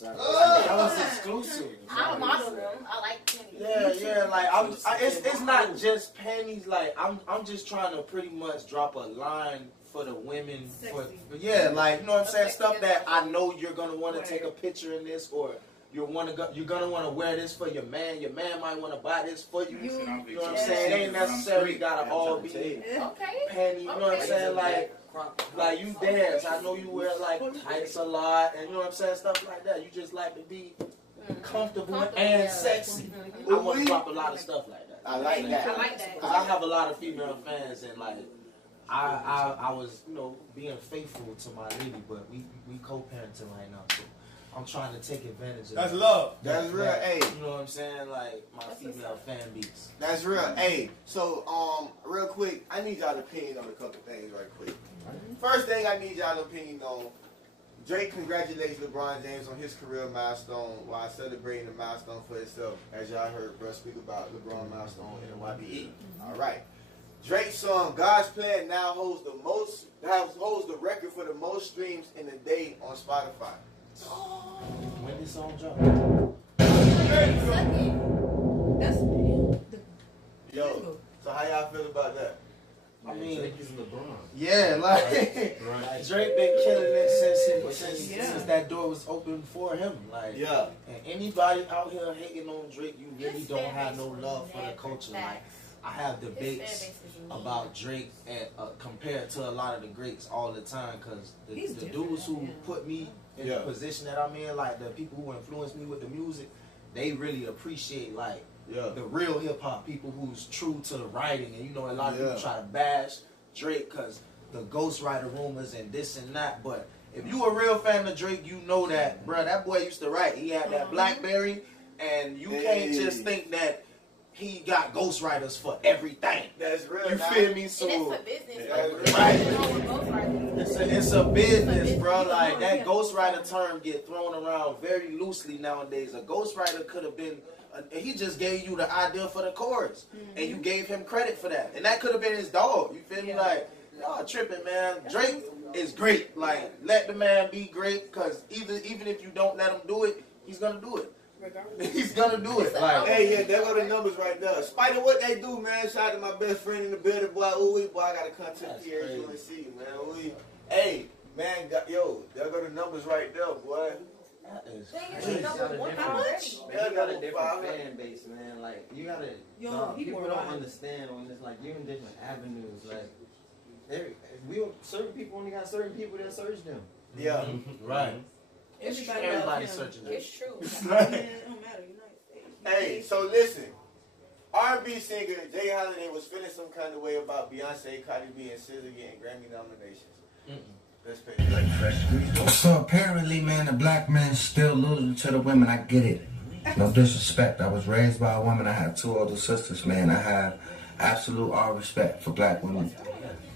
That was exclusive. I'll model them. I like Yeah, panties. yeah. Like it's not just panties. Like I'm just trying to pretty much drop a line for the women. Yeah, like you know what I'm saying. Stuff that I know you're gonna want to take a picture in this, or you're gonna want to wear this for your man. Your man might want to buy this for you. You know what I'm saying? It ain't necessarily gotta all be panty. You know what I'm saying? Like you dance. I know you wear like tights a lot, and you know what I'm saying, stuff like that. You just like to be comfortable and sexy. I want to drop a lot of stuff like that. I like that. I like that. Cause I have a lot of female fans, and like I was, you know, being faithful to my lady, but we co-parenting right now. So I'm trying to take advantage of That's that. love. That's real. Hey, you know what I'm saying? Like my female fan beats. That's real. Hey, so real quick, I need y'all opinion on a couple things right quick. First thing I need y'all opinion on, Drake congratulates LeBron James on his career milestone while celebrating the milestone for itself, as y'all heard Bruh speak about LeBron milestone in the YBE. All right. Drake's song God's Plan now holds the record for the most streams in a day on Spotify. When this song drop? Yo, so how y'all feel about that? I mean, Drake is LeBron. Yeah, like Drake been killing it since that door was open for him. Like, yeah. And anybody out here hating on Drake, you really don't have no love for the culture. Like, I have debates about Drake and compared to a lot of the greats all the time, because the dudes who put me in the position that I'm in, like the people who influence me with the music, they really appreciate like the real hip hop people who's true to the writing. And you know, a lot of people try to bash Drake because the ghostwriter rumors and this and that. But if you a real fan of Drake, you know that, bruh, that boy used to write. He had that BlackBerry, and you can't just think that he got ghostwriters for everything. That's real. You feel me? So it's a business. Right. It's a business, bro. Like that ghostwriter term get thrown around very loosely nowadays. A ghostwriter could have been. He just gave you the idea for the chorus, and you gave him credit for that, and that could have been his dog. You feel me? Like, y'all tripping, man. Drake is great. Like, let the man be great, cause even if you don't let him do it, he's gonna do it. He's gonna do it. Like, hey, yeah, there go the numbers right there. Spite of what they do, man. Shout out to my best friend in the building, boy. Ooh, boy, I got a content here at UNC, man. Ooh, hey, man, yo, there go the numbers right there, boy. You got a different fan base, man. Like you gotta, people don't understand when it's like you're in different avenues. Like certain people only got certain people that search them. Yeah, right. Everybody searching them. It's true. It don't matter. Hey, so listen. R&B singer Jay Holiday was feeling some kind of way about Beyonce, Cardi B, and SZA getting Grammy nominations. Let's pay it. So apparently, man, the black men still losing to the women. I get it. No disrespect. I was raised by a woman. I have 2 older sisters, man. I have absolute all respect for black women.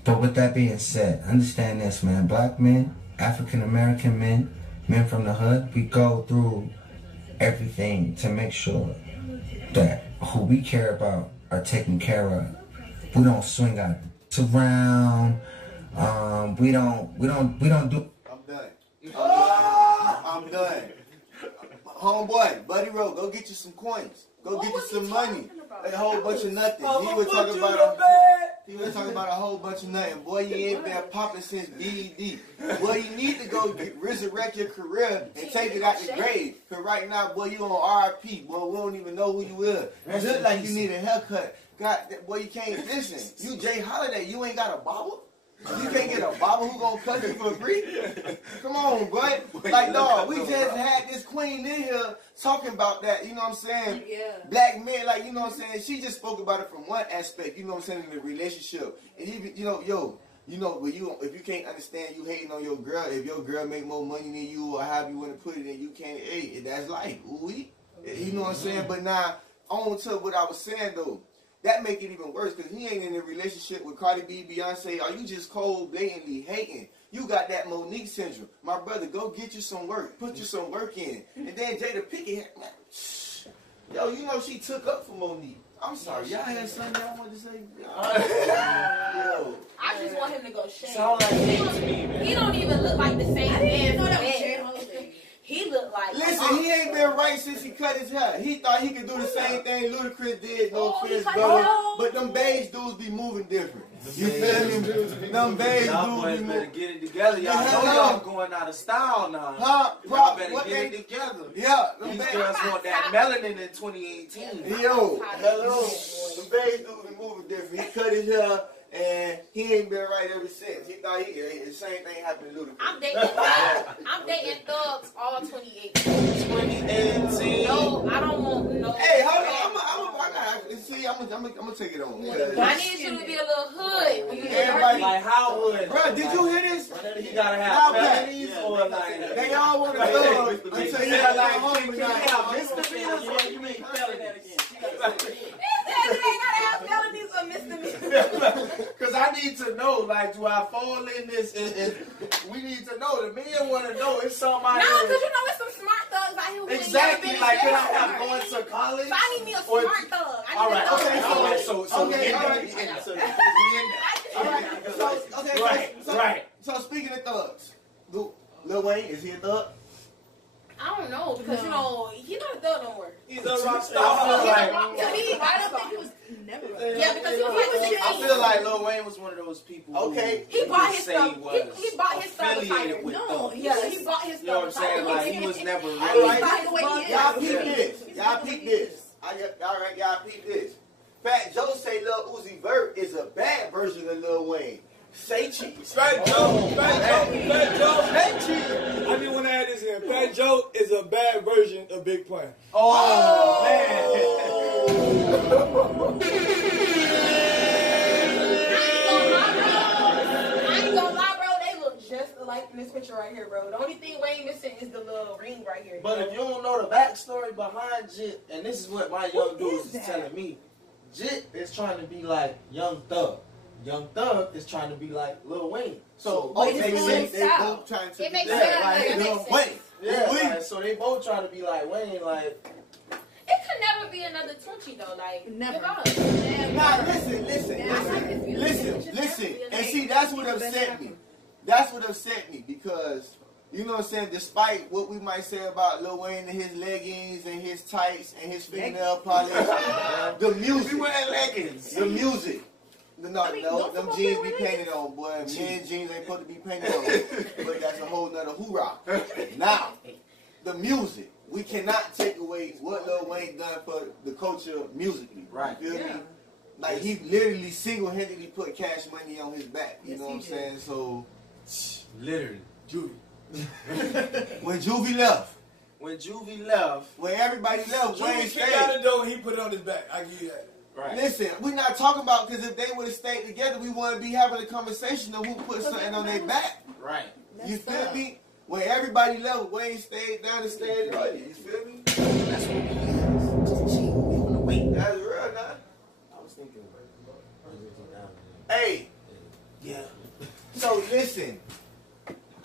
But with that being said, understand this, man. Black men, African American men, men from the hood, we go through everything to make sure that who we care about are taken care of. We don't swing out around. We don't do. I'm done. I'm done. Homeboy, Buddy Rowe, go get you some coins. Go get you some money. Like a whole bunch of nothing. He was talking about a whole bunch of nothing. Boy, you ain't been popping since DED. Boy, you need to go resurrect your career and take it out the grave. Cause right now, boy, you on RIP. Boy, we don't even know who you is. You look like you need a haircut. God, boy, you can't listen. You Jay Holiday, you ain't got a barber? You can't get a barber who gonna cut you for free? Come on, boy. Like, dog, we just had this queen in here talking about that, you know what I'm saying? Yeah. Black men, like, you know what I'm saying? She just spoke about it from one aspect, you know what I'm saying, in the relationship. And even, you know, if you can't understand you hating on your girl, if your girl make more money than you or however you want to put it, and you can't, hey, that's life, ooh-wee. You know what I'm saying? But now, on to what I was saying, though. That make it even worse because he ain't in a relationship with Cardi B, Beyonce. Are you just cold, blatantly hating? You got that Monique syndrome. My brother, go get you some work. Put you some work in. And then Jada Pinkett, man, yo, you know she took up for Monique. I'm sorry. Y'all had something y'all wanted to say? Yo. I just want him to go shave. Sound like he don't even look like the same man. He looked like. Listen, he ain't been right since he cut his hair. He thought he could do the same thing Ludacris did, no offense, brother. But them beige dudes be moving different. You feel me? Them beige dudes be moving. Get it together. Y'all know y'all going out of style now. Y'all better get it together. Yeah. These girls want that melanin in 2018. Yo, hello. Them beige dudes be moving different. He cut his hair. And he ain't been right ever since. He thought the same thing happened to Ludacris. I'm dating thugs all 2018. 2018. No, I don't want no. Hey, hold on. I'm gonna take it on. I need you to be a little hood. Everybody like how hood? Bro, did you hear this? You gotta have felonies or like they all want to thug until you got like home. You have misdemeanors or you mean felonies? Because I need to know, like, do I fall in this? We need to know. The men want to know. It's somebody. No, because you know, it's some smart thugs out here who exactly. Like, can I have going to college? So I need me a smart thug. All right. So speaking of thugs, Lil Wayne, is he a thug? I don't know because you know he's not a thug no more. He's a rock star. To me, I don't think he was never. Yeah, because he was I feel like Lil Wayne was one of those people. Okay, he bought his stuff. He bought his stuff. Affiliated with no, yeah, he bought his stuff. You know what I'm saying? Like he was never really. Y'all peep this. Y'all peep this. All right, y'all peep this. Fat Joe say Lil Uzi Vert is a bad version of Lil Wayne. Say cheese. Fat Joe, say cheese. I just want to add this here. Fat Joe is a bad version of Big Pun. Oh, man. I ain't gonna lie, bro. They look just alike in this picture right here, bro. The only thing Wayne missing is the little ring right here. But if you don't know the backstory behind Jit, and this is what my young dudes is telling me, Jit is trying to be like Young Thug. Young Thug is trying to be like Lil Wayne. So they both trying to be like Lil Wayne. Yeah, so they both trying to be like Wayne. Like it could never be another Tunchi though. Like never. Nah, listen. And see, that's what upset me. That's what upset me because you know what I'm saying. Despite what we might say about Lil Wayne and his leggings and his tights and his fingernail polish, the music. We wearing leggings. The music. No, them jeans be painted on, boy. Men's jeans ain't supposed to be painted on. But that's a whole nother hoorah. Now, the the music. We cannot take away what Lil Wayne done for the culture musically. Right. You feel me? Like he literally single-handedly put Cash Money on his back. You know what I'm saying? So literally, Juvie. When Juvie left. When Juvie left. When everybody left, Wayne Juvie came out the door and he put it on his back. I give you that. Right. Listen, we're not talking about because if they would have stayed together, we want to be having a conversation of who put something on their back. Right. You feel me? When everybody left, Wayne stayed down and stayed right. You feel me? That's what we just cheat. We on the way. That's real, nah. I was thinking. Hey. Yeah. So listen.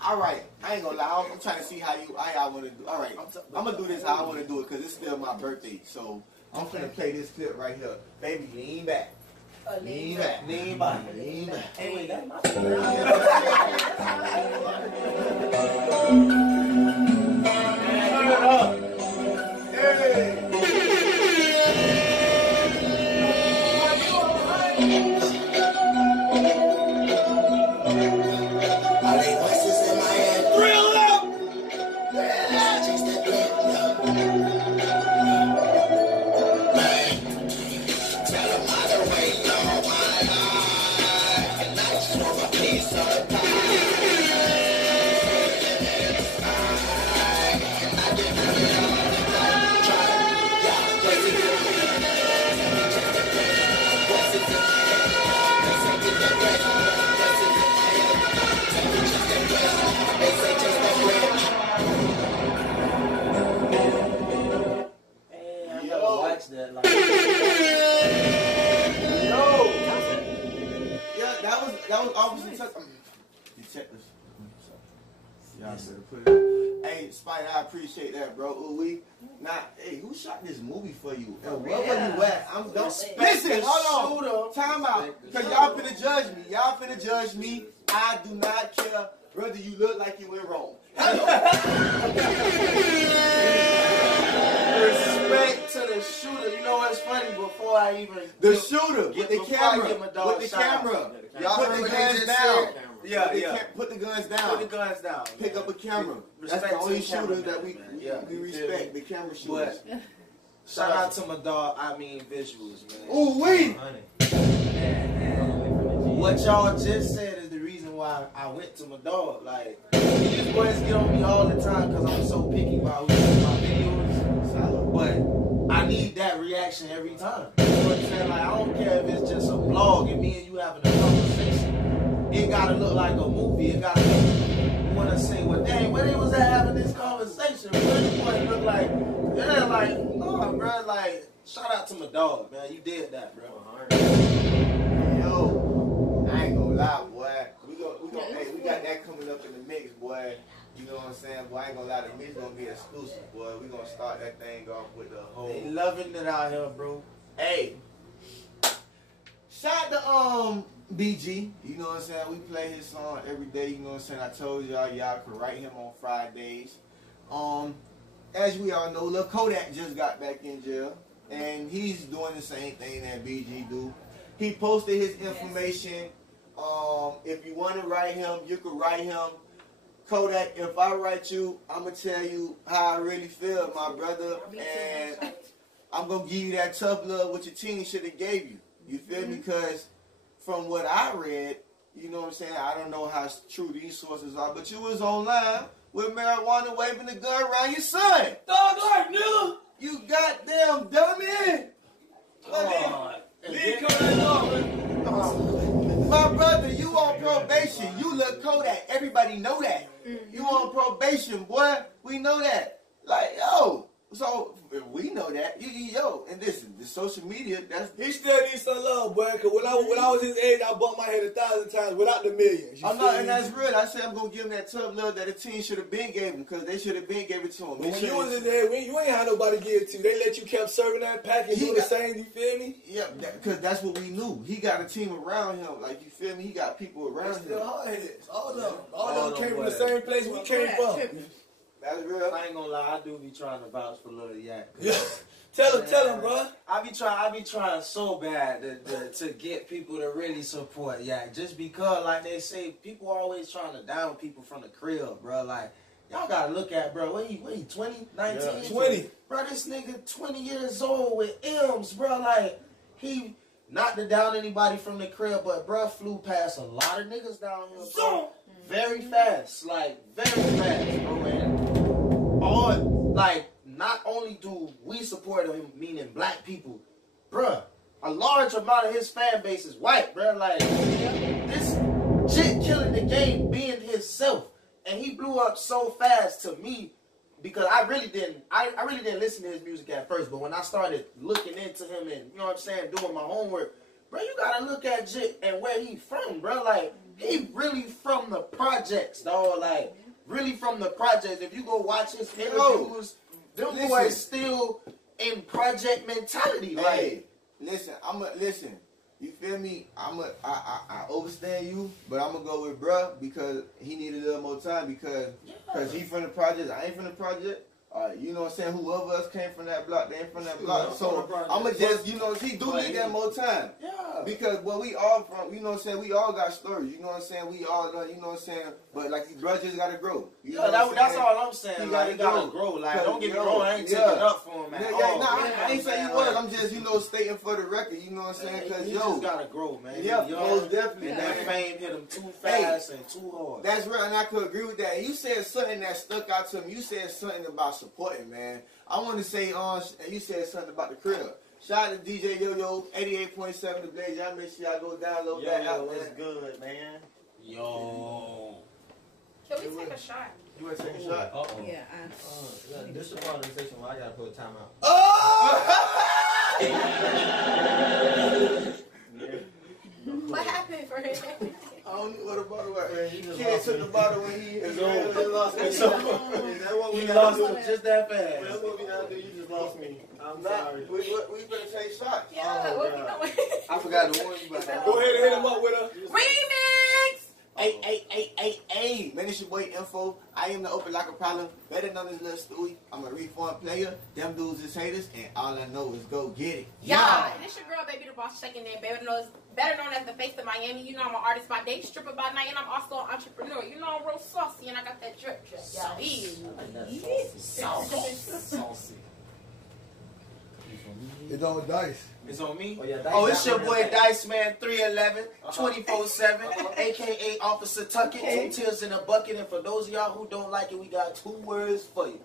All right. I ain't gonna lie. I'm trying to see how y'all want to do. All right. I'm gonna do this how I want to do it because it's still my birthday. So I'm gonna play this clip right here. Baby, lean back. Lean back. Lean back. Lean back. Hey, wait, that's my Turn it up. Hey. That was obviously touch. You check this. Y'all better put it. Hey, Spider, I appreciate that, bro. Ooh, hey, who shot this movie for you? And where were you at? Listen, hold on. Time out. Because y'all finna judge me. Y'all finna judge me. I do not care whether you look like you went wrong. Respect to the shooter. You know what's funny? Before I even shooter with the camera. Y'all put the guns down. Put the guns down. Put the guns down. Pick up a camera. That's the only shooter that we respect. The camera shooters. Shout out to my dog. I mean visuals, man. Ooh wee. What y'all just said is the reason why I went to my dog. Like these boys get on me all the time because I'm so picky about who sees my videos. But I need that reaction every time. You know what I'm saying? Like I don't care if it's just a vlog and me and you having a conversation. It gotta look like a movie. It gotta make you wanna say, well dang, where they was at having this conversation? What did it look like? Yeah, like, no, bro, like, shout out to my dog, man. You did that, bro. Yo, I ain't gonna lie, boy. Hey, we got that coming up in the mix, boy. You know what I'm saying? Boy, I ain't gonna lie, the mix gonna be exclusive, boy. We gonna start that thing off with the whole. They loving it out here, bro. Hey, shout to BG. You know what I'm saying? We play his song every day. You know what I'm saying? I told y'all can write him on Fridays. As we all know, Lil Kodak just got back in jail, and he's doing the same thing that BG do. He posted his information. If you want to write him, you can write him. Kodak, if I write you, I'm going to tell you how I really feel, my brother. And I'm going to give you that tough love what your team should have gave you. You feel me? Because from what I read, you know what I'm saying, I don't know how true these sources are, but you was online with marijuana waving the gun around your son. Dog life, nigga. You goddamn dummy. My brother, you on probation. You look Kodak. Everybody know that. You on probation, boy. We know that. Like, yo. So, we know that. Yo, and listen, the social media, he still needs some love, boy. Because when I was his age, I bumped my head 1,000 times without the millions. I'm not, and that's real. I said I'm going to give him that tough love that the team should have been gave him, because they should have been gave it to him. When you was in there, you ain't had nobody to give it to. They let you kept serving that pack and do the same, you feel me? Yeah, because that's what we knew. He got a team around him. Like, you feel me? He got people around him. Still hard heads. All of them came from the same place we came from. That's real. I ain't gonna lie, I do be trying to vouch for Lil Yak. Yeah. Tell him, bro. I be trying so bad to get people to really support Yak. Just because, like they say, people always trying to down people from the crib, bro. Like, Y'all gotta look at, bro. What he 20, 19? Yeah. 20. Bro, this nigga 20 years old with M's, bro. Like, he not to down anybody from the crib, but bro flew past a lot of niggas down here, bro. Very fast. Like, very fast, bro. And all, like, not only do we support him, meaning black people, bro, a large amount of his fan base is white, bro. Like, this shit killing the game being himself. And he blew up so fast to me because I really didn't listen to his music at first, but when I started looking into him and, you know what I'm saying, doing my homework, bro, you gotta look at Jit and where he from, bro. Like, he really from the projects, dog. Like, really from the projects. If you go watch his interviews, them boys still in project mentality. Like, hey, listen, listen. You feel me? I overstand you, but I'm gonna go with bruh because he needed a little more time because he from the project. I ain't from the project. You know what I'm saying? Whoever else came from that block, they ain't from that block. So I'ma just, you know, he do need that more time. Yeah. Because where we all from, you know what I'm saying? We all got stories. You know what I'm saying? We all done, you know what I'm saying? But like, these brothers gotta grow. You know that's all I'm saying. He gotta grow. Like, don't get me wrong, I ain't taking up for him, man. I ain't saying you was. I'm just, you know, stating for the record. You know what I'm saying? Because he just gotta grow, man. Yeah, most definitely. And that fame hit him too fast and too hard. That's right, and I could agree with that. And you said something that stuck out to me. You said something about supporting, man. I want to say, and you said something about the crib. Shout out to DJ Yo-Yo, 88.7 The Blaze. Y'all make sure y'all go download that out, man. What's good, man? Yo. Can we take a shot? You want to take a shot? Uh-oh. Yeah, this is the part of the session where I gotta put a timeout. What happened for him? I don't know what the bottle was. Kid took the bottle when he lost me. He lost him just that fast. That's what we gotta do. You just lost me. I'm sorry. We better take shots. Yeah, what we doing? I forgot the one you about to Go ahead and hit him up with a remix. Hey, man, it's your boy Info. I am the open like a problem. Better known as Lil Stewie. I'm a reform player. Them dudes is haters, and all I know is go get it. Yeah, and it's your girl, Baby the Boss, checking in. Better known as the face of Miami. You know I'm an artist by day, stripper by night, and I'm also an entrepreneur. You know I'm real saucy, and I got that drip. Saucy. It's on Dice. It's on me? Oh, yeah, It's your boy Dice Man 311, 24/7, aka Officer Tucket, 2 tears in a bucket. And for those of y'all who don't like it, we got 2 words for you.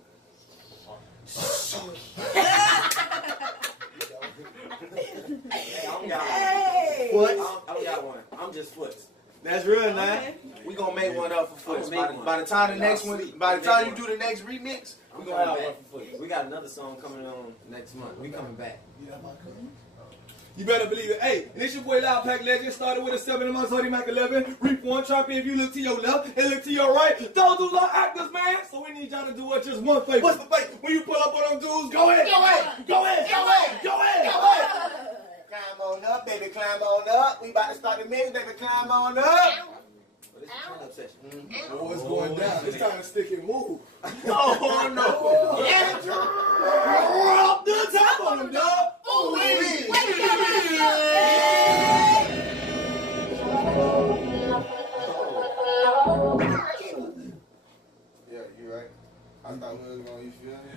I don't got one. I'm just Foots. That's real, man. We gonna make one up for Foots. By the time you do the next remix, we gonna have one for Foots. We got another song coming on next month. We coming back. You better believe it. Hey, and it's your boy Loud Pack Legend. Started with a 7 in my Zodi Mac 11. Reform champion. If you look to your left and look to your right, those dudes are actors, man. So we need y'all to do just one favor. What's the favor? When you pull up on them dudes, go ahead. Go ahead. Go ahead. Go ahead. Go ahead. Go ahead. Climb on up, baby, climb on up. We about to start the mix, baby, climb on up. Oh, it's going down. It's time to stick and move. Oh, no. Yeah, drop the top on them, dog. Ooh, wait. Yeah, you right. I thought we was going, you feel me?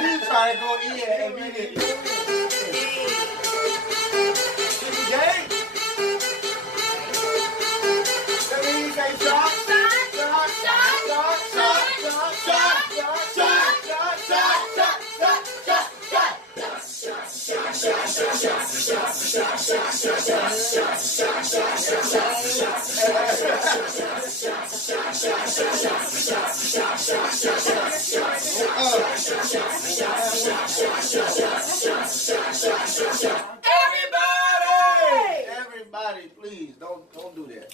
You trying to go in and beat it. Gang. That means you say shot. Everybody, please don't do that.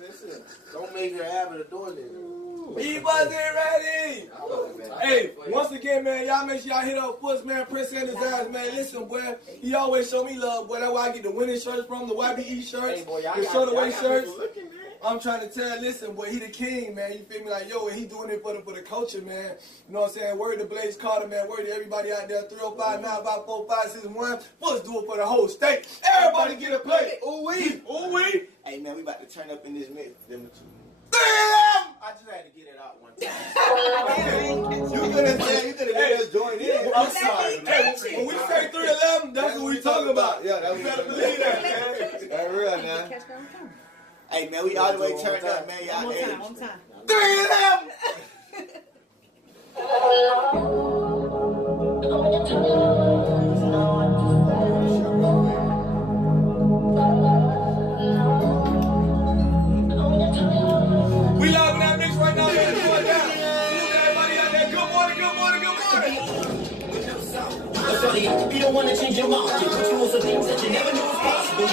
Listen, don't make her habit of doing this. We wasn't ready. Hey, once again, man, y'all make sure y'all hit up Foots, man, Prince and his ass, man. Listen, boy, he always show me love, boy. That's why I get the winning shirts from, the YBE shirts, the show the way shirts. I'm trying to tell, listen, boy, he the king, man. You feel me? Like, yo, he doing it for the culture, man. You know what I'm saying? Word to Blaze Carter, man. Word to everybody out there. 305 954 561. Foots do it for the whole state. Everybody get a plate. Ooh wee. Ooh wee. Hey, man, we about to turn up in this mix. Them two. I just had to get it out one time. You could have let us join in. I'm sorry. Hey, when we say 311, that's what we talking about. Yeah, that you better believe that, man. That's real, man. Hey, man, we all the way turned up, man. Y'all One time. 311. We live in that mix right now, man. It's going down. Salute everybody out there. Good morning, good morning, good morning. You don't want to change your mind. You put you on some things that you never knew was possible.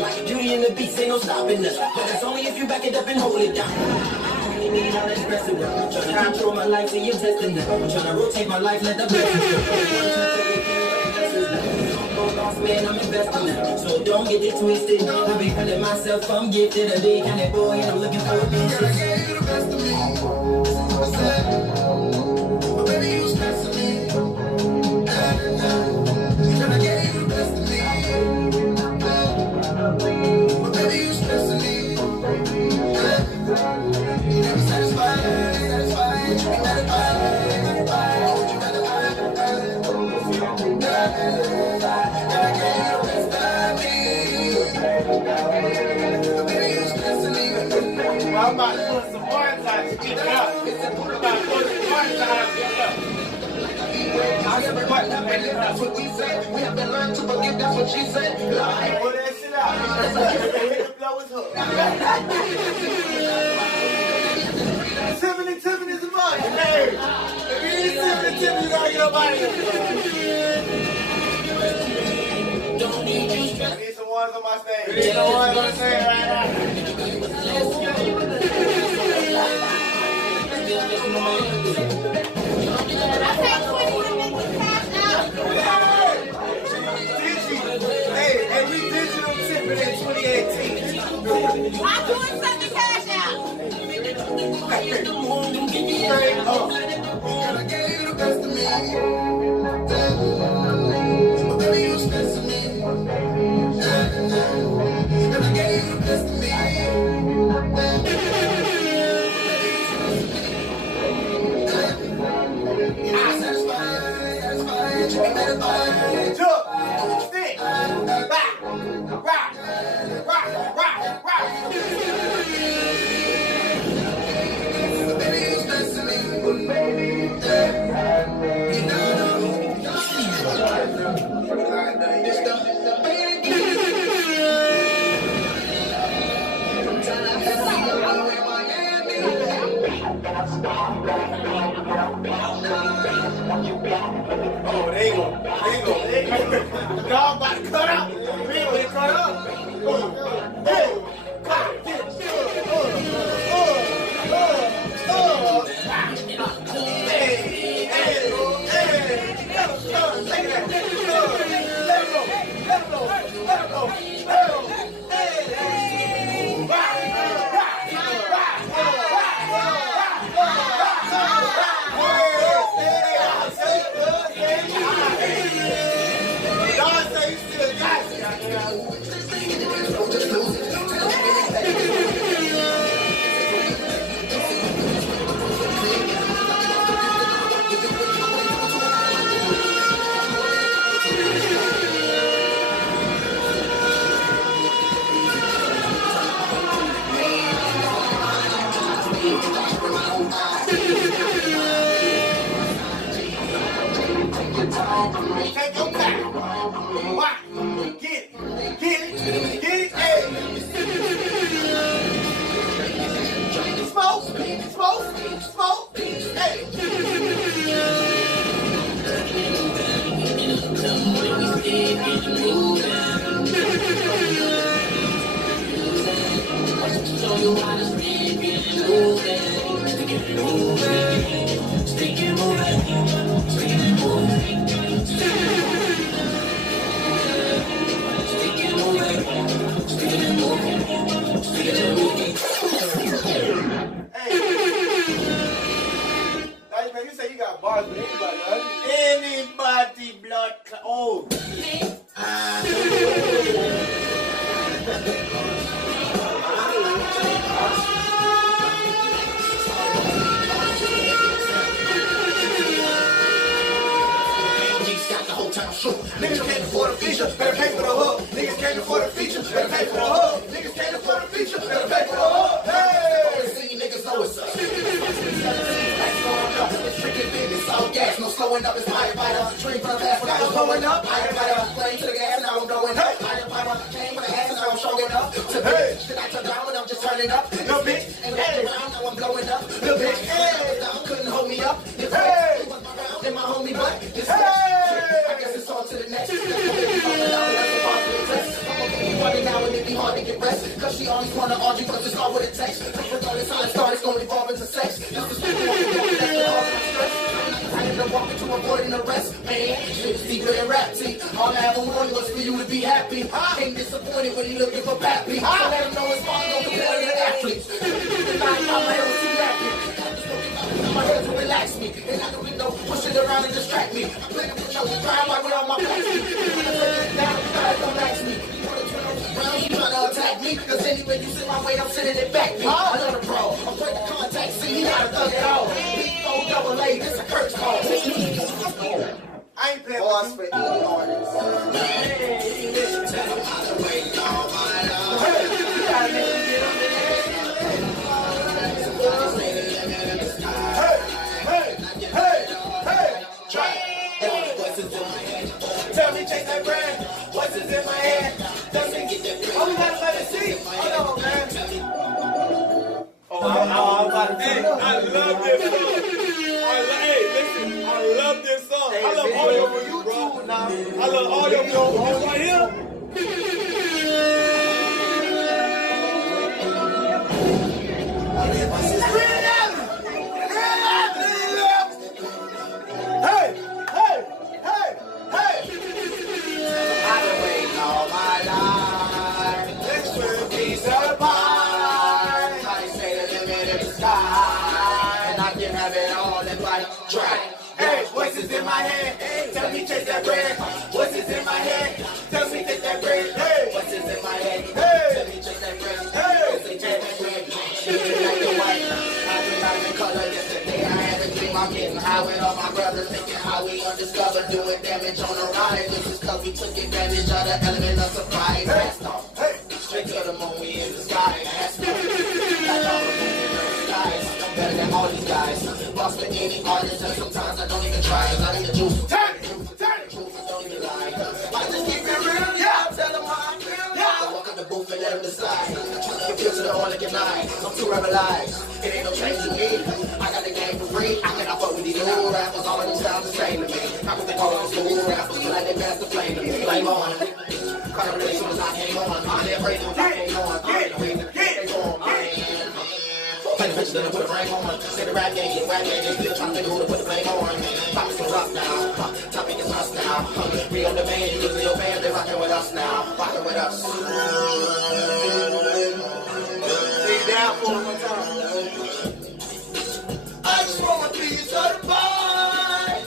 Like Beauty and the Beast, ain't no stopping us. But that's only if you back it up and hold it down. You need all that express it well. Trying to control my life, so you're testing it. I'm trying to rotate my life, let the blessings man, I'm investing it. So don't get it twisted. I be feeling myself, I'm gifted. A big kind of boy, and I'm looking for a piece. Girl, I gave you the best of me. This is what I said. But baby, you was stressing me. Girl, I gave you the best of me. But baby, you stressing me. You never satisfied. You be satisfied. I'm about to put some words out to get up. I'm about to put some words out to get up. That's what we say. We have to learn to forget. That's what she said. Pull that shit out. Hit the blow his hook. Tiffany is a mug. Hey, if you ain't Tiffany, you gotta get up out of here. I need some ones on my stage. I need some ones on the stage right now. Hey, we digital tipping in 2018. I'm doing something cash out. Straight up. I gave you the best of me. But baby, you stressing me. And I gave you the best of me. I'm satisfied. Jump, stick, back, rock. Baby, you stressing me. Baby, you know. Oh, they go. Dog about to cut up. We ain't gonna cut up. Hey, cut it. Take your time. Why? Get it, hey. Smoke, hey. Show you how to speak it moving. Stick it moving. Hey, man, you say you got bars with anybody, right? Anybody blood. Oh. Niggas can't afford a feature, better pay for the hook. Niggas can't afford a feature, better pay for the hook. Niggas can't afford a feature, better pay for the hook. Hey! See, niggas know it's up. It's freaking big, it's all gas, no slowing up, it's fire fighter. Dream for the past when I was blowing up. Fire fighter, flame to the gas, now I'm going up. Fire fighter, came with the ass, now I'm showing up. To bitch, then I turn down when I'm just turning up. Little bitch, and that around, now I'm blowing up. Little bitch, hey, down, couldn't hold me up. Hey, in my homie butt. Hey, I guess it's on to the next. Funny now and it be hard to get rest. Cause she always wanna argue, cause it's all with a text. Regardless how it starts, it's gonna evolve into sex. Just the stupid one, that's the cause of my stress. I ended up walking to avoiding arrest. Man, shit's deeper than rap. See, all I ever wanted was for you to be happy. Ain't disappointed when you looking for pappy. So let him know it's hard to go compare to athletes. My hair was too nappy. My hair to relax me. And I don't know, push it around and distract me. I play the control, crying like we're on my back. Down, don't ask me. You tryna attack me, cause anyway you sit my way, I'm sitting it back. Another bro, I'm breaking contact, see, he not a thug at all. B-O-double-A, this a curse call. I ain't playing boss for any artists. Hey, listen, tell them how to wait all my love. Hey, you gotta make me get on the head. Hey, try it. What's in my head? Tell me, chase that brand. What's in my head? Oh, we gotta let it see. Hold on, man. Oh, I'm about to tell you. I love this song. Hey, listen, I love this song. I love all your music, bro. I love all your music. This right here. Hey, hey, hey, hey. I've been waiting all my life. This will be surprised. How they say the limit in the sky. And I can have it all if I try. Hey, voices in my head. Tell me chase that bread. Voices in my head. Tell me chase that bread. Hey, voices in my head. Hey, tell me chase that bread. Hey, chase that bread. Shooting like the white. I've been out in color yesterday. I had a dream. I'm getting high with all my brothers, thinking how we undiscovered, doing damage on the ride. This is cause we took advantage of the element of surprise. Blast off. Straight to the moon, we in the sky. That's me. Like all the moon in the skies. I'm better than all these guys. Lost to any artist, and sometimes I don't even try. I need the juice. Turn it. Don't even lie. I just keep it real, yeah. Tell them how I feel, yeah. I walk up the booth and let them decide. Trying to get to the only can lie. I'm too revelized. It ain't no change to me. I got the game for free. I cannot fuck with these new rappers. All of them sound the same to me. How could they call them school rappers? Feel like they pass the flame to me. Flame on. Caught up as soon as I came on. I ain't afraid to get on. They go on, man. Play the bitch, then I put a frame on. Say the rap game, still trying to figure who to put the flame on. Pop is so rough now. Topic is us now. We on the man, you losing your band, they rocking with us now. Rocking with us. Stay down for one time. I just wanna be certified.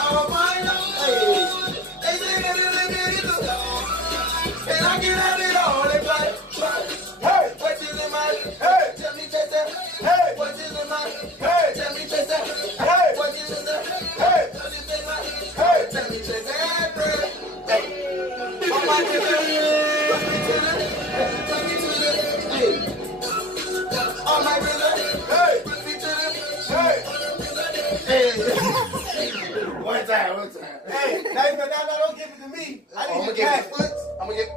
All my life. They say that it's and I can have it all if I try. Hey, what's in my hey? Tell me chase that. Hey, what's in my hey? Tell me chase that. Hey, what's in the hey? Tell me chase that. Hey, tell me chase that. Hey, all my niggas, put me to the, take me to the, hey. All my niggas, hey, put me to the, hey. One time. Hey, no, don't give it to me. I need to get foot. I'm gonna get.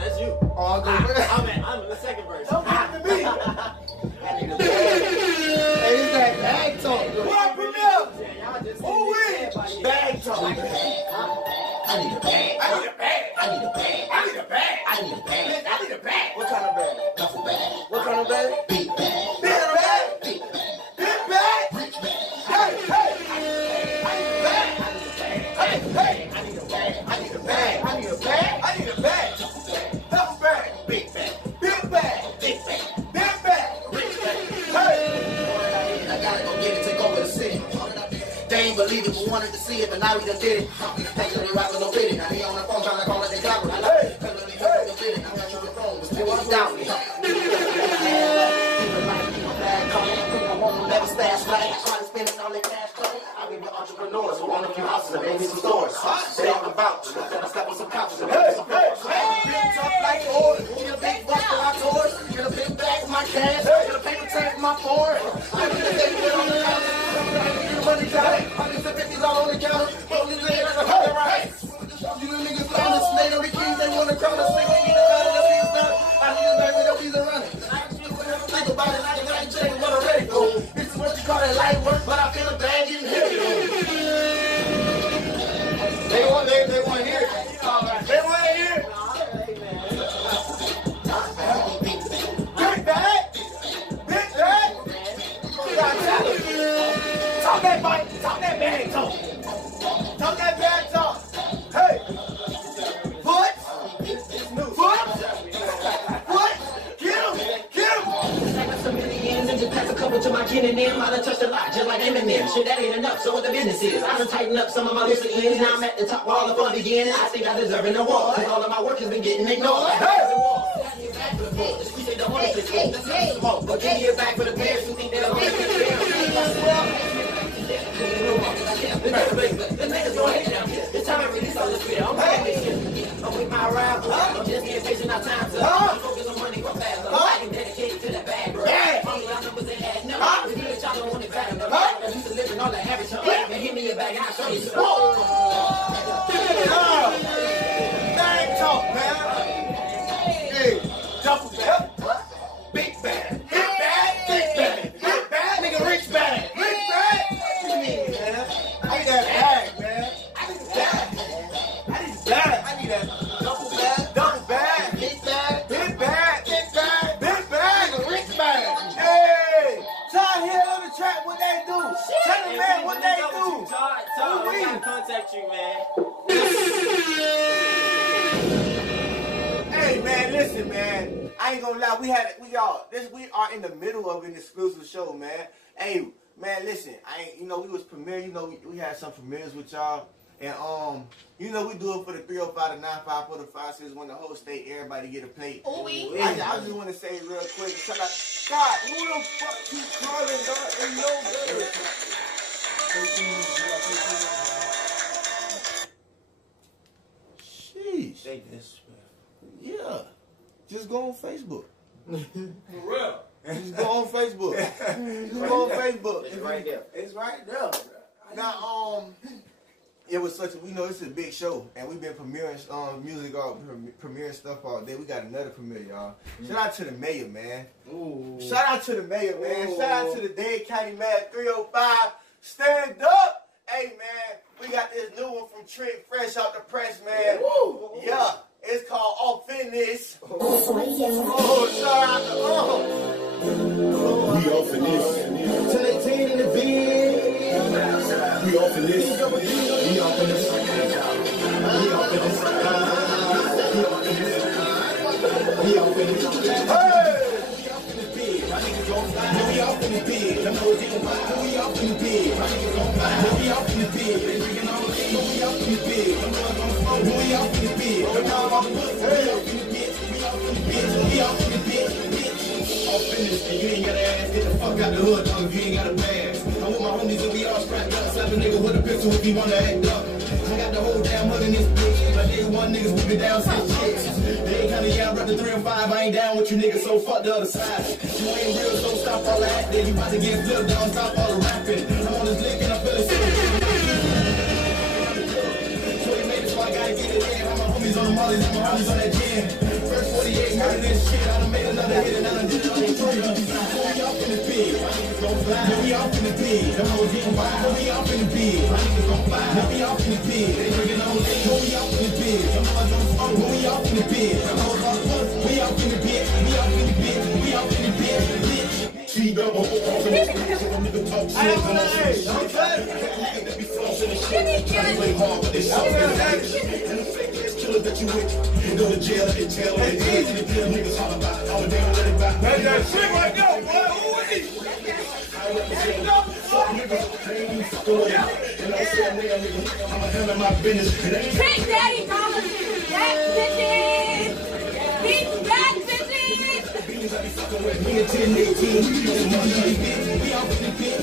That's you. Oh, I'm in the second verse. Don't give it to me. I need a bag. Hey, it's that bag talk. What up, Premier? Who is? Bag talk. I need a bag. I need a bag. I need a bag. I need a bag. I need a bag. I need a bag. I need a bag. What kind of bag? Duffel bag. What kind of bag? Big bag. Big bag. Big bag. Big bag. Rich bag. Hey, hey. I need a bag. I need a bag. Hey, hey. I need a bag. I need a bag. I need a bag. I need a bag. Duffel bag. Big bag. Big bag. Big bag. Big bag. Rich bag. Hey. I gotta go get it, take over the city. They ain't believe it, we wanted to see it, but now we done did it. Thanks to the rappers, no fitting. Now they on the phone trying to call it the copper. I love it. I'm not sure the phone was still down me. Never stash like trying to spend it all their cash flow. I be with entrepreneurs who own a few houses and maybe some stores. They don't about you. Gotta step on some couches and hey, big tough like oil. Get a big bus for my toys. Get a big bag for my cash. Get a paper train for my Ford. I'm gonna take it on the counter. Money counter. Hundreds and fifties all on the counter. Rolling in like a hundred rights. You niggas found us, made every king they wanna crown us. They gon' get a battle of these now. I need a back with a piece of running. Think about it like a night change, what I'm ready for. This is what you call it light work, but I feel a bad getting heavy. They want to hear it. They want to hear it. Big bag. Big bag. You gotta tell it. Talk that bite. Talk that bag talk. Talk that bag talk. Hey. Foot. Foot. Get him. Get him. So many ends and just pass a couple to my kin and them. I done touched a lot, just like Eminem. Shit, that ain't enough, so what the business is. I done tightened up some of my loose ends. Now I'm at the top while the fun beginning. I think I deserve an award, cause all of my work has been getting ignored. But give me a back for the bears who think they're only the niggas gon' hate down here. It's time to release all this video. I'm back this shit. I'm with my rap. I'm just getting patient, not time to focus on money for fast. I'm dedicated to that bag, bro. All my numbers ain't adding up. The good y'all don't want it back. I'm used to living on the average. And hit me a bag and I'll show you some. Bag talk, man. Hey, duffel bag. Big bag. Big bag. Big bag. Big bag. Nigga, rich bag. Rich bag. What you mean, man? I need that bag, man. I need the bag. I need the bag. I need that duffel bag. Duffel bag. Big bag. Big bag. Big bag. Big bag. Nigga, rich bag. Hey. Tell here on the track what they do. Tell the man what they do. Todd, we gotta contact you, man. Hey man, listen man, I ain't gonna lie, we are in the middle of an exclusive show, man. Hey man, listen, we was premiere, we had some premieres with y'all, and we do it for the 305 to 95 for the 561, the whole state, everybody get a plate. I just want to say real quick, shout out, God, who the fuck keep calling, dog? Ain't no good. Sheesh. They disrespectful. Yeah. Just go on Facebook. For real. Just go on Facebook. Just go on Facebook. It's right there. It's right there. Now, it was such a, it's a big show, and we've been premiering music, premiering stuff all day. We got another premiere, y'all. Shout out to the mayor, man. Ooh. Shout out to the mayor, man. Shout out to the Dade County Mayor 305. Stand up. Hey, man, we got this new one from Trent, fresh out the press, man. Ooh. Yeah. It's called Off Fitness. Oh, shout out to We off in this. Till they 10 in the bed. We off in this. We off in this. We off in this. We off in this. Hey! We off in the bed. I know it's even fine. We off in the bed. My niggas on fire. We off in the bed. They drinking all the things. We off in the bed. We off in the bed. We off in the bed. We off in the bed. Off finish, and you ain't gotta ask. Get the fuck out the hood, dog, if you ain't gotta pass. I'm with my homies and we all strapped up. Slap a nigga with a pistol if he wanna act up. I got the whole damn hood in this bitch. My day one niggas whipping down 6 chicks. They ain't kinda young, rep the 3 and 5. I ain't down with you niggas, so fuck the other side. You ain't real, so stop all that. Then you about to get flipped down, stop all the rapping. I'm on this lick and I'm feeling sick. So he made it, so I gotta get it in. All my homies on the mollies, and my homies on that gin. First 48, murder this shit. I done made another hit and I done did it on the tree. We off in the bed. My niggas gon' fly. We off in the bed. Them hoes getting wild. We off in the bed. My niggas gon' fly. We off in the bed. They drinking on lean. We off in the bed. Them hoes on the phone. We off in the bed. Them hoes on the phone. We off in the bed. We off in the bed. We off in the bed. T-double off in the bed. So them niggas talk shit. I'm glad. They be flossing and shit. Trying to play hard, but they shit. And the fake ass killers that you with. Go to jail and tell them. Niggas holler about it. All the damn let it back. That's that shit right now, boy. Trick Daddy Dollar. Back bitches. He's back bitches. Me and 10, 18, we off in the bed.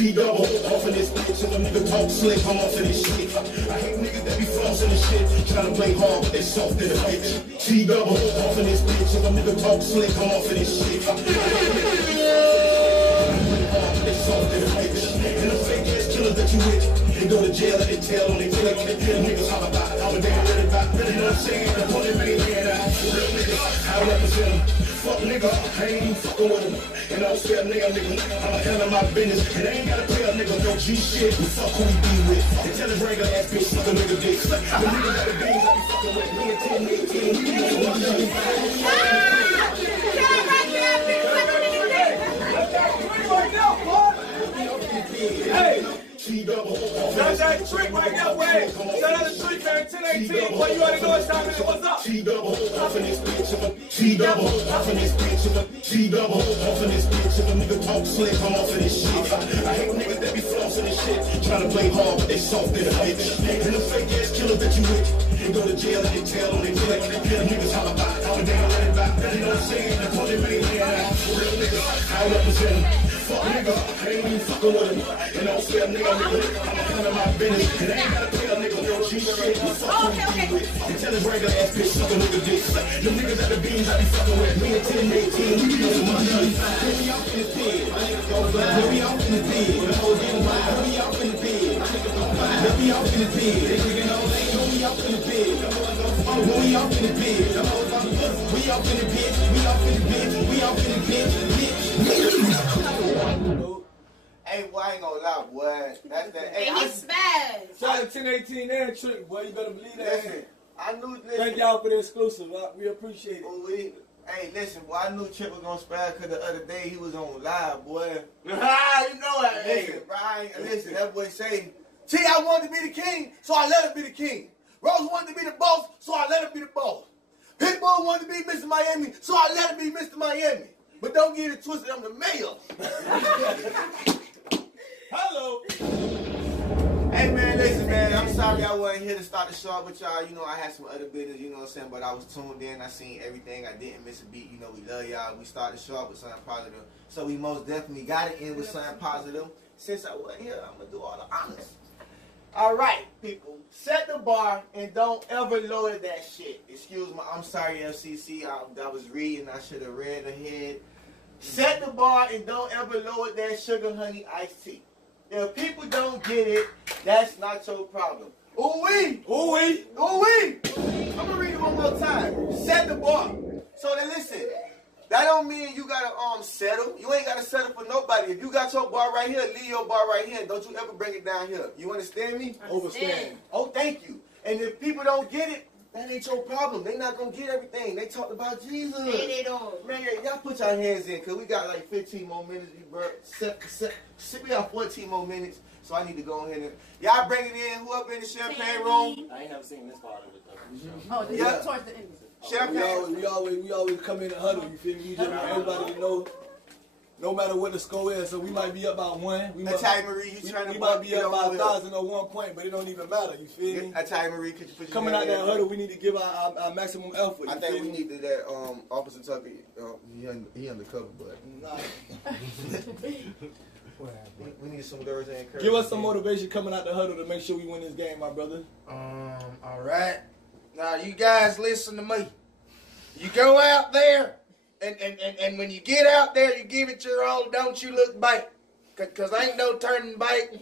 T-double off of this bitch. If a nigga talk slick, I'm off of this shit. I hate niggas that be flossing and shit. Tryna play hard, but they soft in a bitch. T-double off of this bitch. If a nigga talk slick, I'm off of this shit. They soft in a bitch. And the fake ass killers that you with, they go to jail and they tell on they flick. Niggas holler about it, I'm a damn ready about it. You know what I'm saying? The pony man, real nigga, I represent him. Fuck nigga, I ain't even fucking with him. And I don't spare nigga, I'ma handle my business. And I ain't gotta pay a nigga no G shit. We fuck who we be with. And tell his regular ass bitch, suck a nigga dick. The niggas got the beans, I be fucking with. Me and 10, 18, we be on one shit. Hey! T-double. That's that trick right there, Wade. Shout out to Trick man, 1018. Boy, you already know it's time. What's up? T-double off in this bitch. T-double off in this bitch. T-double off in this bitch. If a nigga talk slick, I'm off of this shit. I hate niggas that be flossing and shit. Tryna play hard, but they soft in a bitch. And the fake ass killers that you with, they go to jail and they tell on they flick. Niggas holler about it, I'm a damn ready about it. You know what I'm saying? The pony man, real nigga, I represent him. Fuck nigga, I ain't even fucking with him. And I don't spare nigga, I'ma handle my business. And I ain't gotta pay a nigga no G shit. We fuck who we be with. And tell his regular ass bitch, suck a nigga dick. Them niggas at the beans I be fucking with. Me and 10, 18, we be on one shit. Hurry up in the pig, my niggas gon' fly. Hurry up in the pig, the hoes getting wild. Hurry up in the pig, my niggas gon' fly. Hurry up in the pig, they niggas know they hurry up in the pig. The hoes gon' fly. We up in the pig, the hoes gon' fly. We up in the bitch, we up in the bitch, we up in the bitch, bitch. Hey, boy, I ain't gonna lie, boy. That's that. Hey, he's bad. Shout out to 1018 and Trick, boy. You better believe that. Listen, I knew. Listen, thank y'all for the exclusive. We appreciate it. Hey, listen, boy. I knew Trick was gonna spaz because the other day he was on live, boy. You know it. Listen, Brian. Listen, that boy say, T, I wanted to be the king, so I let him be the king. Rose wanted to be the boss, so I let him be the boss. Pitbull wanted to be Mr. Miami, so I let him be Mr. Miami. But don't get it twisted, I'm the mayor. Hello. Hey man, listen man, I'm sorry I wasn't here to start the show with y'all. You know, I had some other business, you know what I'm saying, but I was tuned in, I seen everything, I didn't miss a beat. You know, we love y'all. We started the show with something positive. So we most definitely got to end with something positive. Since I wasn't here, I'm gonna do all the honors. Alright, people, set the bar and don't ever lower that shit. Excuse me, I'm sorry FCC, I was reading, I should have read ahead. Set the bar and don't ever lower that sugar honey iced tea. If people don't get it, that's not your problem. Ooh-wee! Ooh-wee! Ooh-wee! I'm gonna read it one more time. Set the bar. So then listen, that don't mean you gotta settle. You ain't gotta settle for nobody. If you got your bar right here, leave your bar right here. Don't you ever bring it down here. You understand me? Overstand. Oh, thank you. And if people don't get it, that ain't your problem. They not gonna get everything. They talked about Jesus. They don't. Man, y'all put your hands in, cause we got like 15 more minutes. We got 14 more minutes, so I need to go ahead and y'all bring it in. Who up in the champagne room? I ain't never seen this part of the show. Oh, this is towards the end. Champagne. We always come in and huddle. You feel me? We just want everybody to know. No matter what the score is, so we might be up by one. We might be up by 1,000 or 1 point, but it don't even matter. You feel me? Marie, could you put your coming out that huddle, we need to give our maximum effort. I think we need that Officer Tucker. He undercover, but nah. we need some words of encouragement. Give us some motivation coming out the huddle to make sure we win this game, my brother. All right. Now you guys listen to me. You go out there. And when you get out there, you give it your all. Don't you look back, cause ain't no turning back.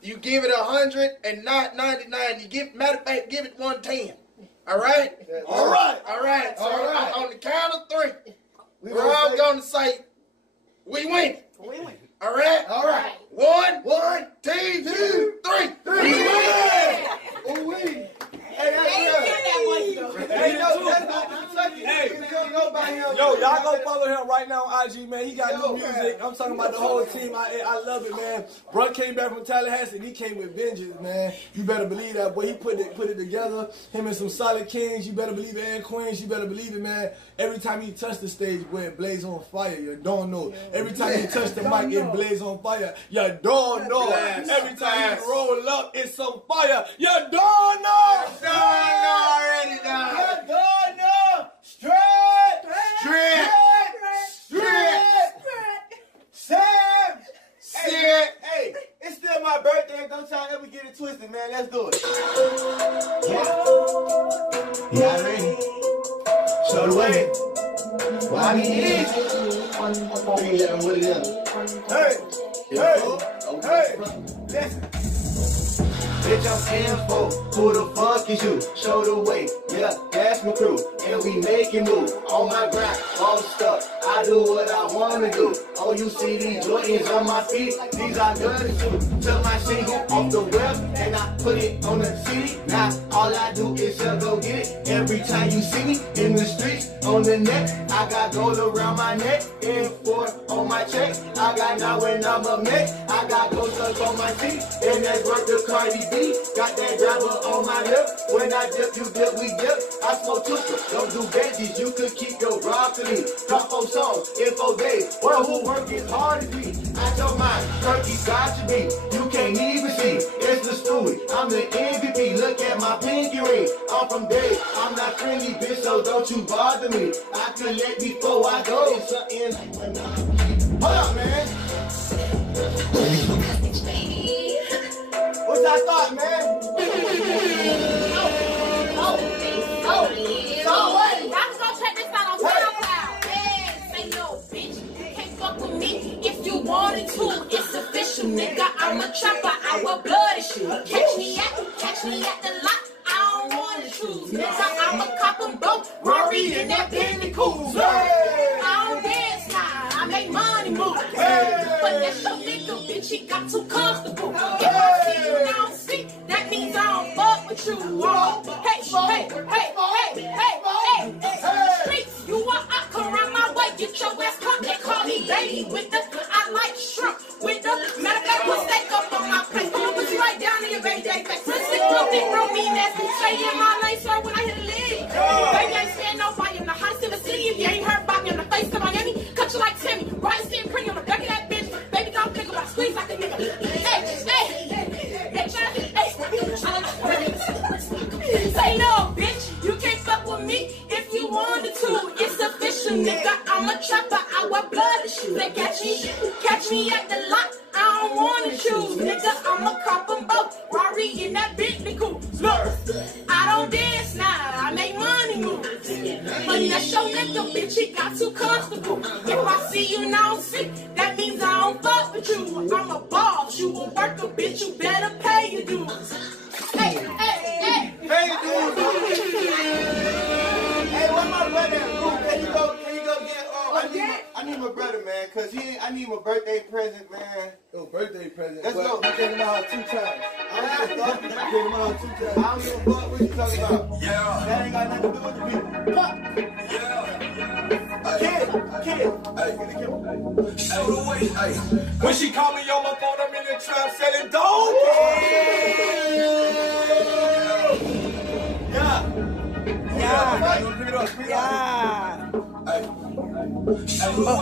You give it 100 and not 99. You matter of fact, give it 110. All right. All right. All right. So on the count of 3, we're all gonna say, "We win." We win. All right. All right. 1, 2, 3. We win. Oh we. Hey, yo, y'all go follow him right now on IG, man. He got new music. I'm talking about the whole team. I love it, man. Bruh came back from Tallahassee, and he came with vengeance, man. You better believe that, boy. He put it together. Him and some solid kings. You better believe it, and queens. You better believe it, man. Every time he touched the stage, boy, it blaze on fire. You don't know. Every time he touch the mic, it blaze on fire. You don't know. Every time he roll up, it's some fire. You don't know. Already done. You don't know. Straight. Sam. Sit. Hey, Bobby easy. 311, what is that? Hey, listen. Bitch, I'm info. Who the fuck is you? Show the way. Yeah, that's my crew. And we make it move. On my grind, all stuff. I do what I wanna do. Oh, you see these Jordans on my feet? These are good too. Took my single off the web and I put it on the CD. Now all I do is just go get it. Every time you see me in the streets, on the net, I got gold around my neck. M4 on my check. I got now when I'm a Met. I got gold stuck on my teeth. And that's worth the Cardi B. Got that driver on my lip. When I dip, you dip, we dip. I smoke toothpick, don't do veggies. You could keep your broccoli. Drop 4 songs in 4 days. Well, who work is hard to be? Out your mind, turkey got to be. You can't even see. It's the Stewie. I'm the MVP. Look at my pinky ring. I'm from Dave. I'm not friendly, bitch, so don't you bother me. I collect before I go. It's something. Hold up, man. What's that thought, man? So what? Y'all can go check this out on SoundCloud. Hey, say no, bitch. You can't fuck with me if you wanted to. It's official, nigga. I'm a chopper. I will blood issue. Catch me at the lot. I don't wanna choose, nigga. I'm a cop and boat. Rory in that Bentley cool. I don't dance now. I make money move. But that's your nigga, bitch. He got too comfortable. If I see you now, see, that means I don't fuck with you. Hey. Streets, you want I come around my way. Get your ass caught. They call me baby with the I like shrimp with the matter of fact, put steak up on my plate. I'ma put you right down in your baby day face. Listen, come thick, real mean ass. Stay in my lane, sir, when I hit the lid. Baby, I ain't saying nobody in the hottest in the city. If you ain't heard about me on the face of Miami, cut you like Timmy. Right skin pretty on the back of that bitch. Baby, don't think about squeeze like a nigga. Say no, bitch. You can't fuck with me if you wanted to. It's official, nigga. I'm a chopper. I wear blood issues. They catch me at the lot. I don't wanna choose, nigga. I'm a cop and boat. Rory in that Bentley cool. Look, I don't dance now. I make money move. But that's your nigga, bitch. He got too comfortable. If I see you now, see, that means I don't fuck with you. I'm a boss. You a worker, bitch. You better pay your dues. Hey. Pay your dues. Hey, what my brother? Can you go get I need my brother, man, cause I need my birthday present, man. Your birthday present. Let's go. You came to my house 2 times. I don't give a fuck. You came to my house 2 times. I don't give a fuck what you talking about. Yeah. That ain't got nothing to do with the people. Kid. Hey, show the way. Hey. When she called me on my phone, I'm in the trap selling dope.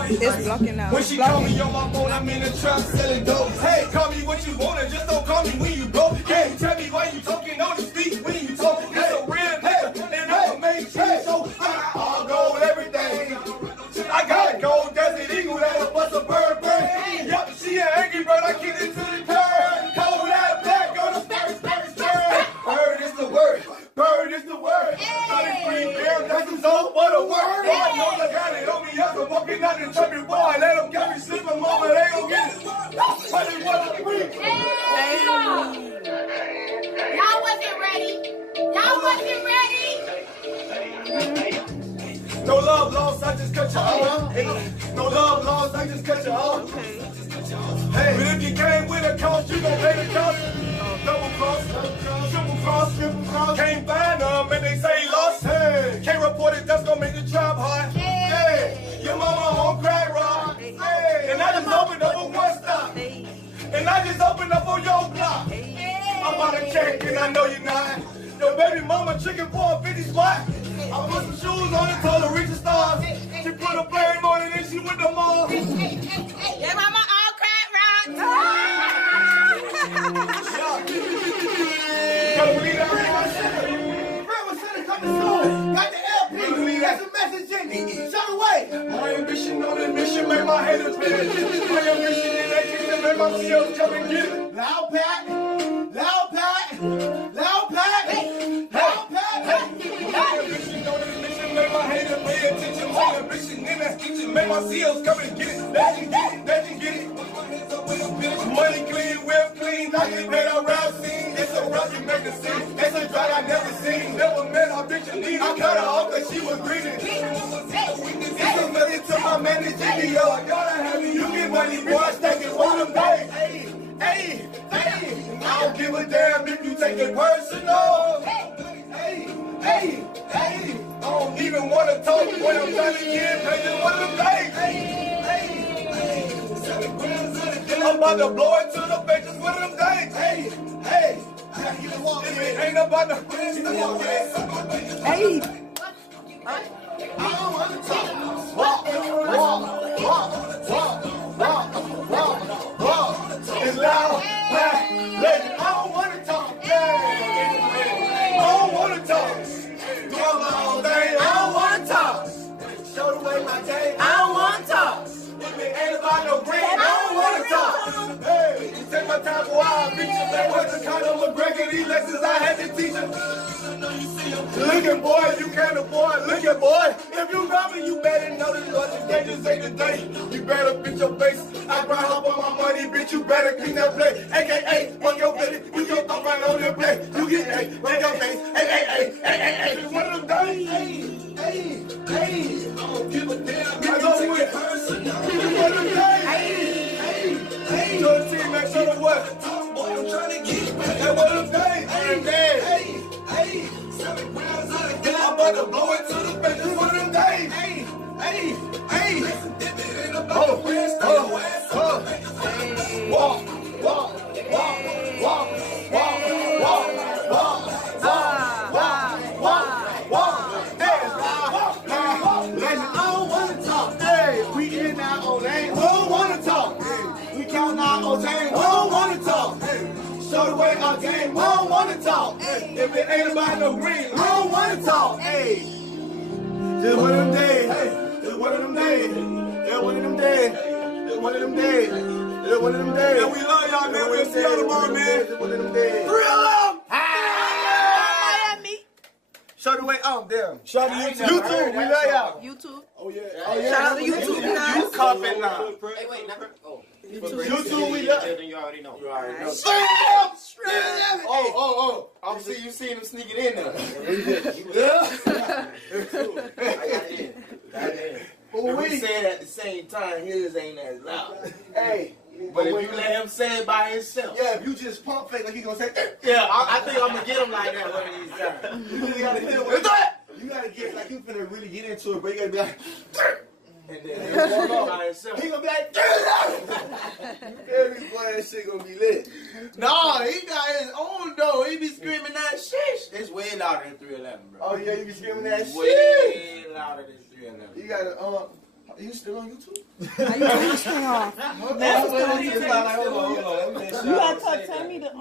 It's blocking out. When she call me on my phone, I'm in the trap selling dope. Hey, call me what you want, and just don't call me when you broke. Hey, tell me why you talking on the street when you talk. It's a real nigga, and I'm a main cheese, so I got all gold, everything. I got a gold Desert Eagle that'll bust a bird. Yup, she an angry bird, I kicked it to the curb. Cold out black on the bird. Bird is the word. Bird is the word. 33 bills, that's his own for the word. Boy, I know I got it on me, yes, I'm walking out the truck before I let them get me sleeping, mama, they gon' get it. But they wanna free. Y'all wasn't ready. No love lost, I just cut you off. No love lost, I just cut you off. Hey, but if you came with a cost, you gon' pay the cost. Double cross, triple cross, can't find them and they say lost. Hey, can't report it, that's gon' make the job hard. Hey, your mama on crack rock. Hey, and I just opened up for one stop. And I just opened up for your block. I'm on a check and I know you're not. Your baby mama chicken for a 50 spot. I put some shoes on and told her reach the stars. She put a flame on it and she went to mall. Yeah, mama all crack rock. Gotta believe that Redwood Center coming soon. Got the LP. That's a message in it. Show the way. My ambition on the mission make my haters pay. My ambition in that kingdom make my CEOs come and get it. Loud pack. Loud pack. Loud pack. Loud pack. My ambition on the mission make my haters pay attention. My ambition in that kitchen, make my CEOs come and get it. Let you get it, let you get it. Money clean, whip clean, I get paid around scene. It's a rough you make a scene. That's a drug I never seen. Never met a bitch in need. I cut her off cause she was greedy. It's a million to my manager, yo. I gotta have you. You get money, boy, I stack it while I'm paid. Hey, I don't give a damn if you take it personal. Hey, I don't even want to talk when I'm trying to get paid. What I'm paid. I'm about to blow it to the bitches with them days. Hey, if it ain't about the I don't want to talk. Walk. It's loud, lady. I don't want to talk. I don't want to talk. Do all my own thing. I don't want to talk. Show the way my day. I don't want to talk. If it ain't about no green, I don't want to talk. Hey, you take my time for a while, beat you. They was the kind of McGregor. These lessons I had to teach them. Look at boy, you can't afford. Look at boy, if you rob me, you better know this was the day. Just ain't the day. You better bitch your face. I grind up on my money, bitch. You better clean that plate. AKA, fuck your belly. You can thumb right on your plate. You get A, fuck your face. Hey. One of them days. Hey. I don't give a damn. I go with it. One of them days. Hey. So the team, make sure to what? Boy, I'm trying to get that one of them days. Hey. I'm about to blow it to the bitches one of them days. Hey. Walk. Legend, I don't want to talk. Hey, we in our own lane. We don't want to talk. We count our own time. We don't want to talk. Show the way our game. We don't want to talk. If it ain't about no green, we don't want to talk. Hey, just one of them days. Just one of them days. Just one of them days. Just one of them days. Just one of them days. And we love y'all, man. We'll see y'all tomorrow, man. Just one of them days. Real love. Miami. Show the way. Oh, damn. Shout out to YouTube. We love y'all. YouTube. Oh yeah. Shout out to YouTube. You coughing now. Hey, wait, never. Oh. YouTube, we love. Then you already know. You already know. Oh. Obviously, you seen him sneaking in there. I got it in. If we say it at the same time, his ain't as loud. Hey. But if you let him say it by himself. Yeah, if you just pump fake like he gonna say. Yeah, I think I'm gonna get him like that one of these times. You really gotta hit him with that. You gotta get like you finna really get into it, but you gotta be like. And then he'll walk by himself. He gonna be like, every boy, that shit gonna be lit. No, he got his own though. He be screaming that shit. It's way louder than 311, bro. Oh yeah, you be screaming that shit. Way louder than 311. You gotta you still on YouTube? How you turn this thing off? Hold on. You gotta tell me the